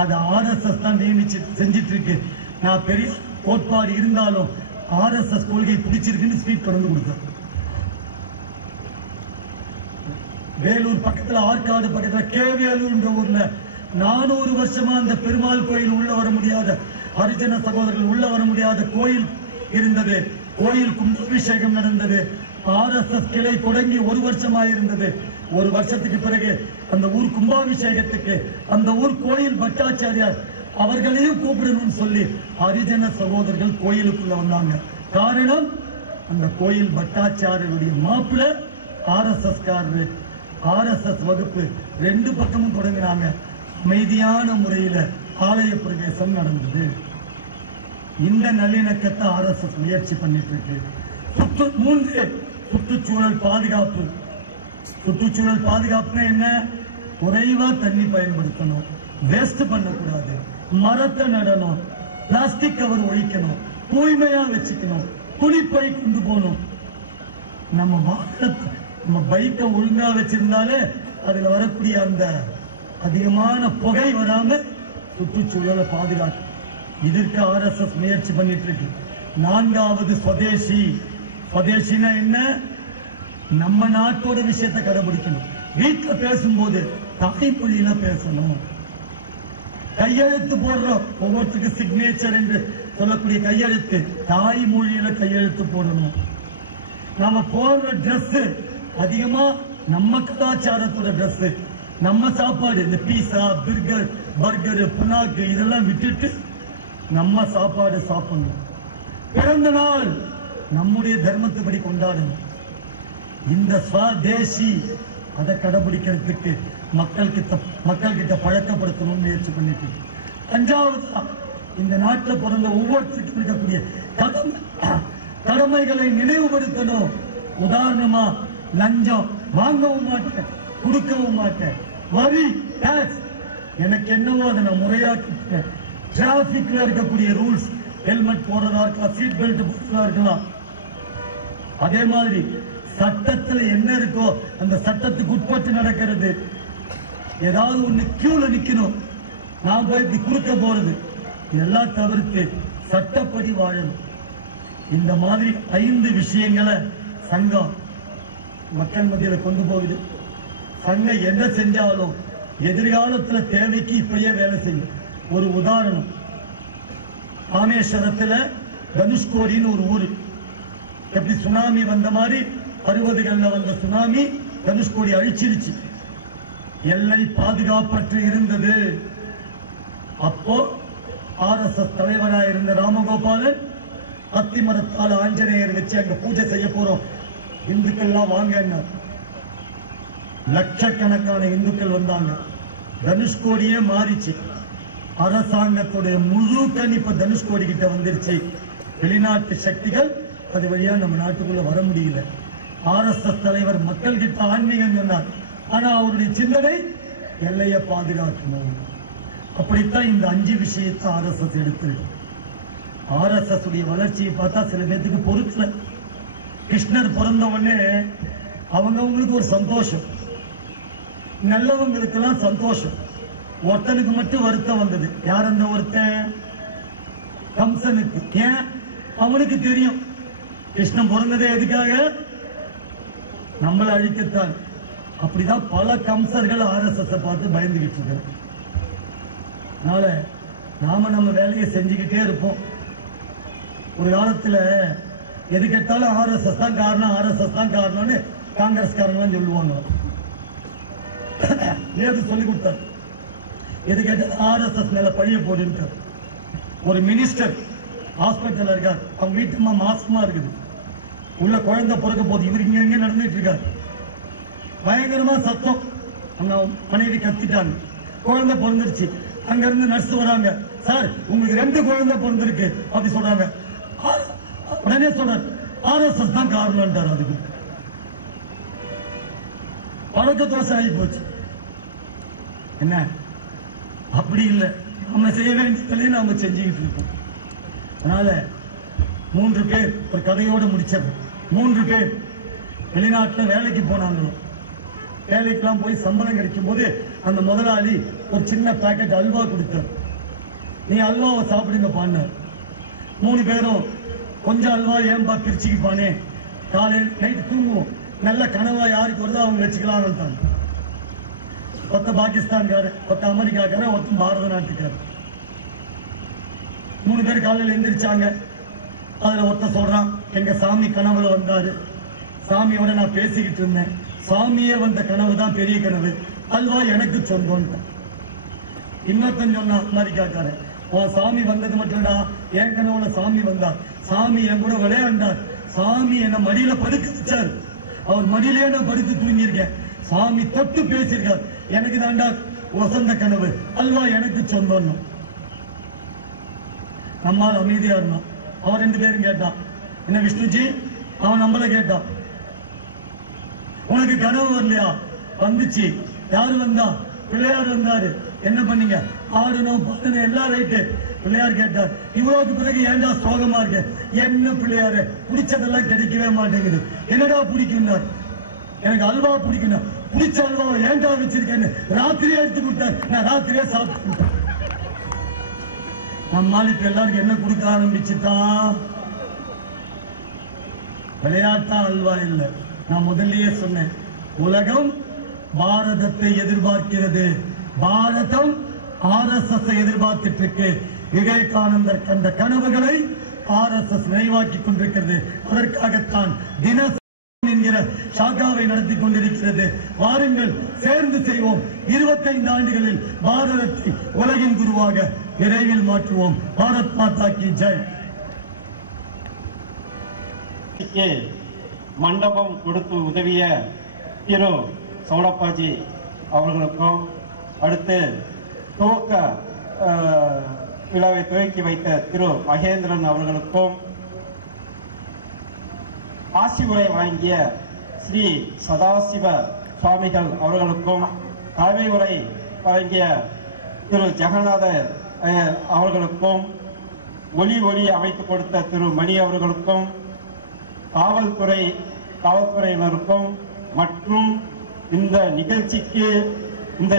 அது RSS தான் நியமிச்சு செஞ்சிட்டு இருக்கு. நான் பெரிய கோட்பாடு இருந்தாலும் RSS கொள்கை பிடிச்சிருக்குன்னு ஸ்வீட் கொண்டு கொடுத்தேன். வேலூர் பக்கத்துல, ஆற்காடு பக்கத்துல கேவேலூர் ஊர்ல 400 வருஷமா அந்த பெருமாள் கோயில் உள்ள வர முடியாத, ஹரிஜன சகோதரர்கள் உள்ள வர முடியாத கோயில் இருந்தது. கோயில் கும்பாபிஷேகம் நடந்தது. RSS கிளை தொடங்கி 1 வருஷமா இருந்தது. 1 வருஷத்துக்கு பிறகு அந்த ஊர் கும்பாபிஷேகத்துக்கு அந்த ஊர் கோயில் பட்டாச்சாரியார் அவர்களையும் கூப்பிடணும்னு சொல்லி ஹரிஜன சகோதரர்கள் கோயிலுக்குள்ள வந்தாங்க. காரணம் அந்த கோயில் பட்டாச்சாரியருடைய மாப்பிள்ள ஆர்எஸ்எஸ் காரரு. ஆர்எஸ்எஸ் வகுப்பு 2 பக்கமும் தொடங்கினாங்க. அமைதியான முறையில ஆலய பிரவேசம் நடந்தது. இந்த நல்லிணக்கத்தை ஆர்எஸ்எஸ் முயற்சி பண்ணிட்டு இருக்கு. சுற்றுச்சூழல் பாதுகாப்பு. சுற்றுச்சூழல் பாதுகாப்புனா என்ன? குறைவா தண்ணி பயன்படுத்தணும், வேஸ்ட் பண்ணக்கூடாது, மரத்தை நடணும், பிளாஸ்டிக் கவர் ஒழிக்கணும், தூய்மையா வச்சுக்கணும், குளிப்பை கொண்டு போகணும். நம்ம பைக்கை ஒழுங்கா வச்சிருந்தாலே அதுல வரக்கூடிய அந்த அதிகமான புகை வராம சுற்றுச்சூழலை பாதுகாக்கும். இதற்கு ஆர்எஸ்எஸ் முயற்சி பண்ணிட்டு இருக்கு. 4வது ஸ்வதேசி. ஸ்வதேசினா என்ன? நம்ம நாட்டோட விஷயத்தை கடைபிடிக்கணும். வீட்டுல பேசும்போது தாய்மொழியில பேசணும். கையெழுத்து போடுறோம், ஒவ்வொருத்துக்கு சிக்னேச்சர் என்று சொல்லக்கூடிய கையெழுத்து தாய்மொழியில கையெழுத்து போடணும். நாம போடுற டிரெஸ் அதிகமா நம்ம கலாச்சாரத்தோட டிரெஸ், நம்ம சாப்பாடு, இந்த பீஸா, பர்கர், புனாக்கு இதெல்லாம் விட்டுட்டு நம்ம சாப்பாடு சாப்பிடணும். பிறந்த நாள் நம்முடைய தர்மத்துப்படி கொண்டாடணும். இந்த ஸ்வதேசி அதை கடைபிடிக்கிறதுக்கு மக்கள்கிட்ட பழக்கப்படுத்தணும் முயற்சி பண்ணிட்டு. 5வது, இந்த நாட்டில் பிறந்த ஒவ்வொருத்தருக்கும் இருக்கக்கூடிய கடமைகளை நினைவுபடுத்தணும். உதாரணமா லஞ்சம் வாங்கவும் மாட்டேன், கொடுக்கவும் மாட்டேன், வரி டாக்ஸ் எனக்கு என்னவோ அதை நான் முறையாக்கிட்டேன். டிராபிக்ல இருக்கக்கூடிய ரூல்ஸ், ஹெல்மெட் போடுறதா இருக்கலாம், சீட் பெல்ட் போடுறதா இருக்கலாம். அதே மாதிரி சட்டத்துல என்ன இருக்கோ அந்த சட்டத்துக்கு உட்பட்டு நடக்கிறது. ஏதாவது ஒண்ணு கியூல நிக்கணும், நான் போய் இப்படி குறுக்க போறது, இதெல்லாம் தவிர்த்து சட்டப்படி வாழணும். இந்த மாதிரி 5 விஷயங்களை சங்கம் மக்கள் மத்தியில கொண்டு போகுது. சங்கம் என்ன செஞ்சாலும் எதிர்காலத்துல தேவைக்கு இப்பயே வேலை செய்யும். ஒரு உதாரணம், ராமேஸ்வரத்துல தனுஷ்கோடின்னு ஒரு ஊரு. எப்படி சுனாமி வந்த மாதிரி 60களில் வந்த சுனாமி தனுஷ்கோடி அழிச்சிருச்சு. எல்லை பாதுகாப்பற்று இருந்தது. அப்போ ஆர்எஸ்எஸ் தலைவராக இருந்த ராமகோபாலன் அத்திமரத்தால் ஆஞ்சநேயர் வச்சு அங்க பூஜை செய்ய போறோம், இந்துக்கள்லாம் வாங்க. லட்சக்கணக்கான இந்துக்கள் வந்தாங்க. தனுஷ்கோடியே மாறிச்சு. அரசாங்கத்துடைய முழு கணிப்பு தனுஷ்கோடி கிட்ட வந்துருச்சு. வெளிநாட்டு சக்திகள் அது வழியா நம்ம நாட்டுக்குள்ள வர முடியல. ஆர்எஸ்எஸ் தலைவர் மக்கள் கிட்ட ஆன்மீகம் சொன்னார், ஆனா அவருடைய சிந்தனை எல்லையை பாதுகாக்கணும். அப்படித்தான் இந்த 5 விஷயத்தை ஆர்எஸ்எஸ் எடுத்திருக்கு. ஆர்எஸ்எஸ் உடைய வளர்ச்சியை பார்த்தா சில பேருக்கு பொறுக்கல. கிருஷ்ணர் பிறந்த உடனே அவங்களுக்கு ஒரு சந்தோஷம், நல்லவங்களுக்கு எல்லாம் சந்தோஷம். ஒருத்தனுக்கு மட்டும் வருத்தம் வந்தது. யார் அந்த ஒருத்தன்? கம்சனுக்கு. ஏன்? அவனுக்கு தெரியும் கிருஷ்ணன் பிறந்ததே எதுக்காக? நம்மளை அழிக்கத்தான். அப்படிதான் பல கம்சர்கள் ஆர்எஸ்எஸ் பார்த்து பயந்துகிட்டு இருக்காங்க. அதனால நாம நம்ம வேலையை செஞ்சுக்கிட்டே இருப்போம். ஒரு காலத்துல எது கேட்டாலும் ஆர்எஸ்எஸ் தான் காரணம், ஆர்எஸ்எஸ் தான் காரணம்னு காங்கிரஸ்காரங்க சொல்லுவாங்க. நேரு சொல்லி கொடுத்தார், எது கேட்டாலும் ஆர்எஸ்எஸ் மேல பழிய போட்டு. ஒரு மினிஸ்டர் ஹாஸ்பிட்டல் இருக்கார், அவங்க வீட்டுமா மாசமா இருக்குது, உள்ள குழந்தை பிறக்க போகுது, இவரு இங்க நடந்துட்டு இருக்காரு. பயங்கரமா சத்தம், அவங்க மனைவி கத்திட்டாங்க, குழந்தை பிறந்துருச்சு. அங்க இருந்து நர்ஸ் வராங்க, சார் உங்களுக்கு 2 குழந்தை பிறந்திருக்கு அப்படி சொல்றாங்க. உடனே சொல்றாரு ஆர்எஸ்எஸ் தான் காரணம். அதுக்கு பழக்க தோசை ஆகி போச்சு. என்ன அப்படி இல்லை, நம்ம செய்ய வேண்டியதுலயே நாம செஞ்சுக்கிட்டு இருக்கோம். அதனால 3 பேர் ஒரு கதையோடு முடிச்சது. 3 பேர் வெளிநாட்டுல வேலைக்கு போனாங்க. வேலைக்கெல்லாம் போய் சம்பளம் கிடைக்கும் போது அந்த முதலாளி ஒரு சின்ன பாக்கெட் அல்வா கொடுத்தார். நீ அல்வாவை சாப்பிடுங்க பான்னார். 3 பேரும் கொஞ்சம் அல்வா ஏன்பா பிரிச்சுக்கிப்பானே, காலையில் நைட்டு தூங்குவோம், நல்ல கனவா யாருக்கு வருதோ அவங்க வச்சுக்கலாம். ஒருத்த பாகிஸ்தான்காரர், ஒருத்த அமெரிக்காக்காரர், ஒருத்த பாரத நாட்டுக்காரர். 3 பேர் காலையில் எந்திரிச்சாங்க. அதுல ஒருத்த சொல்றான், எங்க சாமி கனவுல வந்தாரு, சாமியோட நான் பேசிக்கிட்டு இருந்தேன், சாமியே வந்த கனவு தான் பெரிய கனவு, அல்வா எனக்கு சொந்தம். இன்னொருத்தன் சொன்னான் அமெரிக்காக்காரன், சாமி வந்தது மட்டும்டா, என் கனவுல சாமி வந்தார். சாமி என் கூட விளையாண்டார். சாமி என்ன மடியில படுக்க வச்சார். அவர் மடியிலே நான் படுத்து தூங்கியிருக்கேன். சாமி தொட்டு பேசியிருக்கார். எனக்கு தாண்டா வசந்த கனவு, அல்வா எனக்கு சொந்தம். நம்மால் அமைதியா இருந்தான். அவன் 2 பேரும் கேட்டான், என்ன விஷ்ணுஜி? அவன் நம்மள கேட்டான், உனக்கு கனவு வரலையா? வந்துச்சு. யாரு வந்தா? பிள்ளையார் வந்தாரு. என்ன பண்ணீங்க? ஆடணும் பாடணும் எல்லாம் ரைட்டு. பிள்ளையார் கேட்டார், இவ்வளவுக்கு பிறகு ஏன்டா சோகமா இருக்க? என்ன பிள்ளையாரு, பிடிச்சதெல்லாம் கிடைக்கவே மாட்டேங்குது. என்னடா பிடிக்கும்னார். எனக்கு அல்வா பிடிக்கணும். பிடிச்ச அல்வா ஏன்டா வச்சிருக்கேன்னு ராத்திரியே எடுத்து கொடுத்தார். நான் ராத்திரியே சாப்பிட்டு நம்மளுக்கு எல்லாருக்கும் என்ன கொடுக்க ஆரம்பிச்சுட்டான்? விளையாட்டா அல்வா இல்லை. நான் முதல்லயே சொன்னேன், உலகம் பாரதத்தை எதிர்பார்க்கிறது. பாரதம் RSS எதிர்பார்த்துட்டு இருக்கு. விவேகானந்தர் கண்ட கனவுகளை RSS நிறைவாக்கிக் கொண்டிருக்கிறது. அதற்காகத்தான் தினசரி என்கிற சாகாவை நடத்தி கொண்டிருக்கிறது. வாருங்கள், சேர்ந்து செய்வோம். 25 ஆண்டுகளில் பாரதத்தை உலகின் குருவாக விரைவில் மாற்றுவோம். பாரத் மாதா கி ஜெய். மண்டபம் கொடுத்து உதவிய திரு சௌடப்பாஜி அவர்களுக்கும், அடுத்து துவக்க விழாவை துவக்கி வைத்த திரு மகேந்திரன் அவர்களுக்கும், ஆசி உரை வழங்கிய ஸ்ரீ சதாசிவ சுவாமிகள் அவர்களுக்கும், தலைமை உரை வழங்கிய திரு ஜெகநாத அவர்களுக்கும், ஒளி அமைத்துக் கொடுத்த திரு மணி அவர்களுக்கும், காவல்துறையினருக்கும் மற்றும் இந்த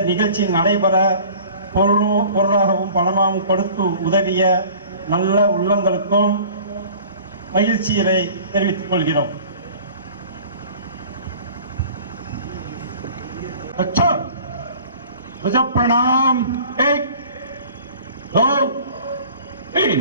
நிகழ்ச்சி நடைபெற பொருளாகவும் பணமாகவும் கொடுத்து உதவிய நல்ல உள்ளங்களுக்கும் மகிழ்ச்சியை தெரிவித்துக் கொள்கிறோம். प्रणाम 1 2 3